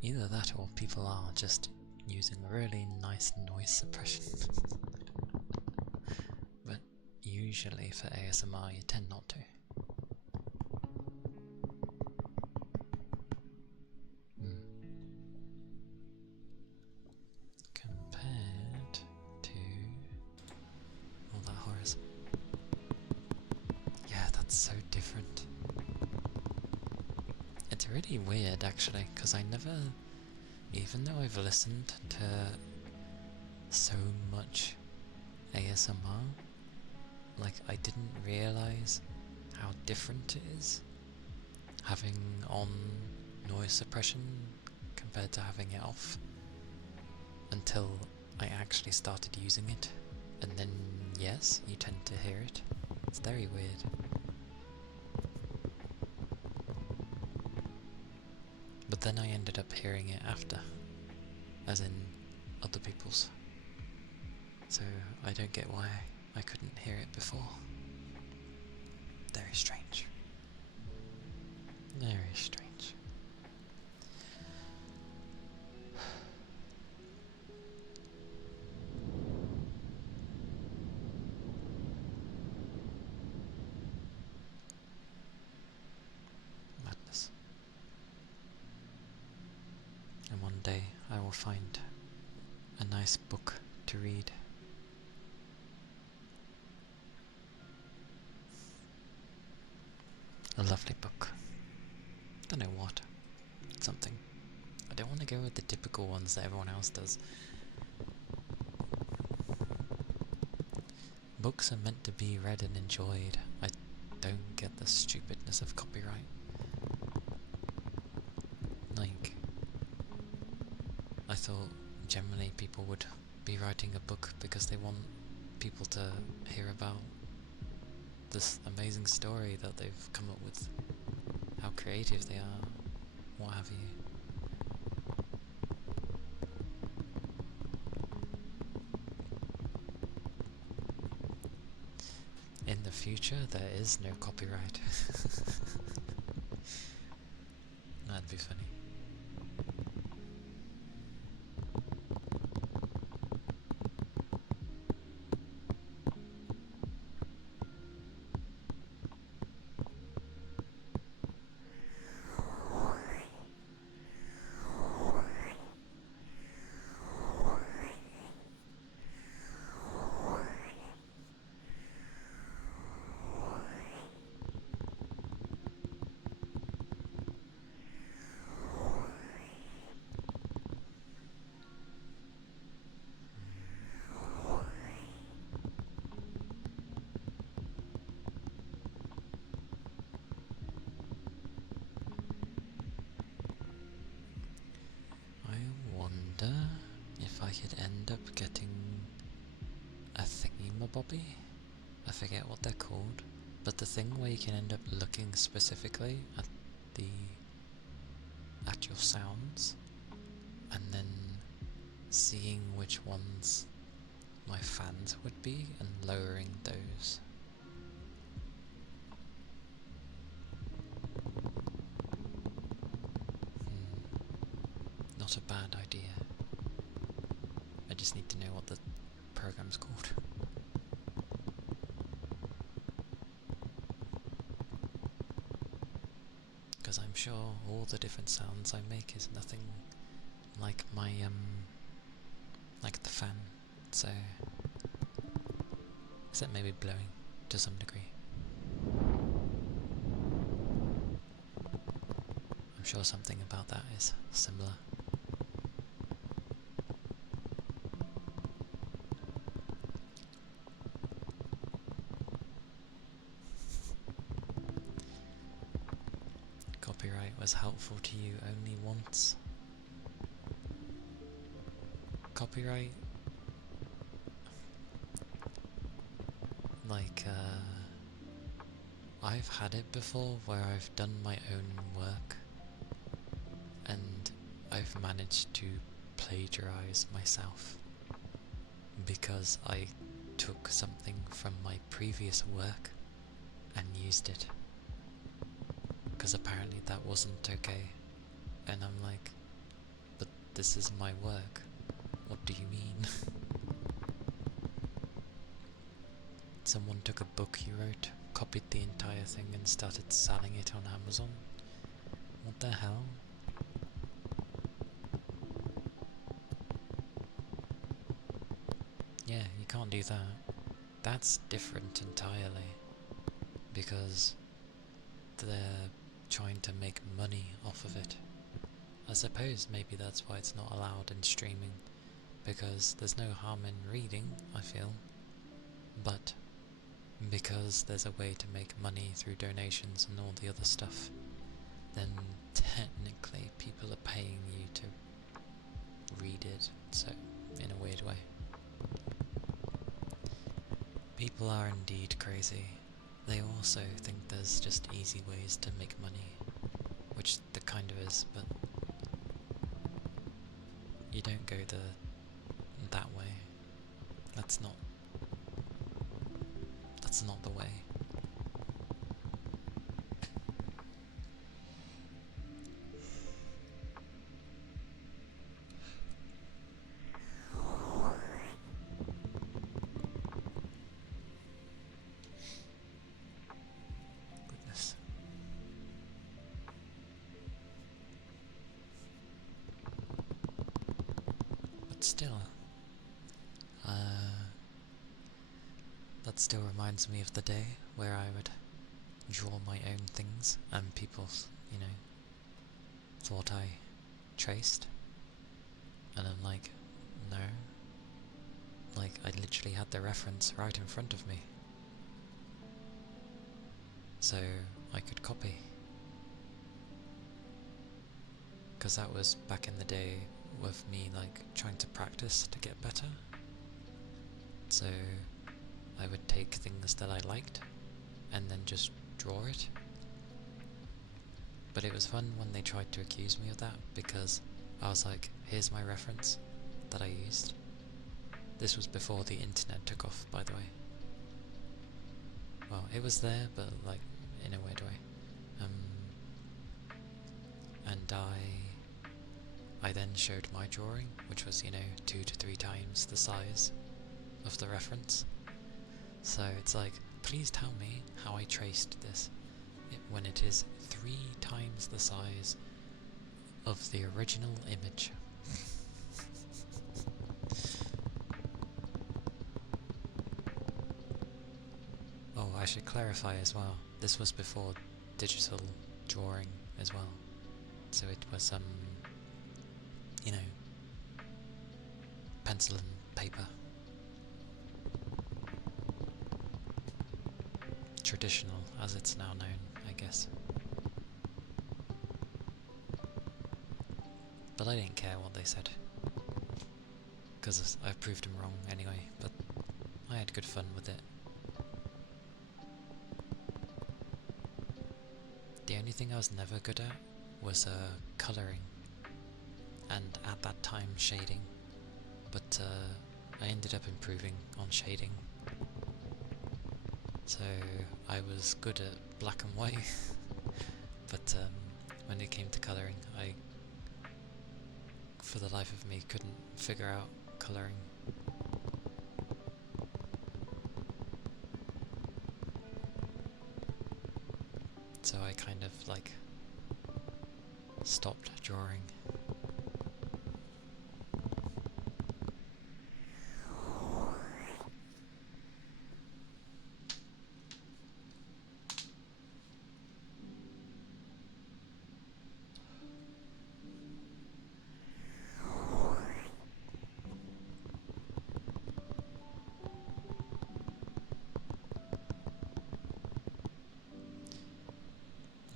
Either that or people are just using really nice noise suppression. But usually for ASMR you tend not to. Compared to all that horrors. Yeah, that's so different. It's really weird actually, because I never, even though I've listened to so much ASMR, like I didn't realise how different it is having on noise suppression compared to having it off until I actually started using it, and then yes, you tend to hear it. It's very weird. But then I ended up hearing it after, as in other people's. So I don't get why I couldn't hear it before. Very strange. Very strange. Madness. And one day I will find a nice book to read. A lovely book. Don't know what. Something. I don't want to go with the typical ones that everyone else does. Books are meant to be read and enjoyed. I don't get the stupidness of copyright. Like, I thought generally people would be writing a book because they want people to hear about this amazing story that they've come up with, how creative they are, what have you. In the future, there is no copyright. That'd be funny. If I could end up getting a thingy-mabobby, I forget what they're called, but the thing where you can end up looking specifically at your sounds and then seeing which ones my fans would be and lowering those. Not a bad idea. I just need to know what the program's called. Because I'm sure all the different sounds I make is nothing like my, like the fan, so, except maybe blowing to some degree. I'm sure something about that is similar. was helpful to you only once. Copyright? Like, I've had it before where I've done my own work and I've managed to plagiarize myself because I took something from my previous work and used it. Because apparently that wasn't okay. And I'm like, but this is my work. What do you mean? Someone took a book you wrote, copied the entire thing and started selling it on Amazon? What the hell? Yeah, you can't do that. That's different entirely. Because they're trying to make money off of it. I suppose maybe that's why it's not allowed in streaming. Because there's no harm in reading, I feel. But because there's a way to make money through donations and all the other stuff, then technically people are paying you to read it, so in a weird way. People are indeed crazy. They also think there's just easy ways to make money, which there kind of is, but you don't go that way. That's not the way. Goodness. But still, that still reminds me of the day where I would draw my own things and people, you know, thought I traced. And I'm like, no. Like, I literally had the reference right in front of me. So I could copy. Because that was back in the day with me, like, trying to practice to get better. So I would take things that I liked and then just draw it. But it was fun when they tried to accuse me of that, because I was like, here's my reference that I used. This was before the internet took off, by the way. Well, it was there, but like, in a weird way. And I then showed my drawing, which was, you know, 2 to 3 times the size of the reference. So it's like, please tell me how I traced this, when it is 3 times the size of the original image. Oh, I should clarify as well, this was before digital drawing as well. So it was, you know, pencil and paper. Traditional, as it's now known, I guess. But I didn't care what they said, because I proved them wrong anyway, but I had good fun with it. The only thing I was never good at was colouring, and at that time shading, but I ended up improving on shading. So I was good at black and white, but when it came to colouring, I, for the life of me, couldn't figure out colouring. So I kind of like stopped drawing.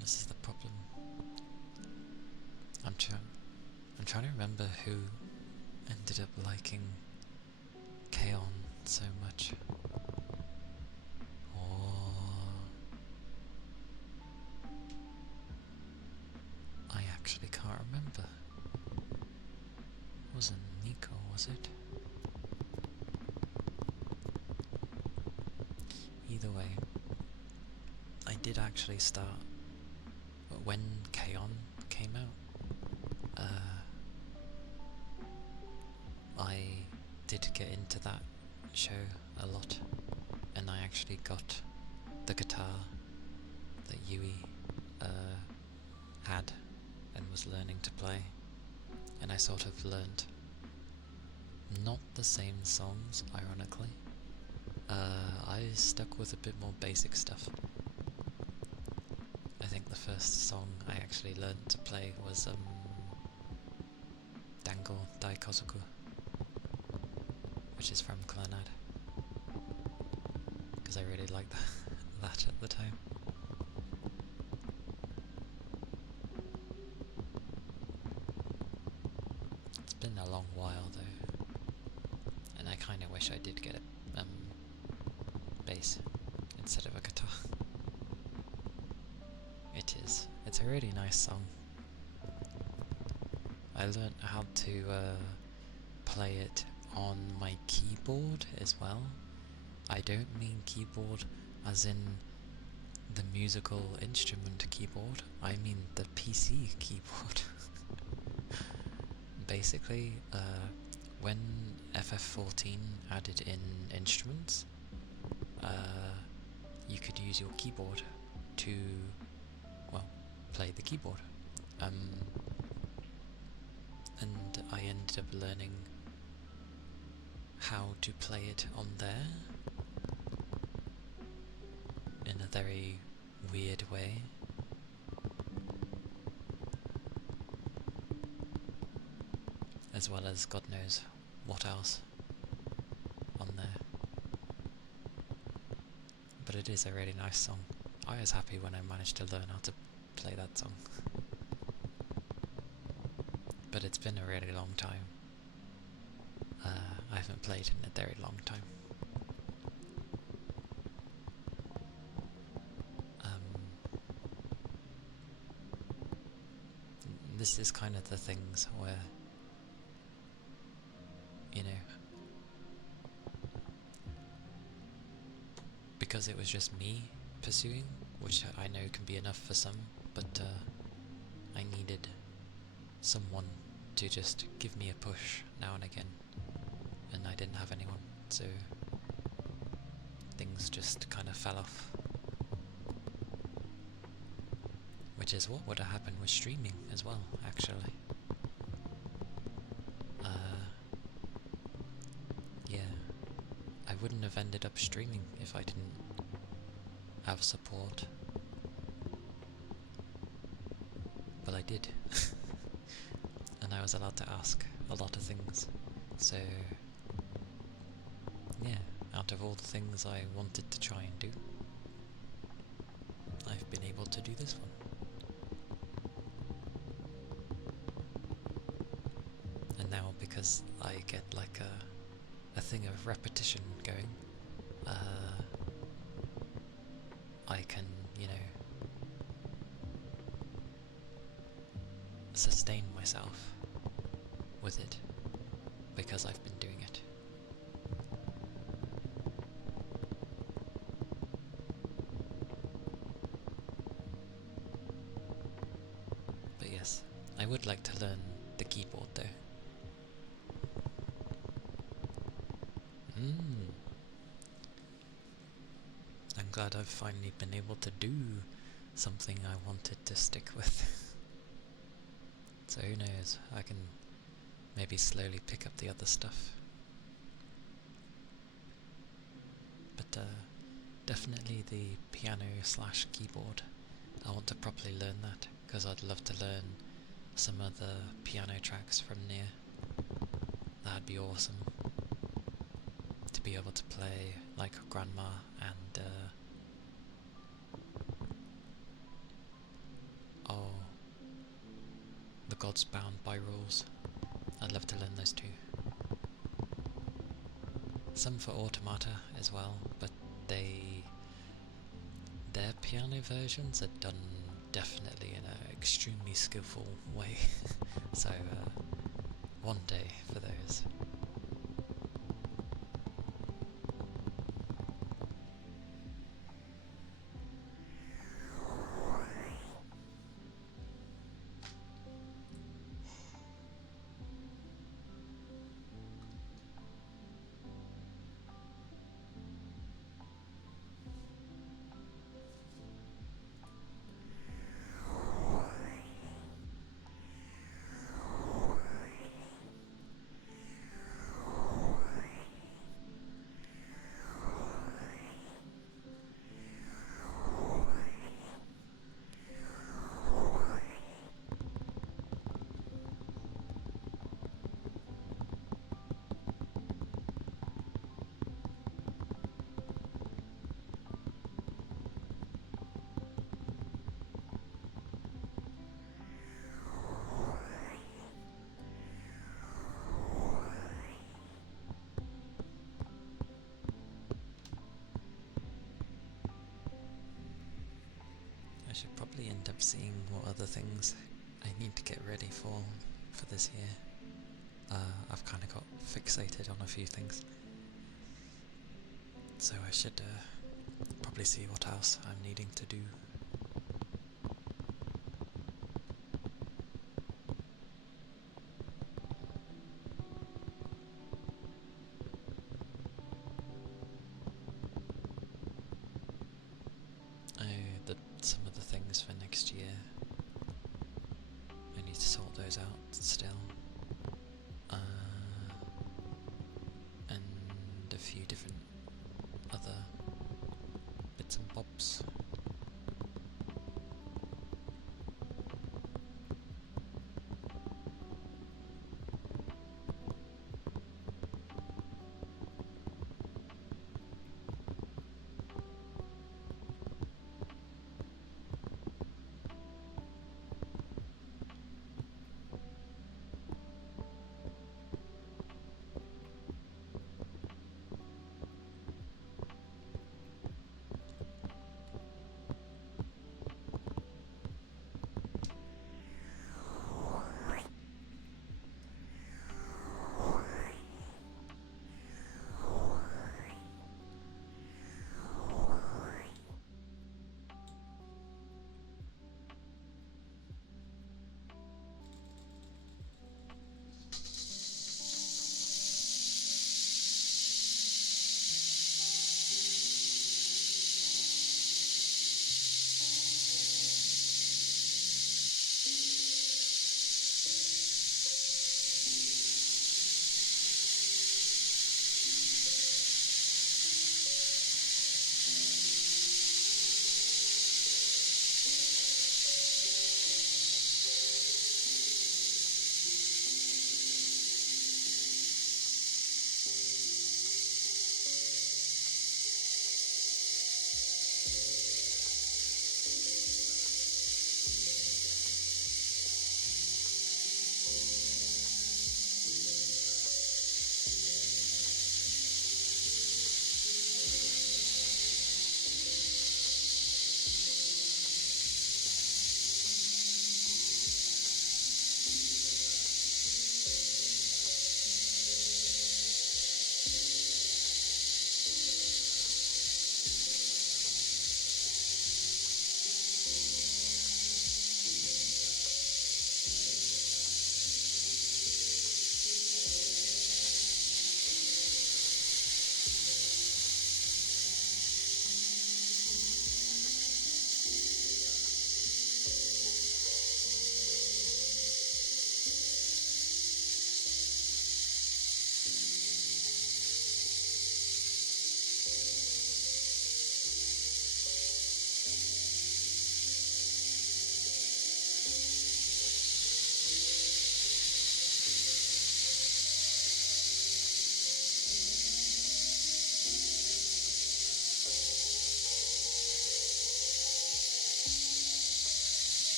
This is the problem. I'm trying to remember who ended up liking Kaon so much. Oh, I actually can't remember. It wasn't Nico, was it? Either way, I did actually start when Kaon came out. I did get into that show a lot, and I actually got the guitar that Yui had and was learning to play, and I sort of learnt not the same songs, ironically. I stuck with a bit more basic stuff. I think the first song I actually learnt to play was Dango Dai Kozoku, which is from Clannad, because I really liked that at the time. It's been a long while though, and I kinda wish I did get a bass instead of a guitar. It's a really nice song. I learnt how to play it on my keyboard as well. I don't mean keyboard as in the musical instrument keyboard, I mean the PC keyboard. Basically, when FF14 added in instruments, you could use your keyboard to, well, play the keyboard. And I ended up learning how to play it on there in a very weird way. As well as God knows what else on there. But it is a really nice song. I was happy when I managed to learn how to play that song. But it's been a really long time. I haven't played in a very long time. This is kind of the things where, you know, because it was just me pursuing, which I know can be enough for some, but I needed someone to just give me a push now and again, and I didn't have anyone, so things just kind of fell off. Which is what would have happened with streaming as well, actually. Yeah, I wouldn't have ended up streaming if I didn't have support. But I did. And I was allowed to ask a lot of things. So, yeah, out of all the things I wanted to try and do, I've been able to do this one. And now, because I get like a thing of repetition going, I can, you know, sustain myself with it because I've been doing it. But yes, I would like to learn the keyboard though. I'm glad I've finally been able to do something I wanted to stick with. So who knows, I can maybe slowly pick up the other stuff. But definitely the piano / keyboard. I want to properly learn that, because I'd love to learn some other piano tracks from Nier. That'd be awesome. To be able to play like Grandma and the Gods Bound by Rules. I'd love to learn those too. Some for Automata as well, but their piano versions are done definitely in an extremely skillful way. So one day for those. I should probably end up seeing what other things I need to get ready for this year. I've kind of got fixated on a few things, so I should probably see what else I'm needing to do. Some of the things for next year, I need to sort those out still, and a few different other bits and bobs.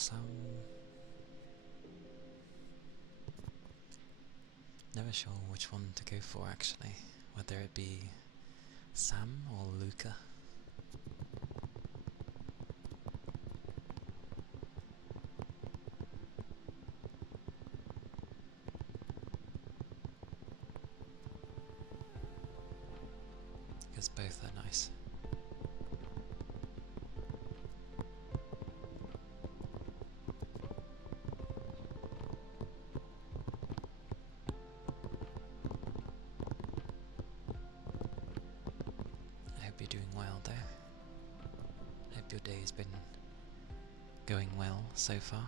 Sam. Never sure which one to go for actually, whether it be Sam or Luca. Because both are nice. I hope you're doing well there. Hope your day's been going well so far.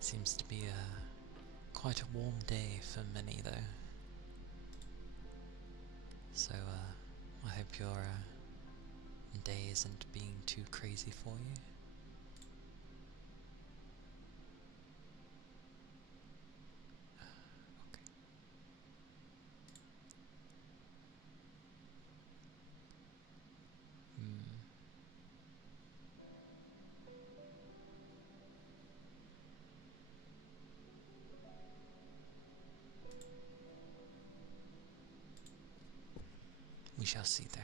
Seems to be quite a warm day for many though. So I hope your day isn't being too crazy for you. Okay. We shall see though.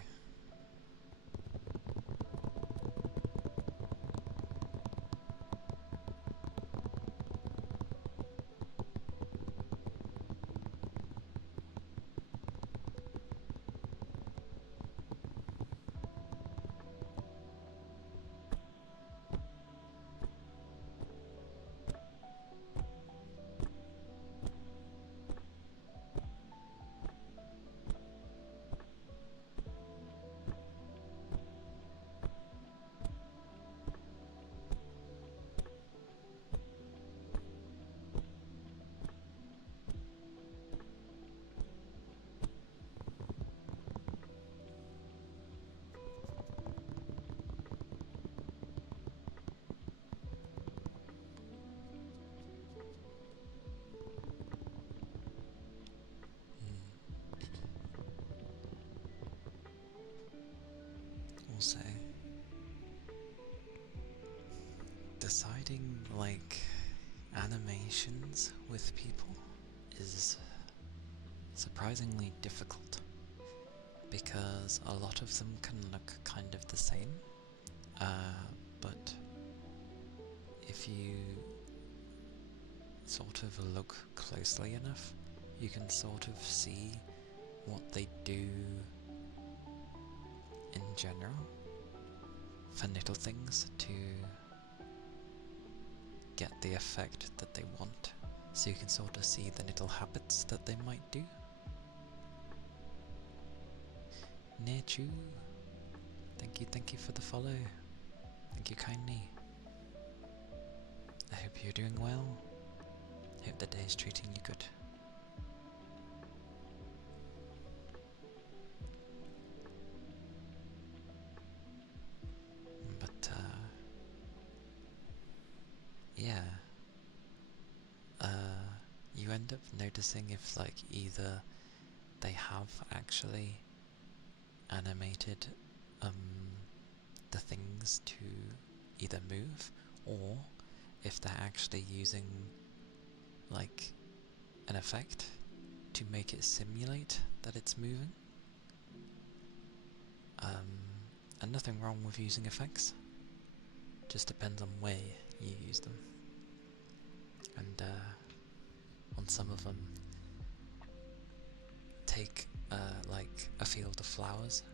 Also, deciding like animations with people is surprisingly difficult because a lot of them can look kind of the same, but if you sort of look closely enough, you can sort of see what they do in general for little things to get the effect that they want. So you can sort of see the little habits that they might do. Nechu, thank you for the follow. Thank you kindly. I hope you're doing well. Hope the day is treating you good. But yeah, you end up noticing if like either they have actually animated the things to either move, or if they're actually using like an effect to make it simulate that it's moving. And nothing wrong with using effects, just depends on where you use them. And on some of them, take like a field of flowers,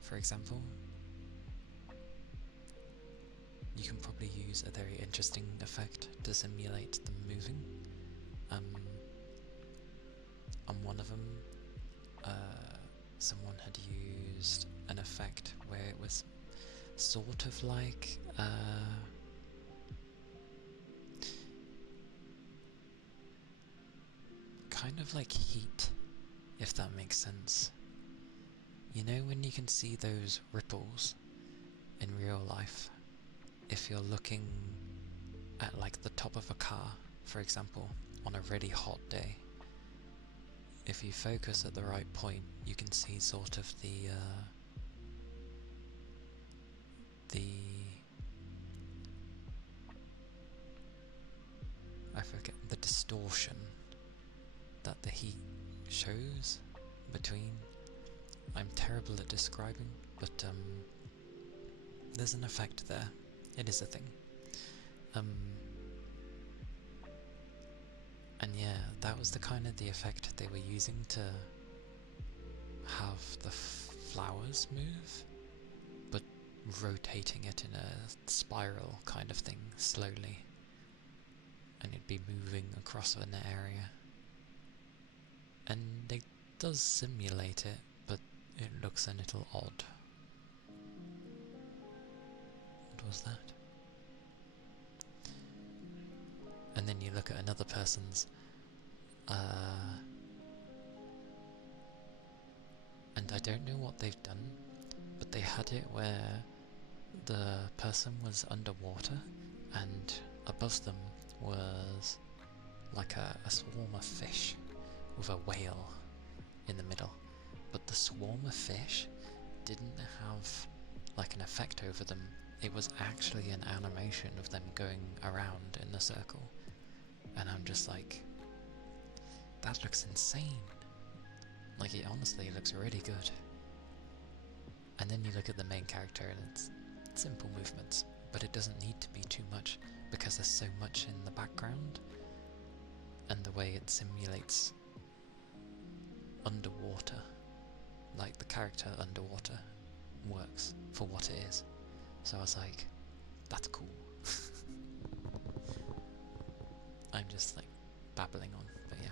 for example. you can probably use a very interesting effect to simulate them moving. On one of them, someone had used an effect where it was sort of like kind of like heat, if that makes sense. You know when you can see those ripples in real life, if you're looking at like the top of a car, for example, on a really hot day, if you focus at the right point, you can see sort of the I forget, the distortion that the heat shows between. I'm terrible at describing, but there's an effect there. It is a thing. And yeah, that was the kind of the effect they were using to have the flowers move, but rotating it in a spiral kind of thing, slowly. And it'd be moving across an area. And it does simulate it, but it looks a little odd. What was that? And then you look at another person's, and I don't know what they've done, but they had it where the person was underwater, and above them was like a swarm of fish with a whale in the middle. But the swarm of fish didn't have like an effect over them. It was actually an animation of them going around in a circle. And I'm just like, that looks insane. Like, it honestly looks really good. And then you look at the main character and it's simple movements, but it doesn't need to be too much because there's so much in the background and the way it simulates underwater, like the character underwater, works for what it is. So I was like, that's cool. I'm just like babbling on, but yeah.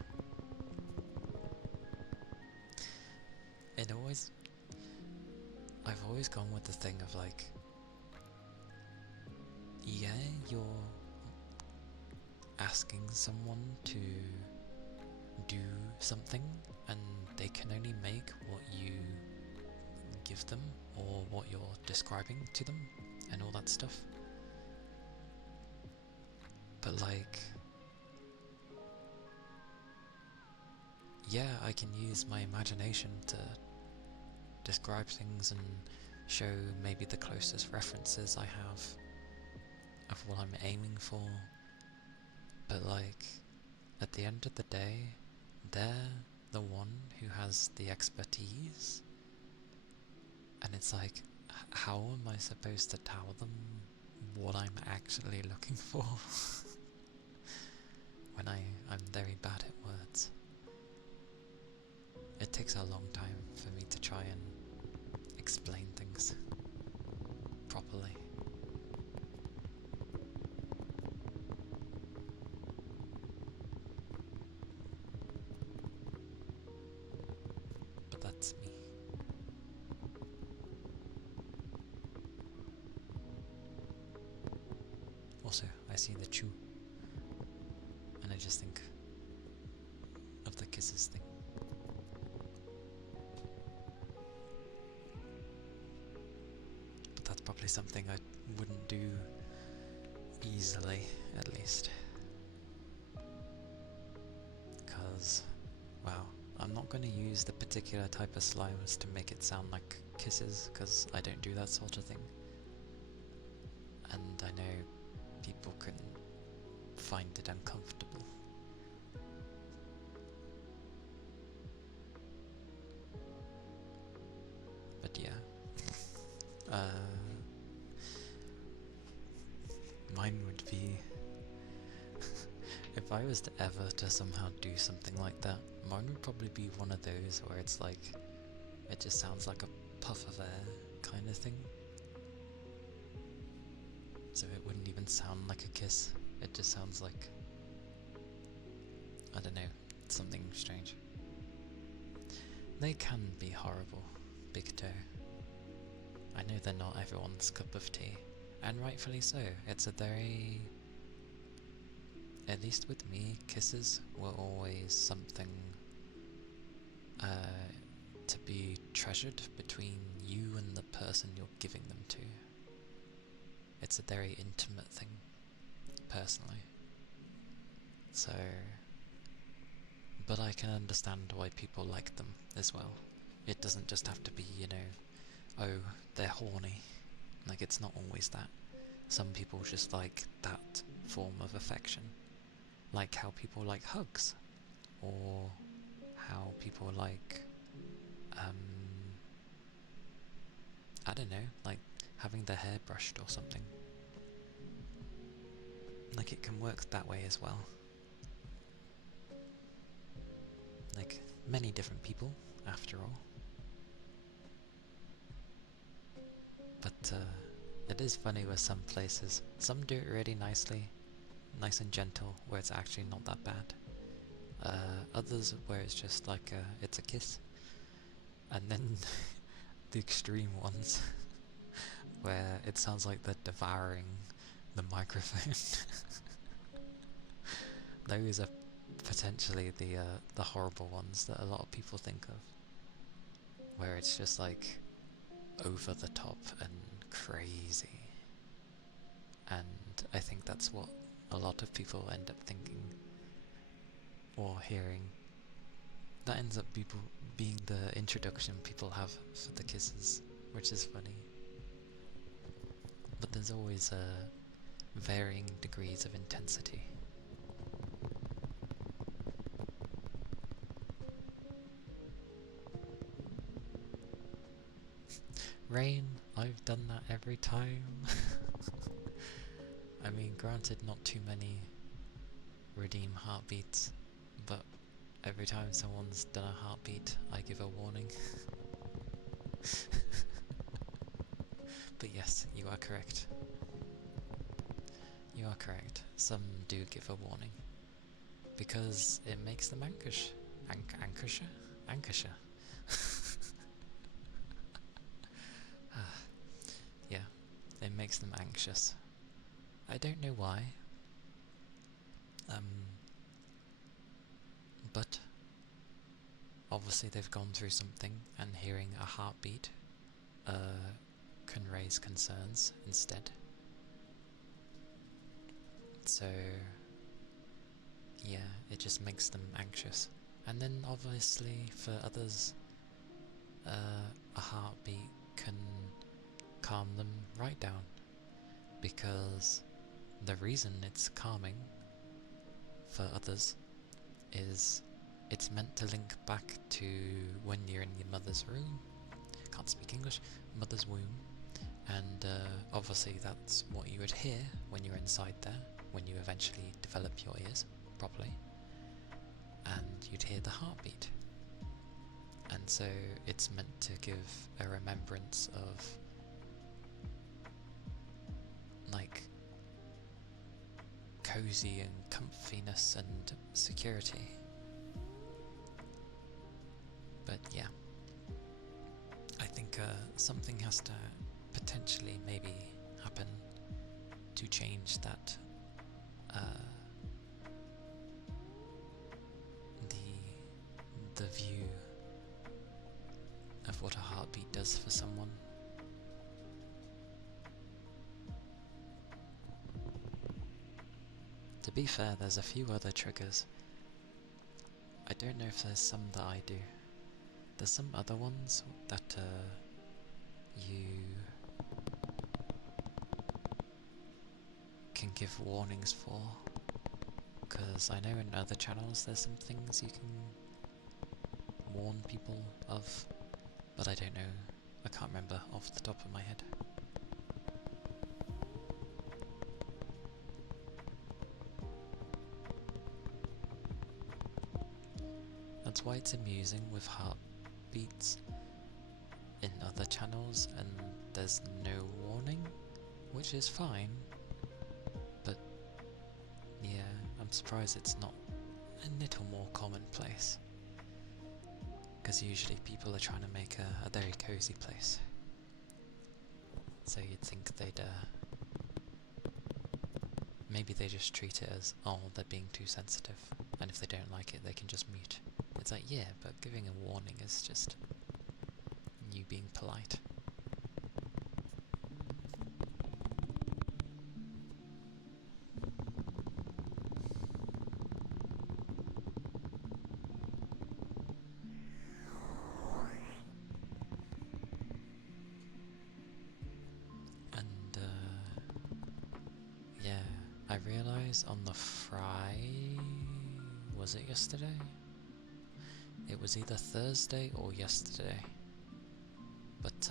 I've always gone with the thing of like, yeah, you're asking someone to do something and they can only make what you give them or what you're describing to them and all that stuff. But like, yeah, I can use my imagination to describe things and show maybe the closest references I have of what I'm aiming for, but like, at the end of the day, they're the one who has the expertise, and it's like, how am I supposed to tell them what I'm actually looking for when I'm very bad at words? It takes a long time for me to try and explain things properly. But that's me. Also, I see the chew, and I just think of the kisses thing. But that's probably something I wouldn't do easily, at least. Because, wow, I'm not going to use the particular type of slimes to make it sound like kisses, because I don't do that sort of thing. And I know people can find it uncomfortable. But yeah. Mine would be if I was to ever to somehow do something like that, mine would probably be one of those where it's like, it just sounds like a puff of air kind of thing. So it wouldn't even sound like a kiss. It just sounds like, I don't know, something strange. They can be horrible, Big Toe. I know they're not everyone's cup of tea, and rightfully so. It's a very, at least with me, kisses were always something to be treasured between you and the person you're giving them to. It's a very intimate thing, personally. So, but I can understand why people like them as well. It doesn't just have to be, you know, oh, they're horny. Like, it's not always that. Some people just like that form of affection. Like how people like hugs. Or how people like, I don't know, like having their hair brushed or something. Like, it can work that way as well. Like, many different people, after all. But it is funny with some places. Some do it really nicely, nice and gentle, where it's actually not that bad. Others where it's just like it's a kiss. And then the extreme ones where it sounds like they're devouring the microphone. Those are potentially the horrible ones that a lot of people think of, where it's just like over the top and crazy. And I think that's what a lot of people end up thinking or hearing. That ends up being the introduction people have for the kisses, which is funny. But there's always varying degrees of intensity. Rain, I've done that every time. I mean, granted, not too many redeem heartbeats, but every time someone's done a heartbeat, I give a warning. But yes, you are correct. You are correct. Some do give a warning. Because it makes them anxious. Anxious? Anxious. Yeah, it makes them anxious. I don't know why. But obviously they've gone through something, and hearing a heartbeat can raise concerns instead. So yeah, it just makes them anxious. And then obviously for others, a heartbeat can calm them right down, because the reason it's calming for others is it's meant to link back to when you're in your mother's room, can't speak English, mother's womb, and obviously that's what you would hear when you're inside there, when you eventually develop your ears properly, and you'd hear the heartbeat. And so it's meant to give a remembrance of, like, cozy and comfiness and security. But yeah, I think something has to potentially maybe happen to change that, the view of what a heartbeat does for someone. To be fair, there's a few other triggers. I don't know if there's some that I do. There's some other ones that you can give warnings for, because I know in other channels there's some things you can warn people of, but I don't know, I can't remember off the top of my head. That's why it's amusing with heartbeats in other channels and there's no warning, which is fine, I'm surprised it's not a little more commonplace. Because usually people are trying to make a very cozy place. So you'd think they'd, maybe they just treat it as, oh, they're being too sensitive, and if they don't like it, they can just mute. It's like, yeah, but giving a warning is just you being polite. And, yeah, I realised on the was it yesterday? It was either Thursday or yesterday. But,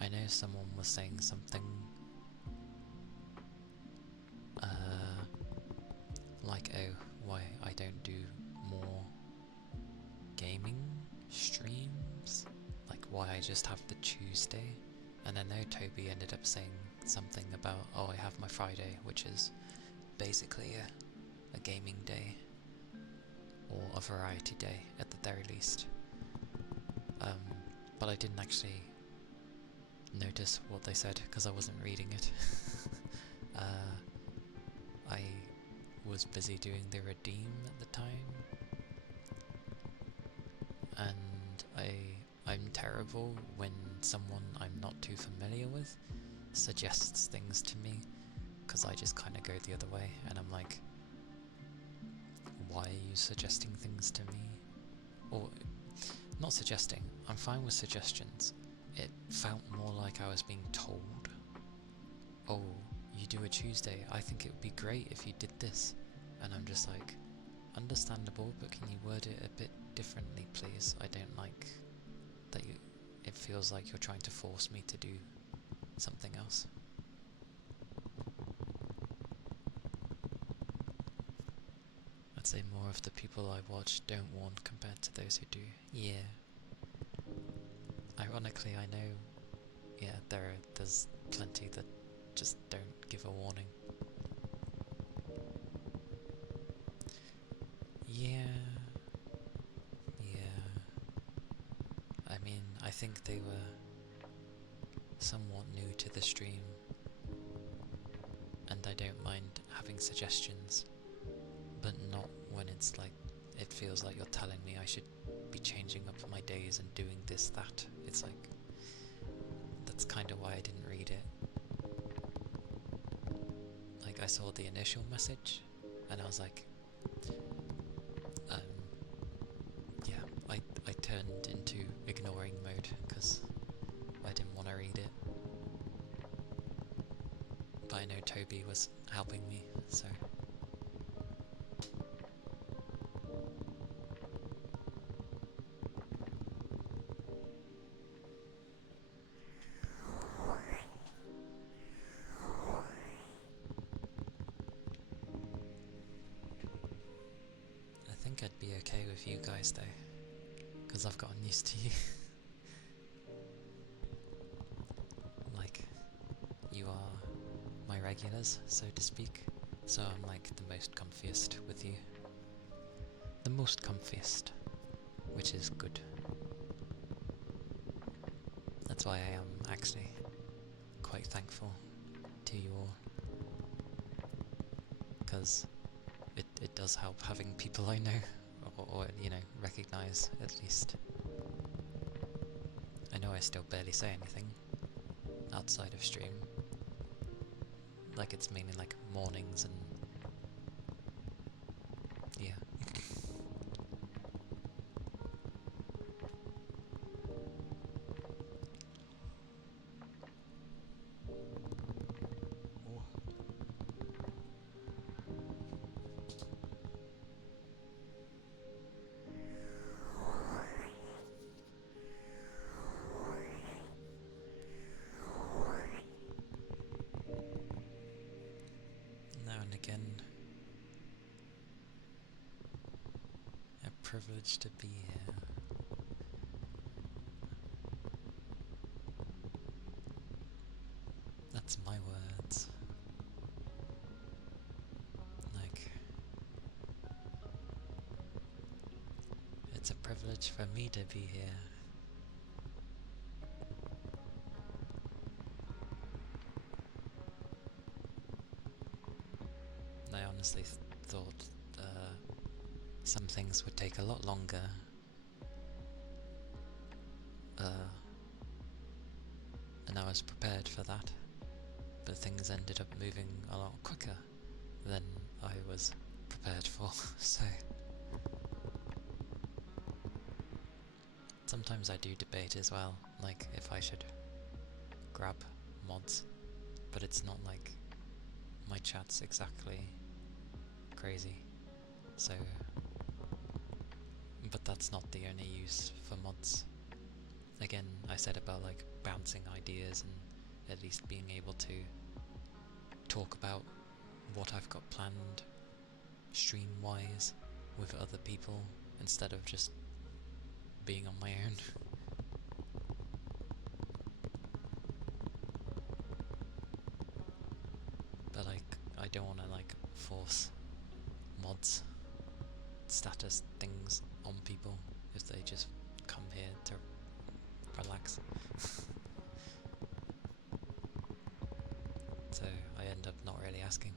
I know someone was saying something, like, oh, why I don't do more gaming streams? Like, why I just have the Tuesday? And I know Toby ended up saying something about, oh, I have my Friday, which is basically a gaming day, or a variety day at the very least. But I didn't actually notice what they said because I wasn't reading it. I was busy doing the redeem at the time, and I'm terrible when someone I'm not too familiar with suggests things to me, because I just kind of go the other way, and I'm like, why are you suggesting things to me? Or, not suggesting, I'm fine with suggestions. It felt more like I was being told, oh, you do a Tuesday, I think it would be great if you did this. And I'm just like, understandable, but can you word it a bit differently, please? I don't like that it feels like you're trying to force me to do something else. I'd say more of the people I watch don't warn compared to those who do. Yeah. Ironically, I know, yeah, there's plenty that just don't give a warning. Yeah. I mean, I think they were somewhat new to the stream, and I don't mind having suggestions, but not when it's like, it feels like you're telling me I should be changing up my days and doing this, that. It's like, that's kind of why I didn't read it. Like, I saw the initial message, and I was like, yeah, I turned into ignoring mode, because I didn't want to read it. But I know Toby was helping me, so... I think I'd be okay with you guys though, because I've gotten used to you. Like, you are my regulars, so to speak, so I'm like the most comfiest with you. The most comfiest, which is good. That's why I am actually quite thankful to you all, because it does help having people I know, or you know, recognise at least. I know I still barely say anything outside of stream. Like, it's mainly like mornings and yeah. Now and again, a privilege to be here. That's my words. It's a privilege for me to be here. I honestly thought some things would take a lot longer. And I was prepared for that. But things ended up moving a lot quicker than I was prepared for, so... Sometimes I do debate as well, like if I should grab mods, but it's not like my chat's exactly crazy, so... But that's not the only use for mods. Again, I said about like bouncing ideas and at least being able to talk about what I've got planned stream-wise with other people instead of just being on my own. But like, I don't want to like force mods status things on people if they just come here to relax. So I end up not really asking.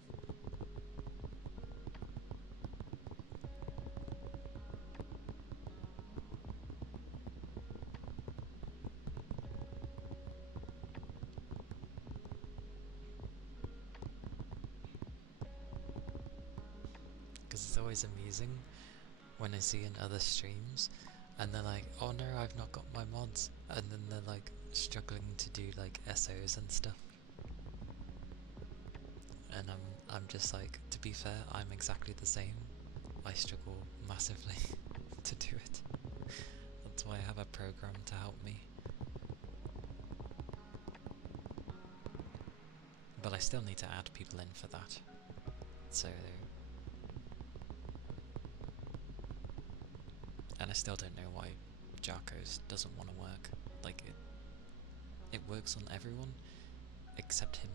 Because it's always amusing when I see in other streams and they're like, oh no, I've not got my mods, and then they're like struggling to do like SOs and stuff. And I'm just like, to be fair, I'm exactly the same. I struggle massively to do it. That's why I have a program to help me. But I still need to add people in for that. So... And I still don't know why Jarkos doesn't want to work. Like, it works on everyone except him.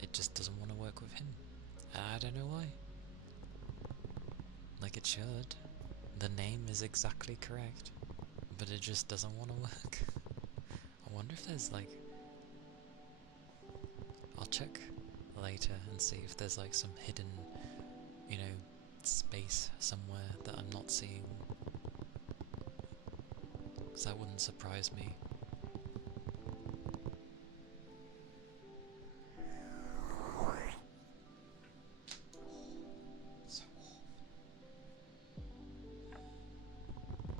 It just doesn't want to work with him. And I don't know why. Like, it should. The name is exactly correct. But it just doesn't want to work. I wonder if there's like... I'll check later and see if there's like some hidden, you know, space somewhere that I'm not seeing. Because that wouldn't surprise me. So warm.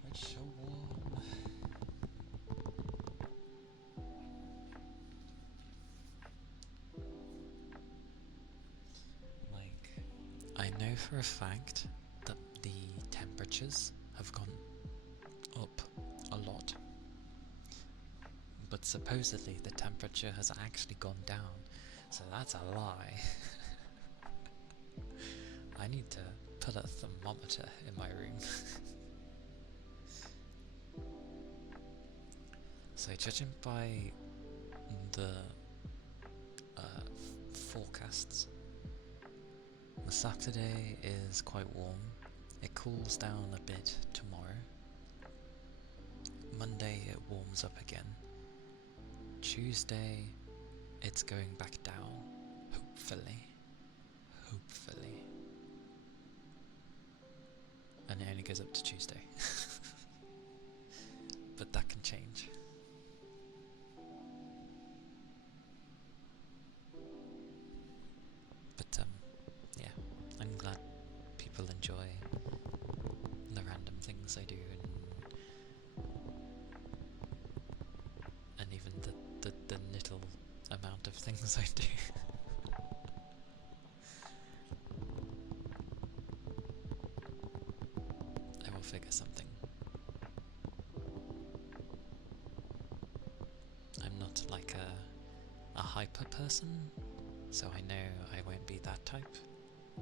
It's so warm. Like, I know for a fact that the temperatures have gone up a lot, but supposedly the temperature has actually gone down, so that's a lie. I need to put a thermometer in my room. So judging by the forecasts, the Saturday is quite warm. It cools down a bit tomorrow. Monday it warms up again. Tuesday it's going back down, hopefully. Hopefully. And it only goes up to Tuesday. But that can change. But yeah, I'm glad people enjoy the random things I do, and even the little amount of things I do. I will figure something. I'm not like a hyper person, so I know I won't be that type,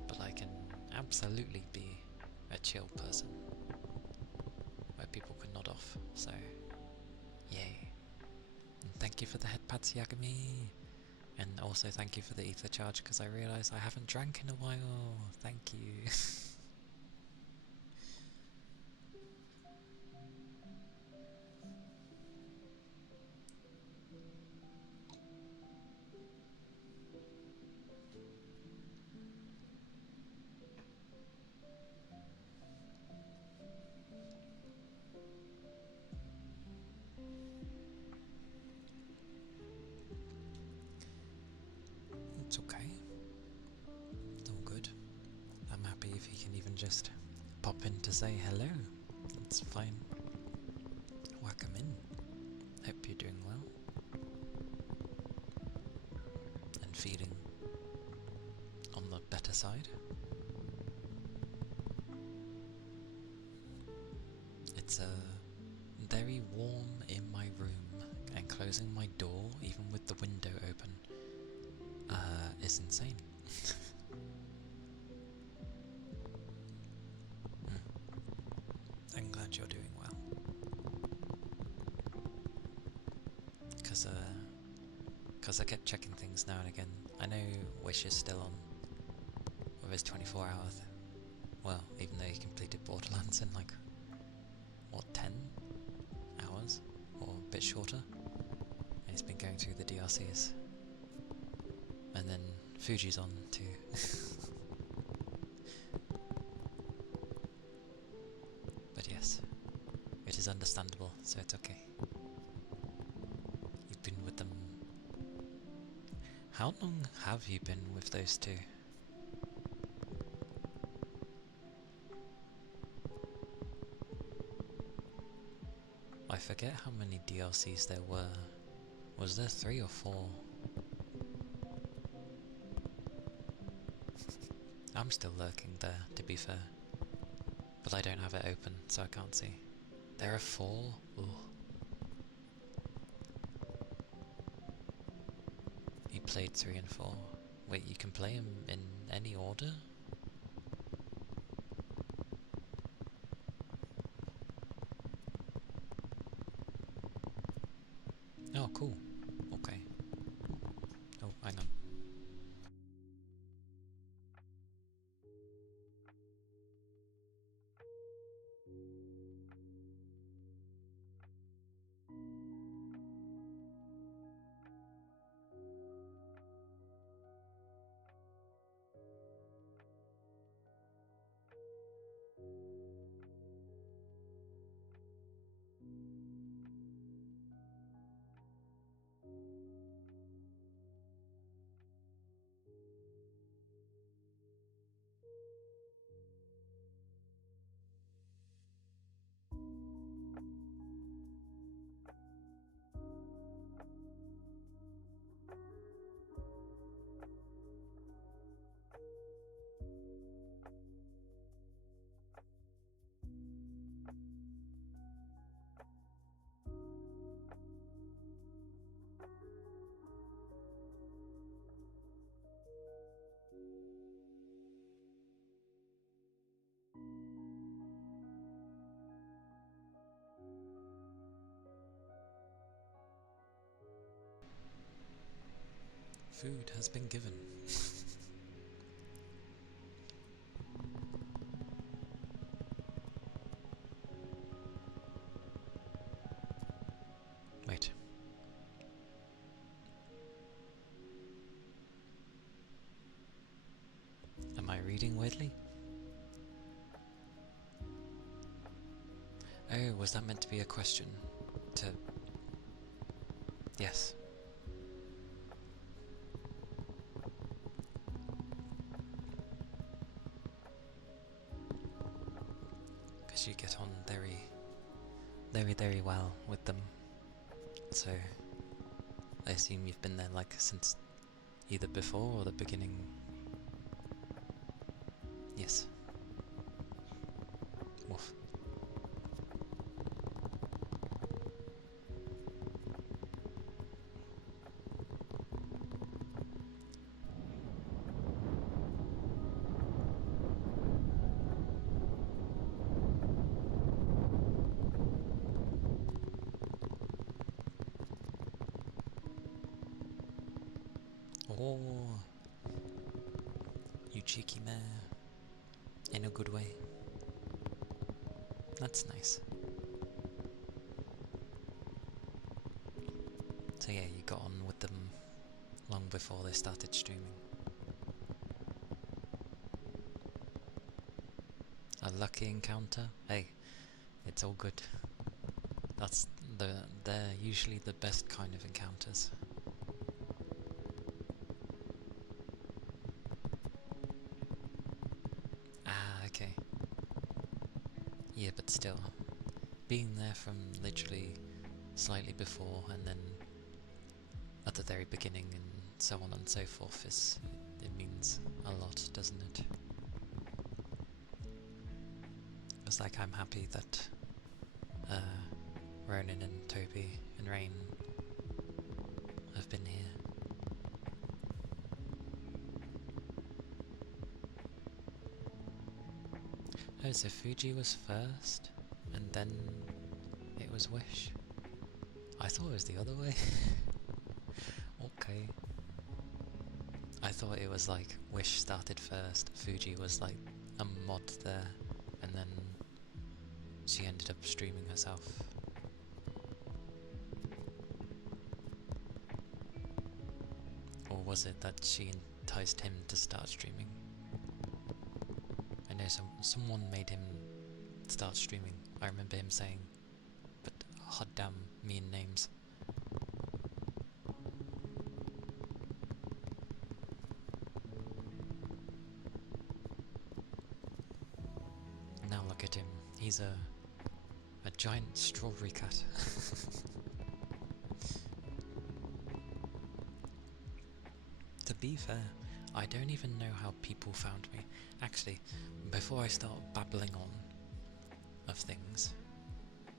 but I can absolutely be a chill person, where people can nod off, so yay. And thank you for the headpads, Yagami, and also thank you for the ether charge, because I realise I haven't drank in a while. Thank you. and just pop in to say hello. That's fine. Welcome in. Hope you're doing well. And feeling on the better side. It's very warm in my room, and closing my door, even with the window open, is insane. I'm glad you're doing well. Because I kept checking things now and again. I know Wish is still on with his 24 hours. Well, even though he completed Borderlands in like, what, 10 hours? Or a bit shorter? And he's been going through the DLCs. And then Fuji's on too. But yes, it is understandable, so it's okay. You've been with them. How long have you been with those two? I forget how many DLCs there were. Was there 3 or 4? I'm still lurking there, to be fair. But I don't have it open, so I can't see. There are 4? Ooh. You played 3 and 4. Wait, you can play them in any order? Oh, cool. Okay. Oh, hang on. Food has been given. Wait. Am I reading weirdly? Oh, was that meant to be a question? To... Yes. Because you get on very well with them. So, I assume you've been there like since either before or the beginning. Yes. Woof. Oh, you cheeky mare. In a good way. That's nice. So yeah, you got on with them long before they started streaming. A lucky encounter? Hey, it's all good. They're usually the best kind of encounters. Ah, okay. Yeah, but still, being there from literally slightly before and then at the very beginning and so on and so forth it means a lot, doesn't it? It's like I'm happy that Ronan and Toby and Rain have been here. Oh, so Fuji was first, and then it was Wish? I thought it was the other way. Okay. I thought it was like Wish started first, Fuji was like a mod there, and then she ended up streaming herself. Or was it that she enticed him to start streaming? I know someone made him start streaming. I remember him saying, but hot damn me and names. Now look at him. He's a giant strawberry cat. To be fair, I don't even know how people found me. Actually, before I start babbling on of things,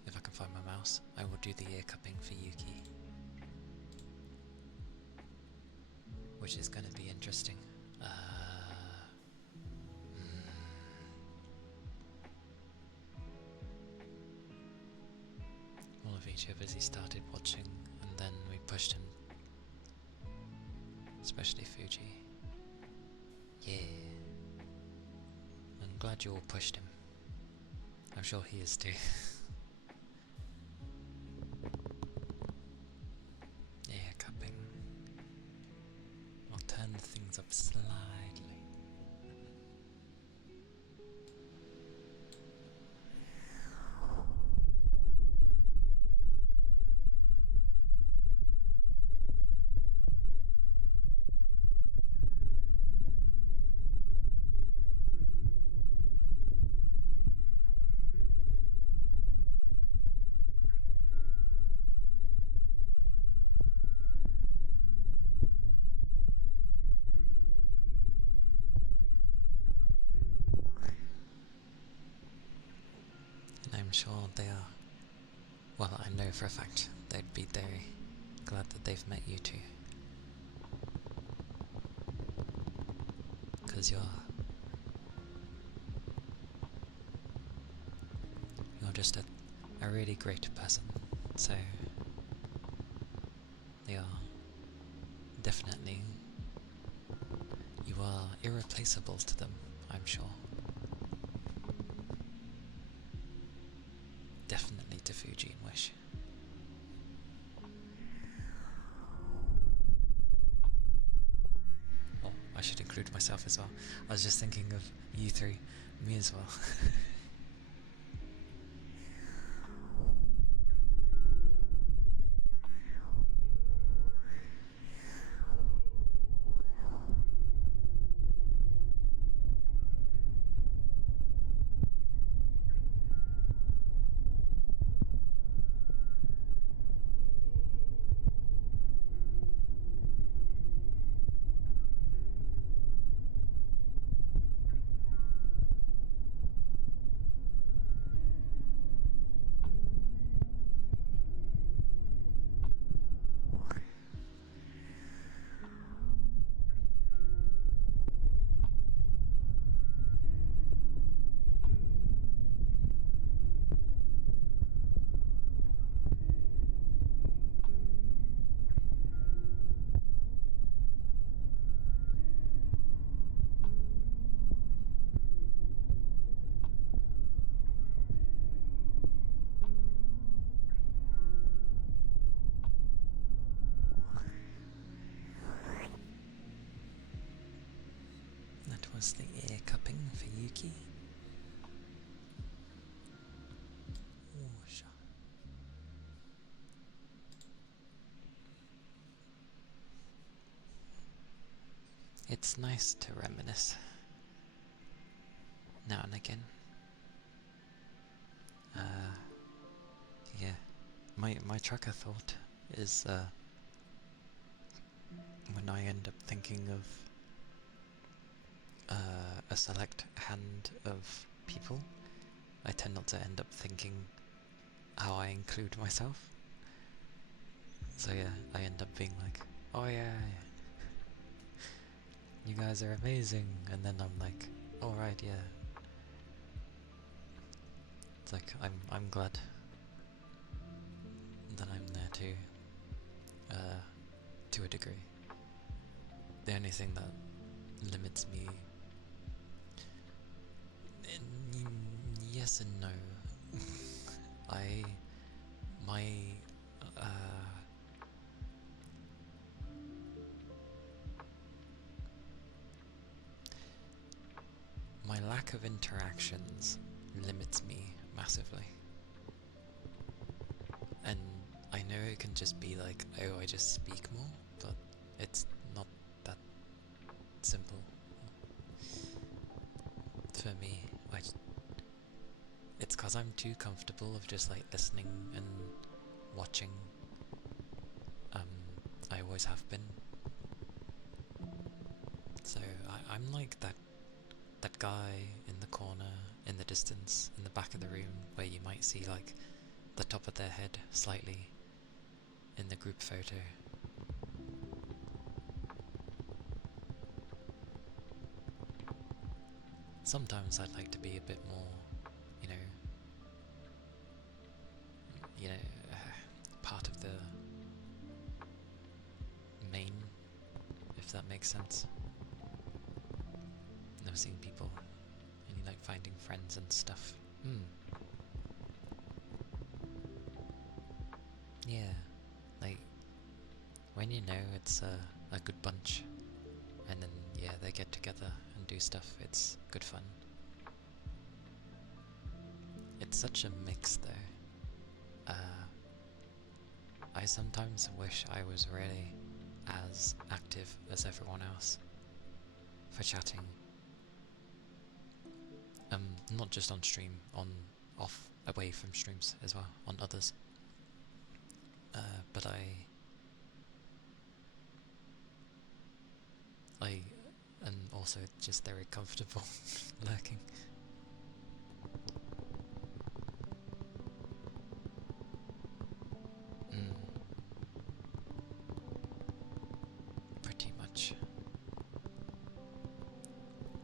if I can find my mouse, I will do the ear cupping for Yuki. Which is going to be interesting. All of each of us he started watching, and then we pushed him. Especially Fuji. Yeah. I'm glad you all pushed him. I'm sure he is too. Yeah, cupping. I'll turn things up slightly. And I'm sure they are. Well, I know for a fact they'd be very glad that they've met you two. Because you're just a really great person. So they are definitely, you are irreplaceable to them, I'm sure. Definitely to Fuji and Wish. Oh, I should include myself as well. I was just thinking of you three, me as well. That was the ear cupping for Yuki. It's nice to reminisce now and again. my track of thought is when I end up thinking of a select hand of people, I tend not to end up thinking how I include myself. So yeah, I end up being like, oh yeah, you guys are amazing, and then I'm like, alright, yeah. It's like, I'm glad that I'm there too, to a degree. The only thing that limits me, yes and no. My, uh, my lack of interactions limits me massively. And I know it can just be like, oh, I just speak more, but it's not that simple. For me, it's cause I'm too comfortable of just like listening and watching. I always have been. So I'm like that guy in the corner, in the distance, in the back of the room, where you might see like the top of their head slightly in the group photo. Sometimes I'd like to be a bit more, you know, part of the main, if that makes sense. Never seen people, and you like finding friends and stuff. Yeah, like when you know it's a good bunch, and then yeah, they get together and do stuff. It's good fun. It's such a mix though. I sometimes wish I was really as active as everyone else for chatting. Not just on stream, away from streams as well, on others. But I am also just very comfortable lurking. Pretty much.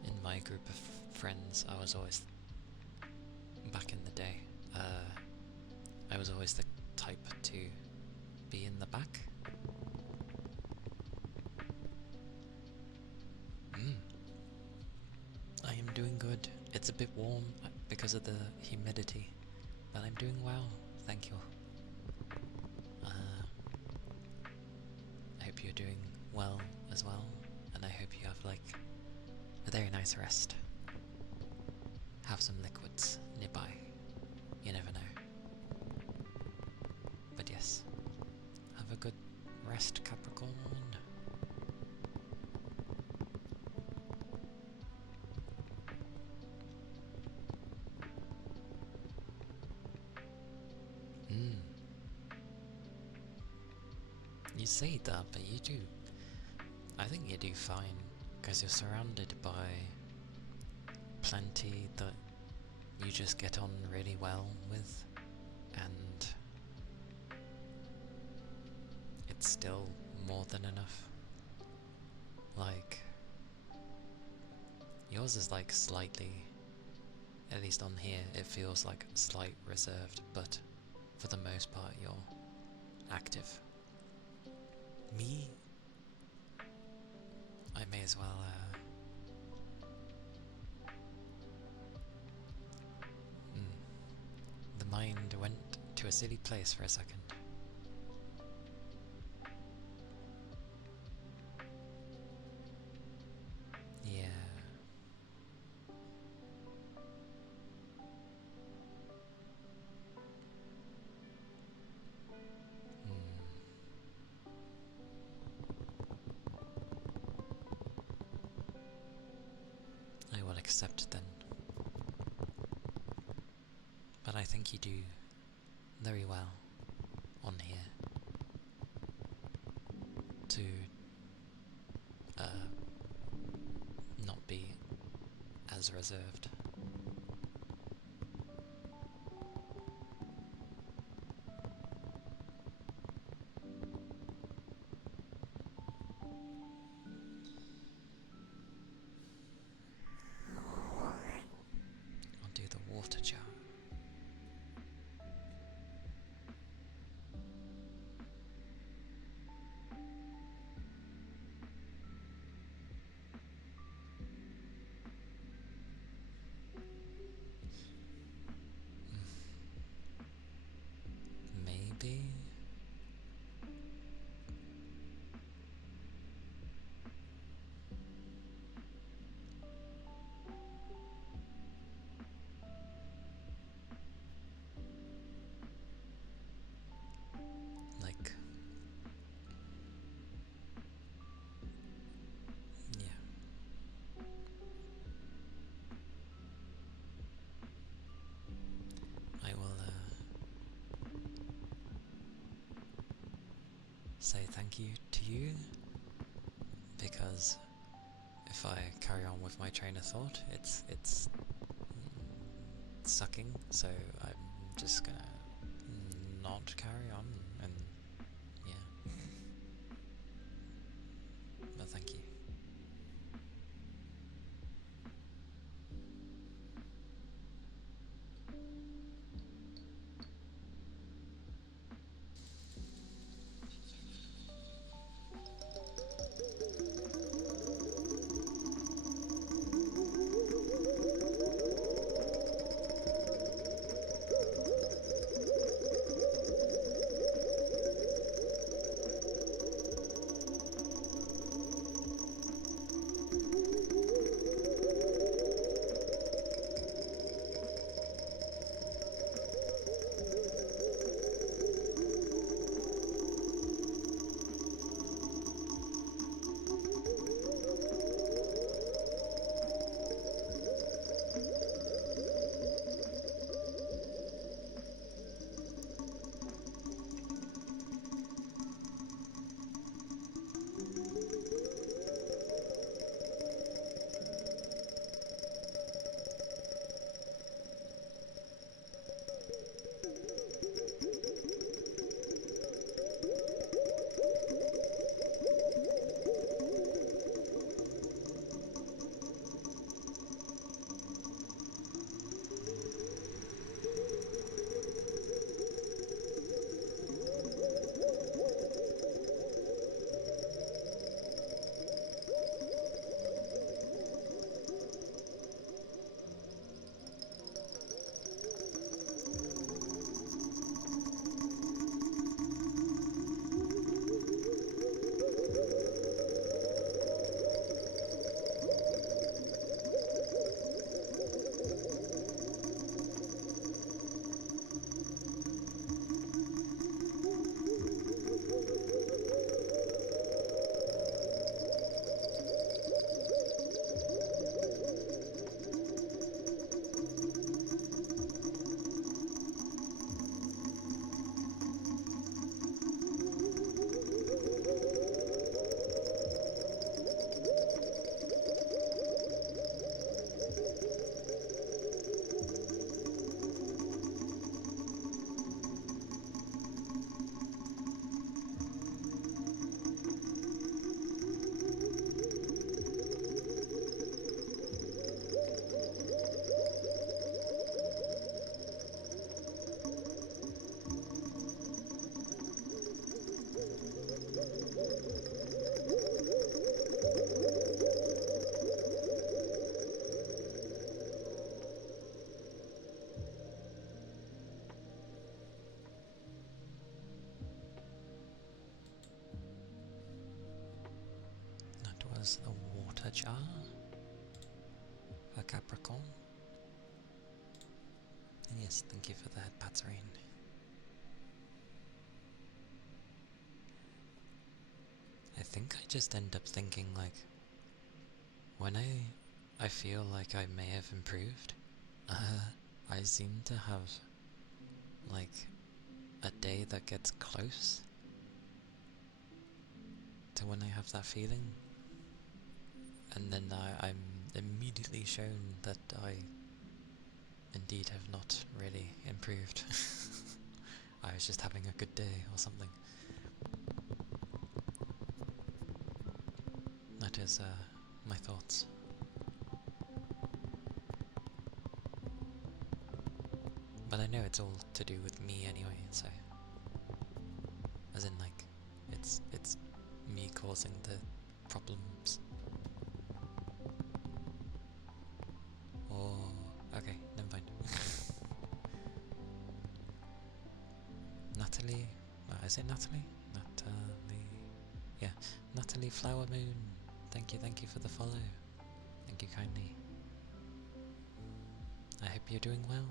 In my group of friends, I was always, back in the day, I was always the type to be in the back. I am doing good. It's a bit warm because of the humidity, but I'm doing well, thank you. I hope you're doing well as well, and I hope you have like a very nice rest. Have some liquids nearby, you never know. But yes, have a good rest, Capricorn. You say that, but you do. I think you do fine, because you're surrounded by plenty that you just get on really well with, and it's still more than enough. Like, yours is like slightly, at least on here, it feels like slight reserved, but for the most part you're active. Me, I may as well the mind went to a silly place for a second. Yeah. I will accept then. But I think you do very well. on here to not be as reserved. I'll do the water jar. Maybe. Like, yeah. I will say thank you to you, because if I carry on with my train of thought, it's sucking, so I'm just gonna not carry on, and yeah. But thank you. was the water jar for Capricorn. And yes, thank you for that, Patarine. I think I just end up thinking, like, when I feel like I may have improved, I seem to have, like, a day that gets close to when I have that feeling, and then I'm immediately shown that I indeed have not really improved. I was just having a good day or something. That is my thoughts. But I know it's all to do with me anyway, so as in like it's me causing the problems. Oh, okay, never mind. Natalie, is it Natalie? Natalie, yeah, Natalie Flower Moon. Thank you for the follow. Thank you kindly. I hope you're doing well.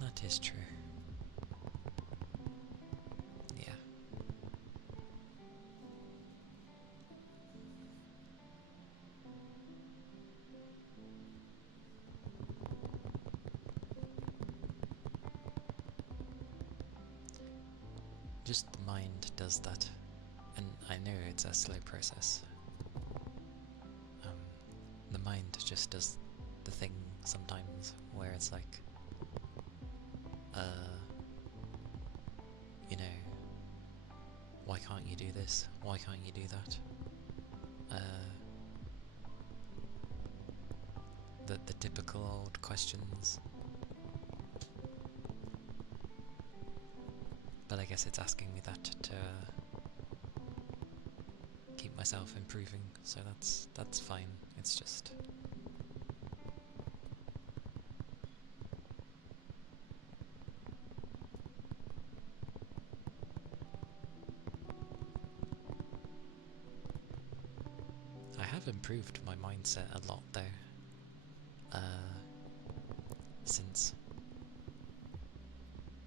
That is true. Yeah. Just the mind does that, and I know it's a slow process. The mind just does the thing sometimes where it's like, you know, why can't you do this? Why can't you do that? The typical old questions. But I guess it's asking me that to keep myself improving, so that's fine. It's just I have improved my mindset a lot though. Since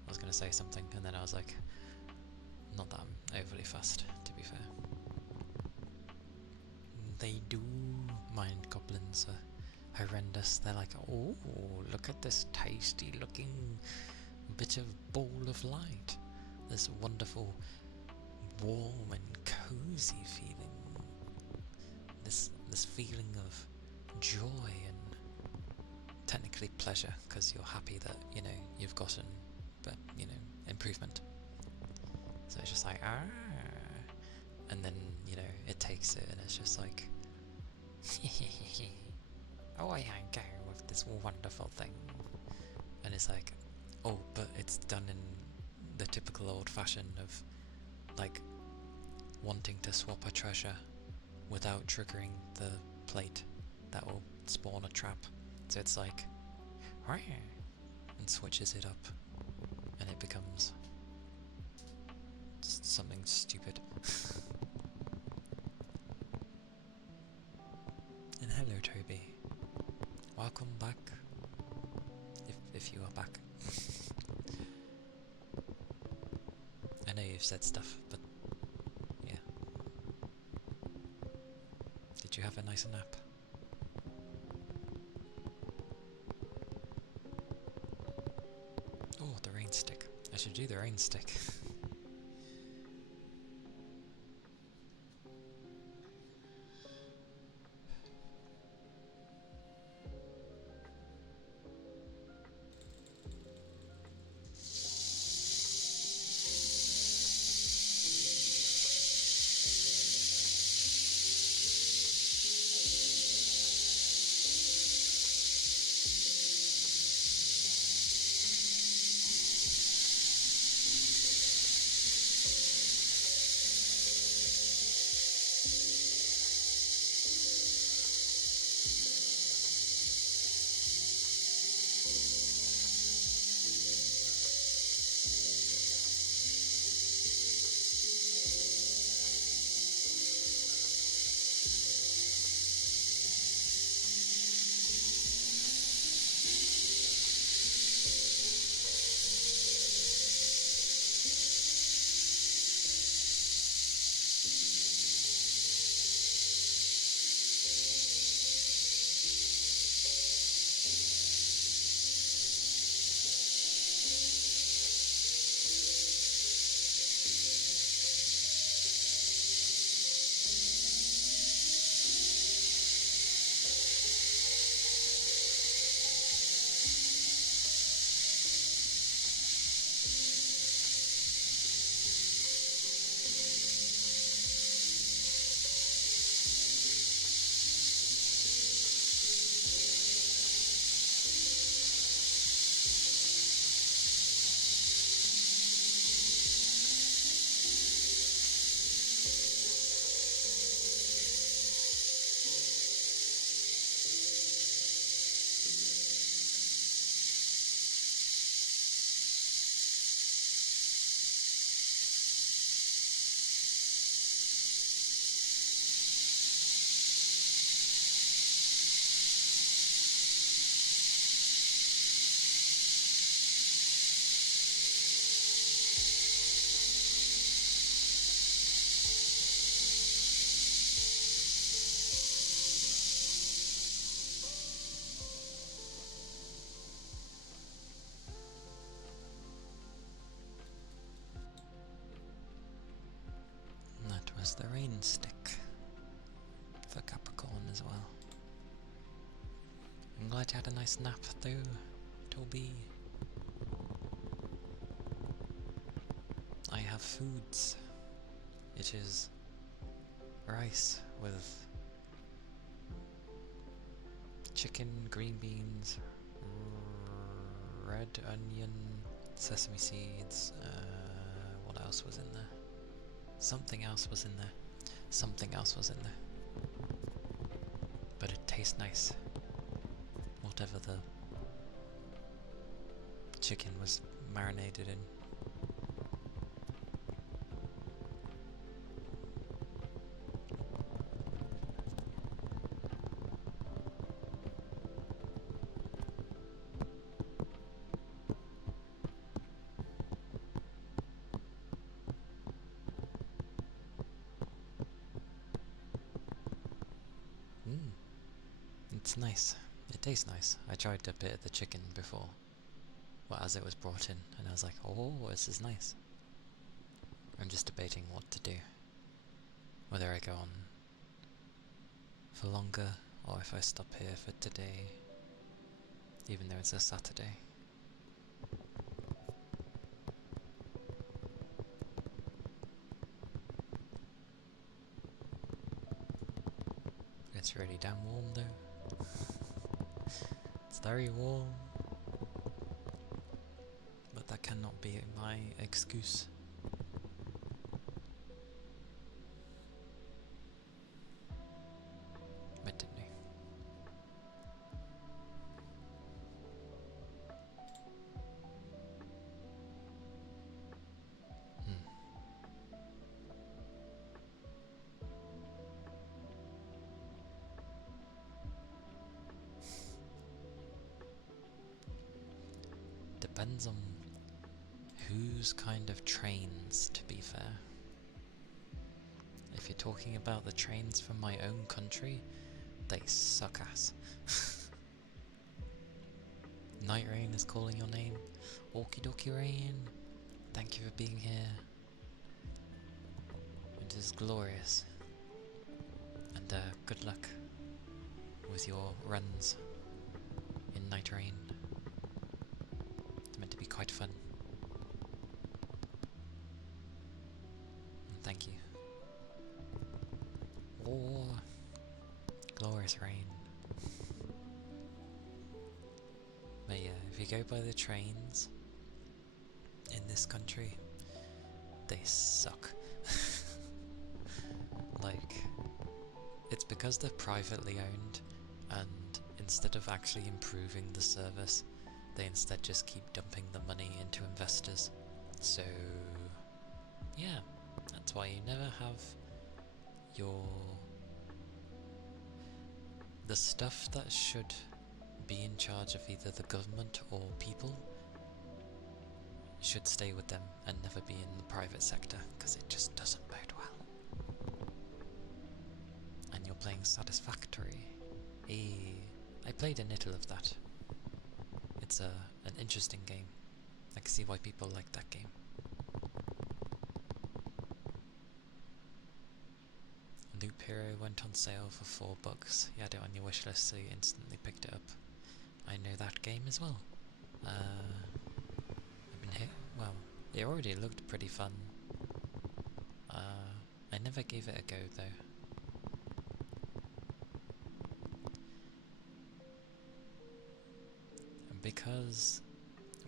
I was gonna say something and then I was like, not that I'm overly fussed, to be fair. They do. Mind goblins are horrendous. They're like, oh, look at this tasty looking bit of ball of light. This wonderful, warm and cozy feeling. This feeling of joy and technically pleasure, because you're happy that, you know, you've gotten, but, you know, improvement. So it's just like, and then, you know, it takes it and it's just like, oh, I can't go with this wonderful thing. And it's like, oh, but it's done in the typical old fashion of, like, wanting to swap a treasure without triggering the plate that will spawn a trap. So it's like, and switches it up, and it becomes something stupid. And hello, Toby. Welcome back, if you are back. I know you've said stuff, but yeah. Did you have a nice nap? Oh, the rain stick. I should do the rain stick. the rain stick for Capricorn as well. I'm glad you had a nice nap though, Toby. I have foods. It is rice with chicken, green beans, red onion, sesame seeds, what else was in there? Something else was in there. Something else was in there. But it tastes nice. Whatever the chicken was marinated in. It's nice. It tastes nice. I tried a bit of the chicken before, well, as it was brought in, and I was like, oh, this is nice. I'm just debating what to do. Whether I go on for longer, or if I stop here for today, even though it's a Saturday. It's really damn warm though. It's very warm. But that cannot be my excuse. I don't know. Depends on whose kind of trains, to be fair. If you're talking about the trains from my own country, they suck ass. Night Rain is calling your name. Okie dokie Rain, thank you for being here. It is glorious. And good luck with your runs in Night Rain. It's meant to be quite fun. And thank you. Oh, glorious rain. But yeah, if you go by the trains in this country, they suck. Like, it's because they're privately owned, and instead of actually improving the service, they instead just keep dumping the money into investors. So yeah, that's why you never have the stuff that should be in charge of either the government or people should stay with them and never be in the private sector, because it just doesn't bode well. And you're playing Satisfactory. I played a little of that. It's an interesting game. I can see why people like that game. Loop Hero went on sale for $4. You had it on your wishlist, so you instantly picked it up. I know that game as well. I've been hit. Well, it already looked pretty fun. I never gave it a go though. Because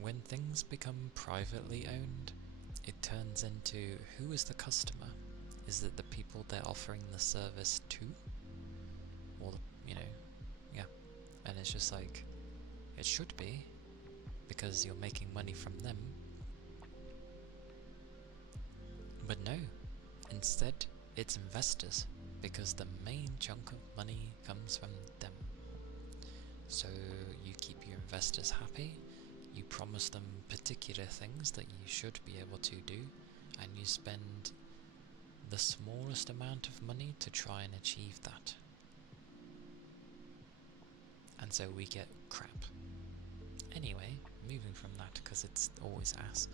when things become privately owned, it turns into who is the customer? Is it the people they're offering the service to? Or, you know, yeah. And it's just like, it should be, because you're making money from them. But no, instead it's investors, because the main chunk of money comes from them. So you keep your investors happy, you promise them particular things that you should be able to do, and you spend the smallest amount of money to try and achieve that. And so we get crap. Anyway, moving from that, because it's always ass.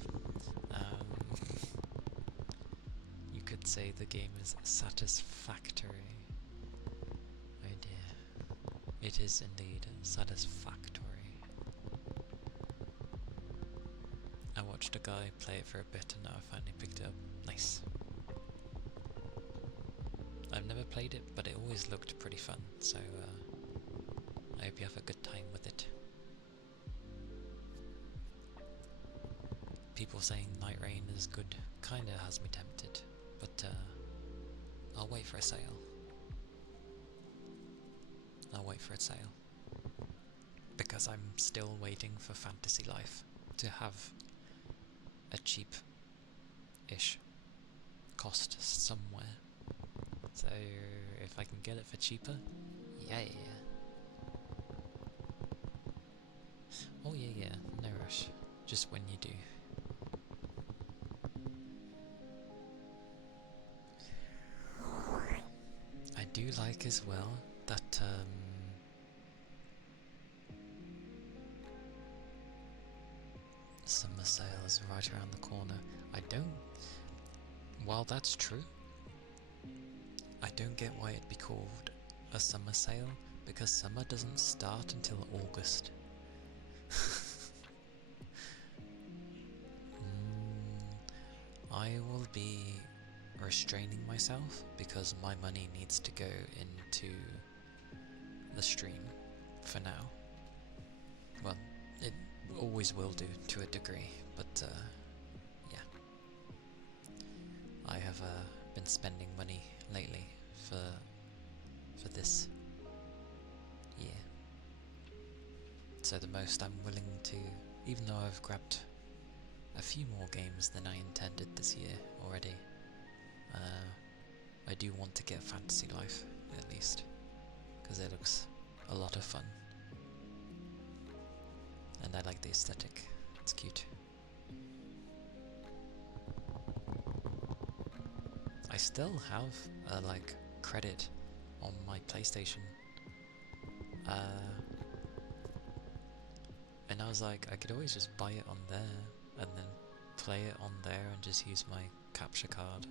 could say the game is satisfactory. Oh dear. It is indeed satisfactory. I watched a guy play it for a bit and now I finally picked it up. Nice. I've never played it, but it always looked pretty fun, so I hope you have a good time with it. People saying Night Rain is good kinda has me tempted, but I'll wait for a sale. I'll wait for a sale. Because I'm still waiting for Fantasy Life to have a cheap-ish cost somewhere. So if I can get it for cheaper, yeah. Oh yeah, no rush. Just when you do. I do like as well that summer sale is right around the corner. While that's true, I don't get why it'd be called a summer sale, because summer doesn't start until August. I will be restraining myself because my money needs to go into the stream for now. Well, it always will do to a degree, but yeah. I have been spending money lately for this year. So the most I'm willing to, even though I've grabbed a few more games than I intended this year already, I do want to get Fantasy Life at least, because it looks a lot of fun. And I like the aesthetic, it's cute. I still have like credit on my PlayStation, and I was like, I could always just buy it on there and then play it on there and just use my capture card.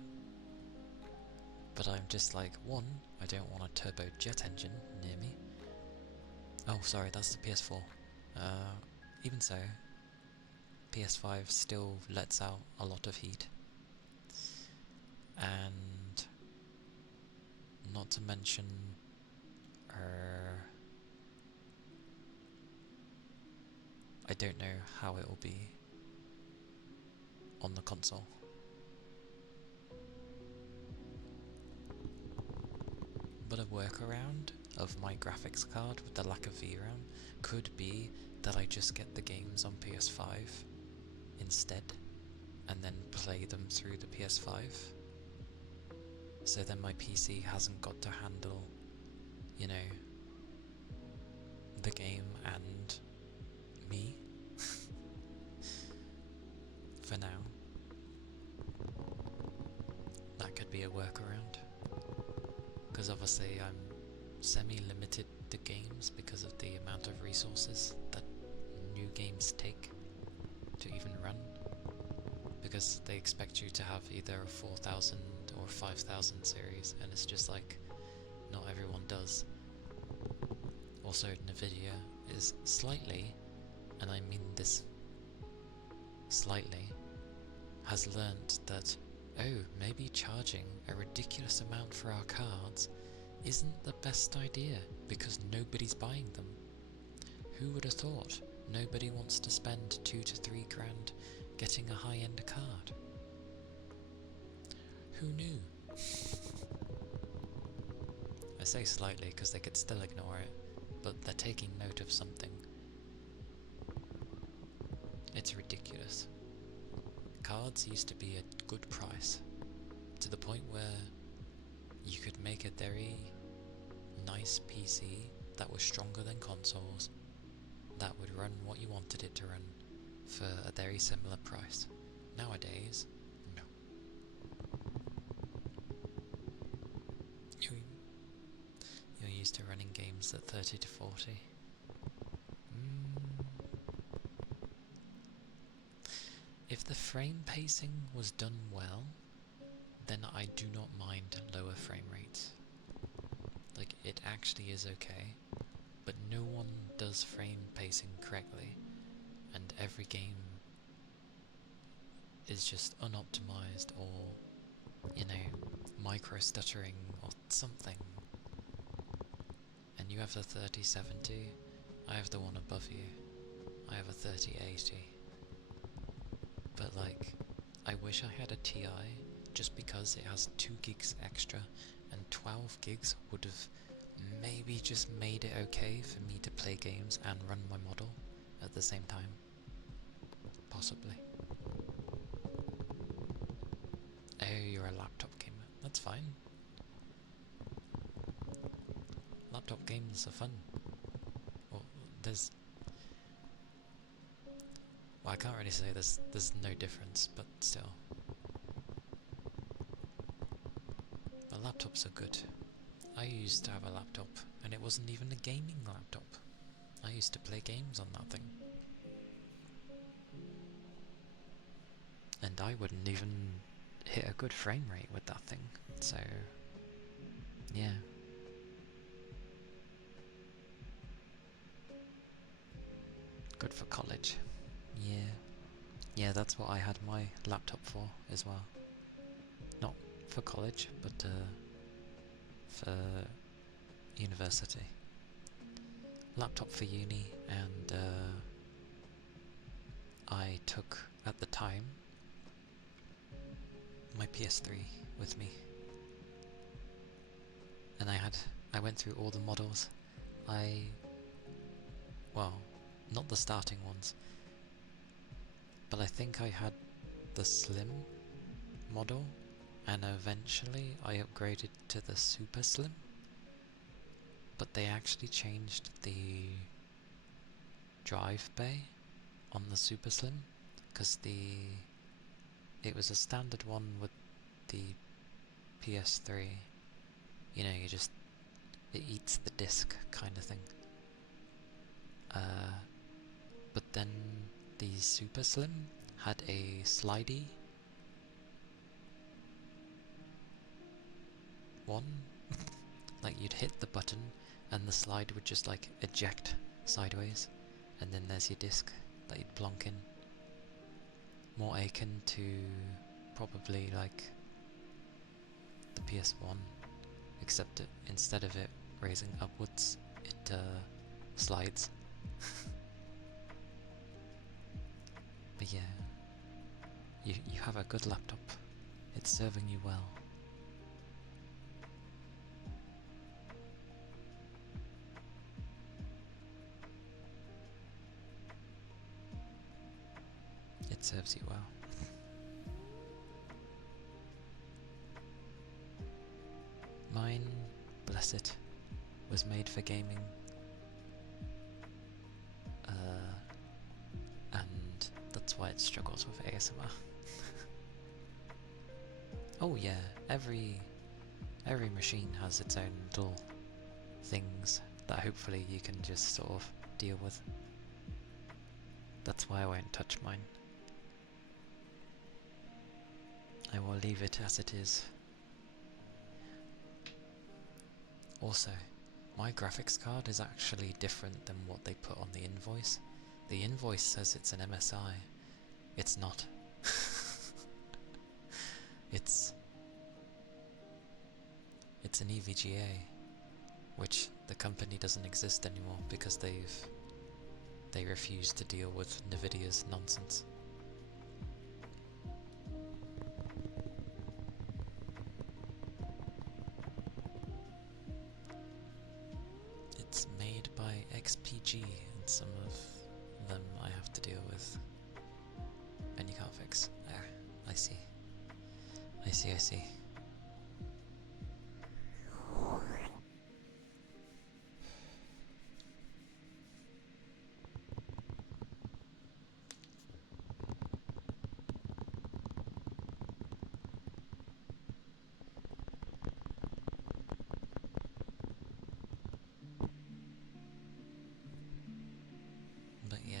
But I'm just like, one, I don't want a turbo jet engine near me. Oh, sorry, that's the PS4. Even so, PS5 still lets out a lot of heat. And not to mention, I don't know how it will be on the console. But a workaround of my graphics card with the lack of VRAM could be that I just get the games on PS5 instead, and then play them through the PS5. So then my PC hasn't got to handle, you know, the game and me for now. That could be a workaround, because obviously I'm semi-limited to games because of the amount of resources that new games take to even run, because they expect you to have either a 4000 or 5000 series, and it's just like, not everyone does. Also, Nvidia is slightly, and I mean this slightly, has learnt that, oh, maybe charging a ridiculous amount for our cards isn't the best idea because nobody's buying them. Who would have thought? Nobody wants to spend 2 to 3 grand getting a high-end card. Who knew? I say slightly because they could still ignore it, but they're taking note of something. It's ridiculous. Cards used to be a good price, to the point where you could make a very nice PC that was stronger than consoles, that would run what you wanted it to run for a very similar price. Nowadays, no. You're used to running games at 30 to 40. If the frame pacing was done well, then I do not mind lower frame rates. Like, it actually is okay, but no one does frame pacing correctly, and every game is just unoptimized or, you know, micro stuttering or something. And you have the 3070, I have the one above you, I have a 3080. But like, I wish I had a TI just because it has 2 gigs extra, and 12 gigs would have maybe just made it okay for me to play games and run my model at the same time. Possibly. Oh, you're a laptop gamer. That's fine. Laptop games are fun. Well, well, I can't really say there's no difference, but still. But laptops are good. I used to have a laptop, and it wasn't even a gaming laptop. I used to play games on that thing. And I wouldn't even hit a good frame rate with that thing, so yeah. Good for college. Yeah. Yeah, that's what I had my laptop for as well. Not for college, but for university. Laptop for uni, and I took, at the time, my PS3 with me. And I went through all the models. Well, not the starting ones, but I think I had the Slim model, and eventually I upgraded to the Super Slim, but they actually changed the drive bay on the Super Slim, because it was a standard one with the PS3, you know, it eats the disc kind of thing. But then the Super Slim had a slidey one. Like, you'd hit the button and the slide would just like eject sideways, and then there's your disc that you'd plonk in. More akin to probably like the PS1, except instead of it raising upwards, it slides. But yeah, you have a good laptop. It's serving you well. It serves you well. Mine, bless it, was made for gaming. And that's why it struggles with ASMR. Oh yeah, every machine has its own little things that hopefully you can just sort of deal with. That's why I won't touch mine. I will leave it as it is. Also, my graphics card is actually different than what they put on the invoice. The invoice says it's an MSI. It's not. It's an EVGA, which the company doesn't exist anymore because they refuse to deal with NVIDIA's nonsense. It's made by XPG, and some of them I have to deal with, and you can't fix. Ah, I see. I see. But yeah,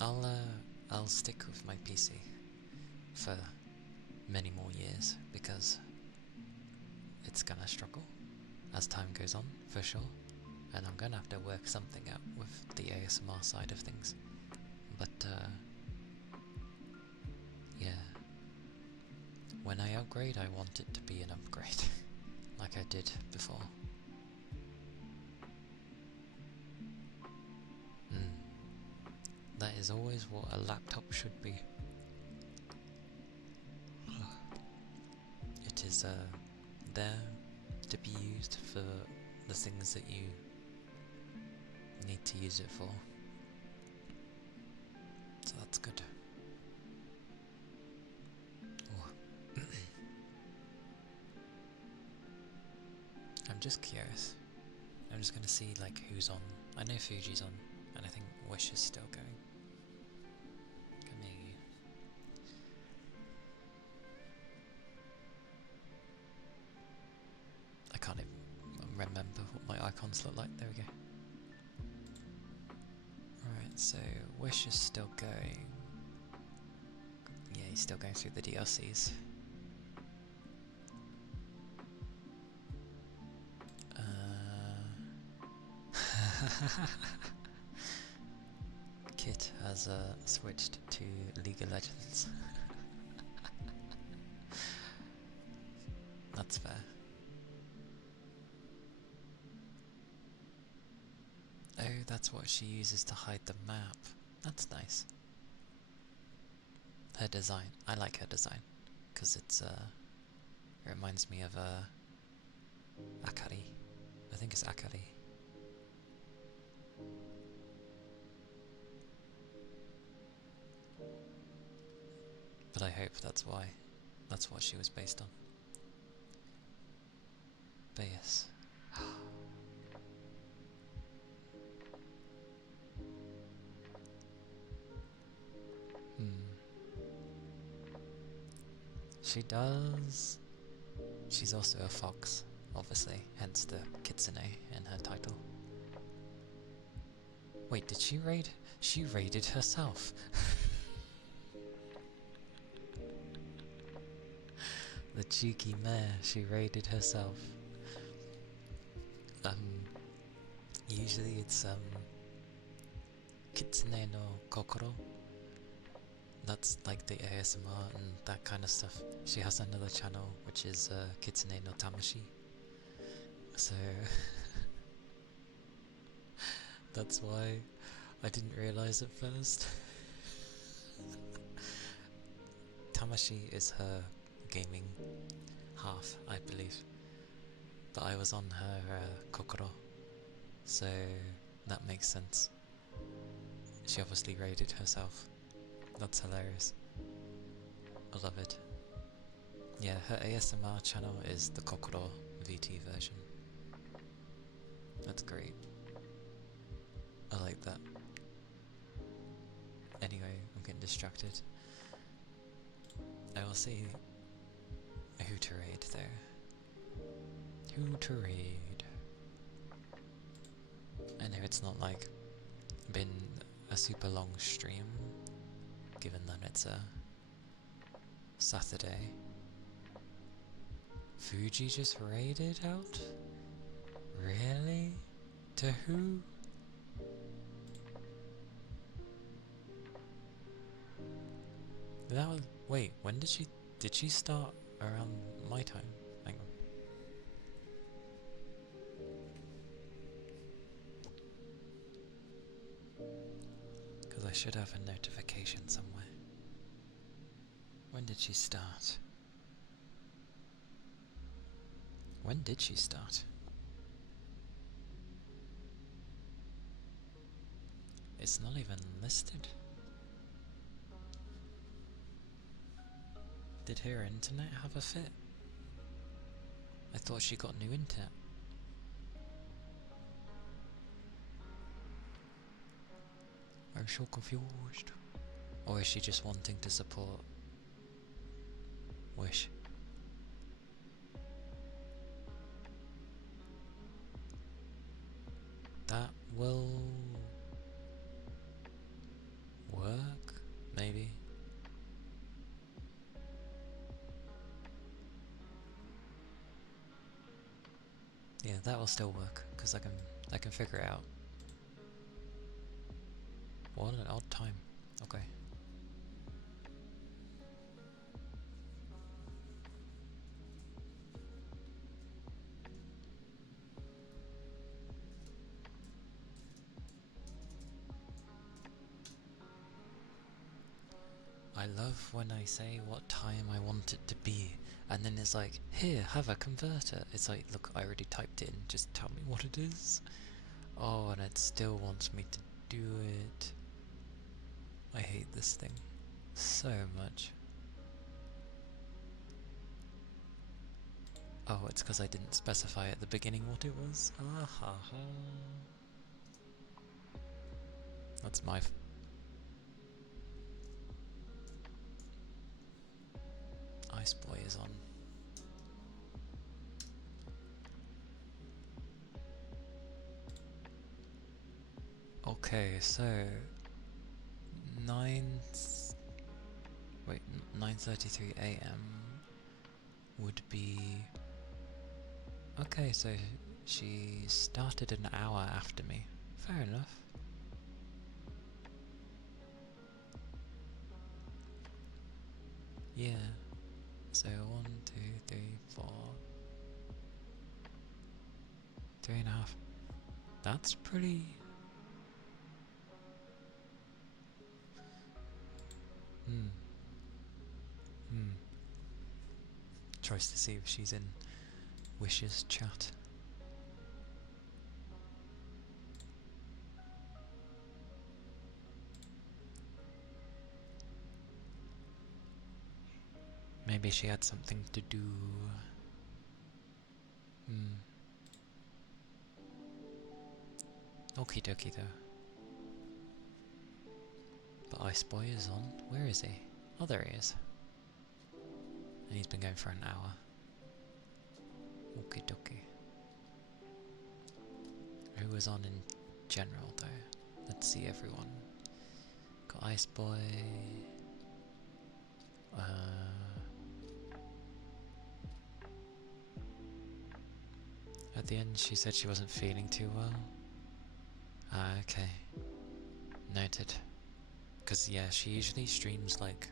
I'll stick with my PC for many more years, because it's gonna struggle as time goes on, for sure, and I'm gonna have to work something out with the ASMR side of things. But yeah, when I upgrade, I want it to be an upgrade, like I did before. That is always what a laptop should be. It is there to be used for the things that you need to use it for. So that's good. I'm just curious. I'm just gonna see like who's on. I know Fuji's on, and I think Wish is still going. Come here. I can't even remember what my icons look like. There we go. Alright, so Wish is still going. Yeah, he's still going through the DLCs. Kit has switched to League of Legends. That's fair. Oh, that's what she uses to hide the map. That's nice. Her design. I like her design. Because it reminds me of Akari. I think it's Akari. But I hope that's why. That's what she was based on. But yes. She does. She's also a fox, obviously, hence the kitsune in her title. Wait, did she raid? She raided herself. The cheeky mare, she raided herself. Usually it's Kitsune no Kokoro. That's like the ASMR and that kind of stuff. She has another channel which is Kitsune no Tamashi. So that's why I didn't realise at first. Tamashi is her gaming half, I believe. But I was on her Kokoro, so that makes sense. She obviously raided herself. That's hilarious. I love it. Yeah, her ASMR channel is the Kokoro VT version. That's great. I like that. Anyway, I'm getting distracted. I will see who to raid there. Who to raid? I know it's not like been a super long stream, given that it's a Saturday. Fuji just raided out? Really? To who? That was, wait, when did she start around my time? Hang on. Because I should have a notification somewhere. When did she start? When did she start? It's not even listed. Did her internet have a fit? I thought she got new internet. I'm so confused. Or is she just wanting to support Wish? That will work, maybe. that will still work, because I can figure it out. What an odd time. Okay. I love when I say what time I want it to be, and then it's like, here, have a converter. It's like, look, I already typed it in, just tell me what it is. Oh, and it still wants me to do it. I hate this thing so much. Oh, it's because I didn't specify at the beginning what it was. Ah ha ha. That's my Ice Boy is on. Okay, so 9:33 a.m. would be okay. So she started an hour after me. Fair enough. Yeah. So 1, 2, 3, 4, 3.5. That's pretty. Tries to see if she's in Wish's chat. Maybe she had something to do. Okie dokie though. But Ice Boy is on. Where is he? Oh, there he is. And he's been going for an hour. Okie dokie. Who was on in general though? Let's see everyone. Got Ice Boy. At the end she said she wasn't feeling too well. Ah, okay. Noted. Because yeah, she usually streams like...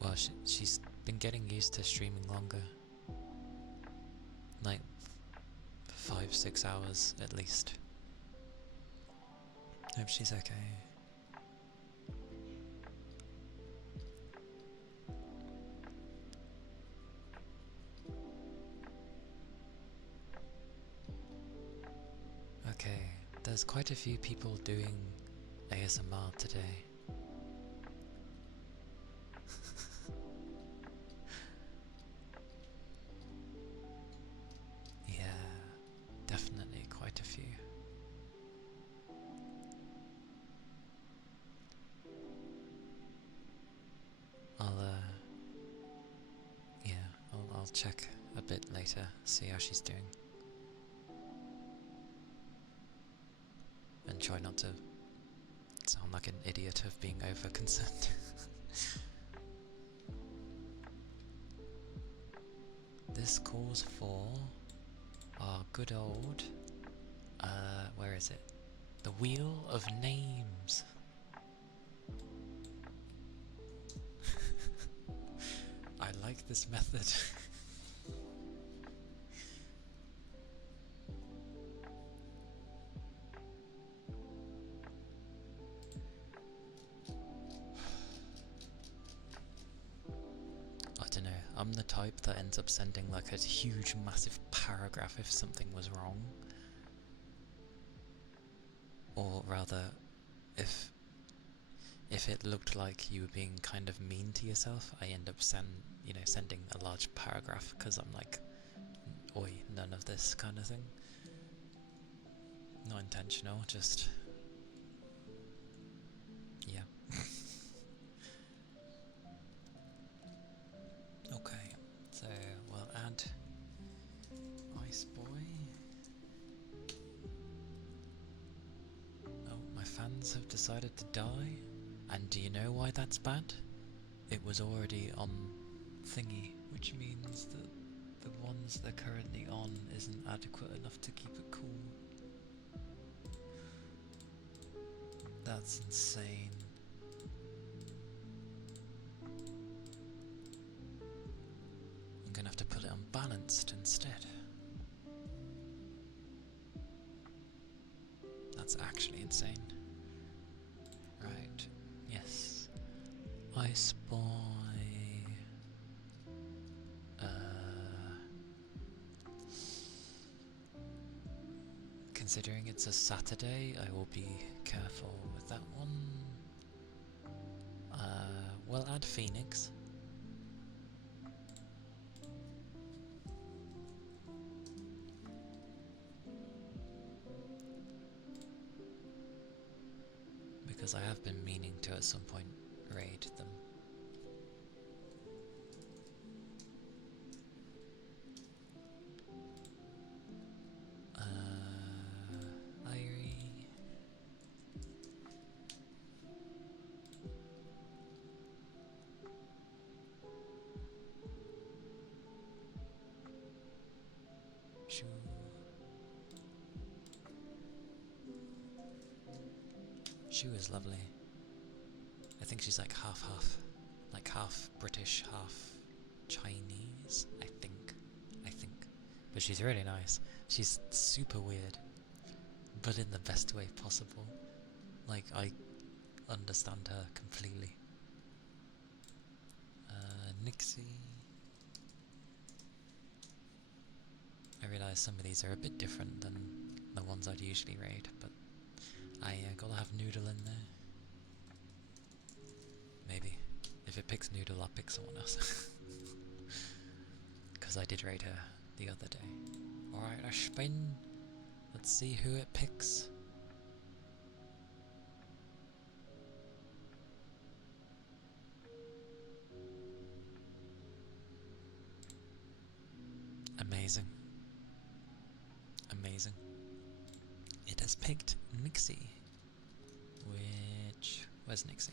Well, she's been getting used to streaming longer. Like 5-6 hours at least. Hope she's okay. Okay, there's quite a few people doing ASMR today. Yeah, definitely quite a few. I'll check a bit later, see how she's doing. And try not to sound like an idiot of being over concerned. This calls for our good old, where is it? The Wheel of Names. I like this method. I don't know, I'm the type that ends up sending like a huge massive paragraph if something was wrong. Or rather, if it looked like you were being kind of mean to yourself, I end up sending a large paragraph because I'm like, oi, none of this kind of thing. Not intentional, just yeah. Okay, so we'll add Ice Boy. Oh, my fans have decided to die. And do you know why that's bad? It was already on thingy, which means that the ones they're currently on isn't adequate enough to keep it cool. That's insane. I'm gonna have to put it on balanced instead. That's actually insane. Right, yes. I spy... Considering it's a Saturday, I will be careful with that one. We'll add Phoenix. Because I have been meaning to at some point raid them. Irie. Shoo. Shoo is lovely. I think she's like half-half. Like half British, half Chinese, I think. But she's really nice. She's super weird, but in the best way possible. Like, I understand her completely. Nixie. I realise some of these are a bit different than the ones I'd usually raid, but I gotta have Noodle in there. Maybe. If it picks Noodle, I'll pick someone else. Because I did raid her the other day. Alright, I spin. Let's see who it picks. Amazing. Amazing. It has picked Nixie. Where's Nixie?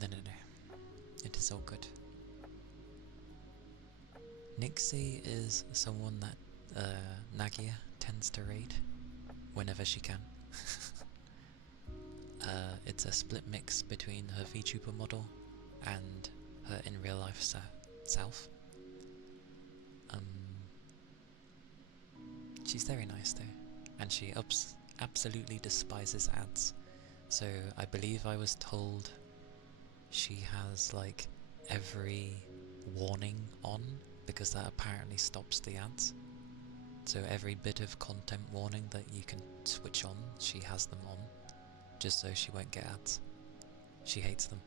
No. It is all good. Nixie is someone that Nagia tends to raid whenever she can. It's a split mix between her VTuber model and her in real life self. She's very nice though, and she absolutely despises ads. So I believe I was told she has like every warning on, because that apparently stops the ads. So every bit of content warning that you can switch on, she has them on, just so she won't get ads. She hates them,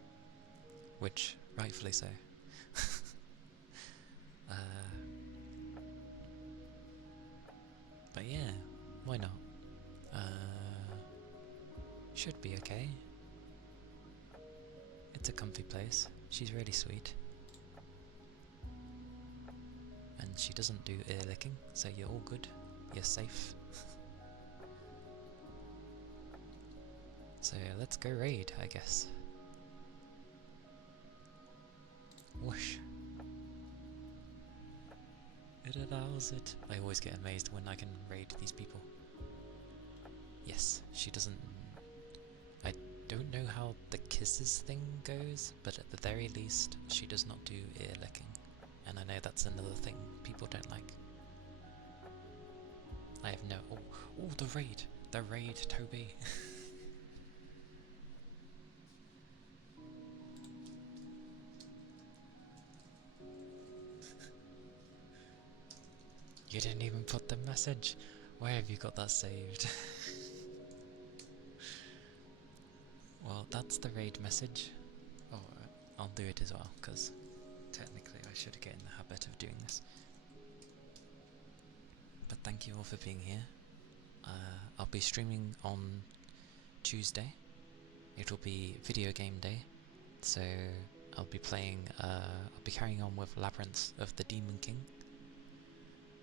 which rightfully so. But yeah, why not? Should be okay. It's a comfy place. She's really sweet. And she doesn't do ear licking, so you're all good. You're safe. So let's go raid, I guess. Whoosh. It allows it. I always get amazed when I can raid these people. Yes, she doesn't... I don't know how the kisses thing goes, but at the very least, she does not do ear licking. And I know that's another thing people don't like. I have no... Oh, the raid! The raid, Toby! You didn't even put the message! Where have you got that saved? Well, that's the raid message. Oh, I'll do it as well, because technically I should get in the habit of doing this. But thank you all for being here. I'll be streaming on Tuesday. It'll be video game day, so I'll be playing, I'll be carrying on with Labyrinth of the Demon King.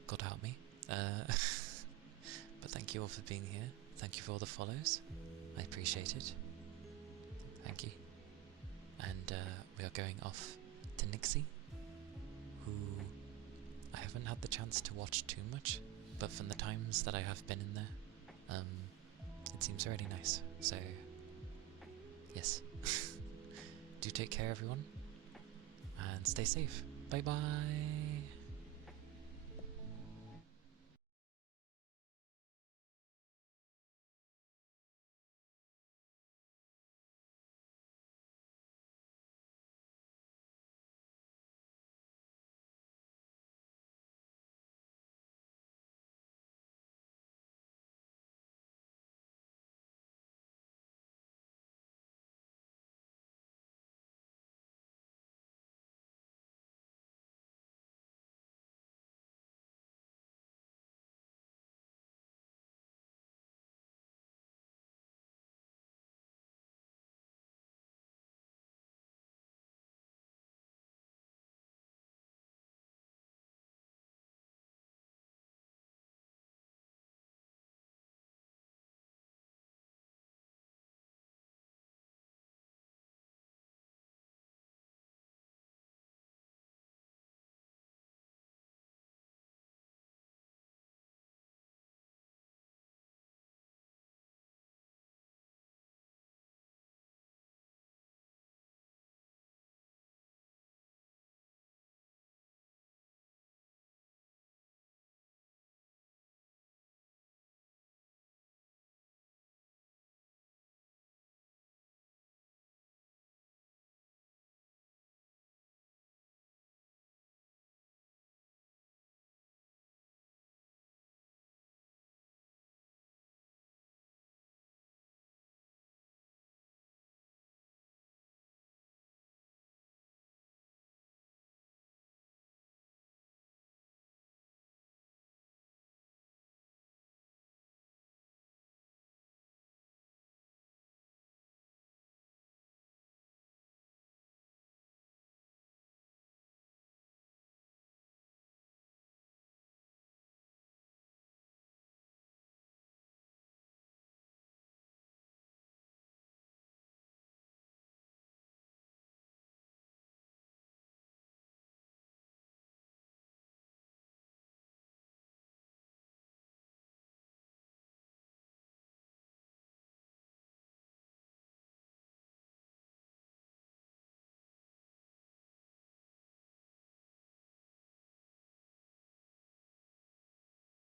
God help me. But thank you all for being here. thank you for all the follows. I appreciate it. Thank you. And we are going off to Nixie, who I haven't had the chance to watch too much, but from the times that I have been in there, it seems really nice. So, yes. Do take care, everyone, and stay safe. Bye bye!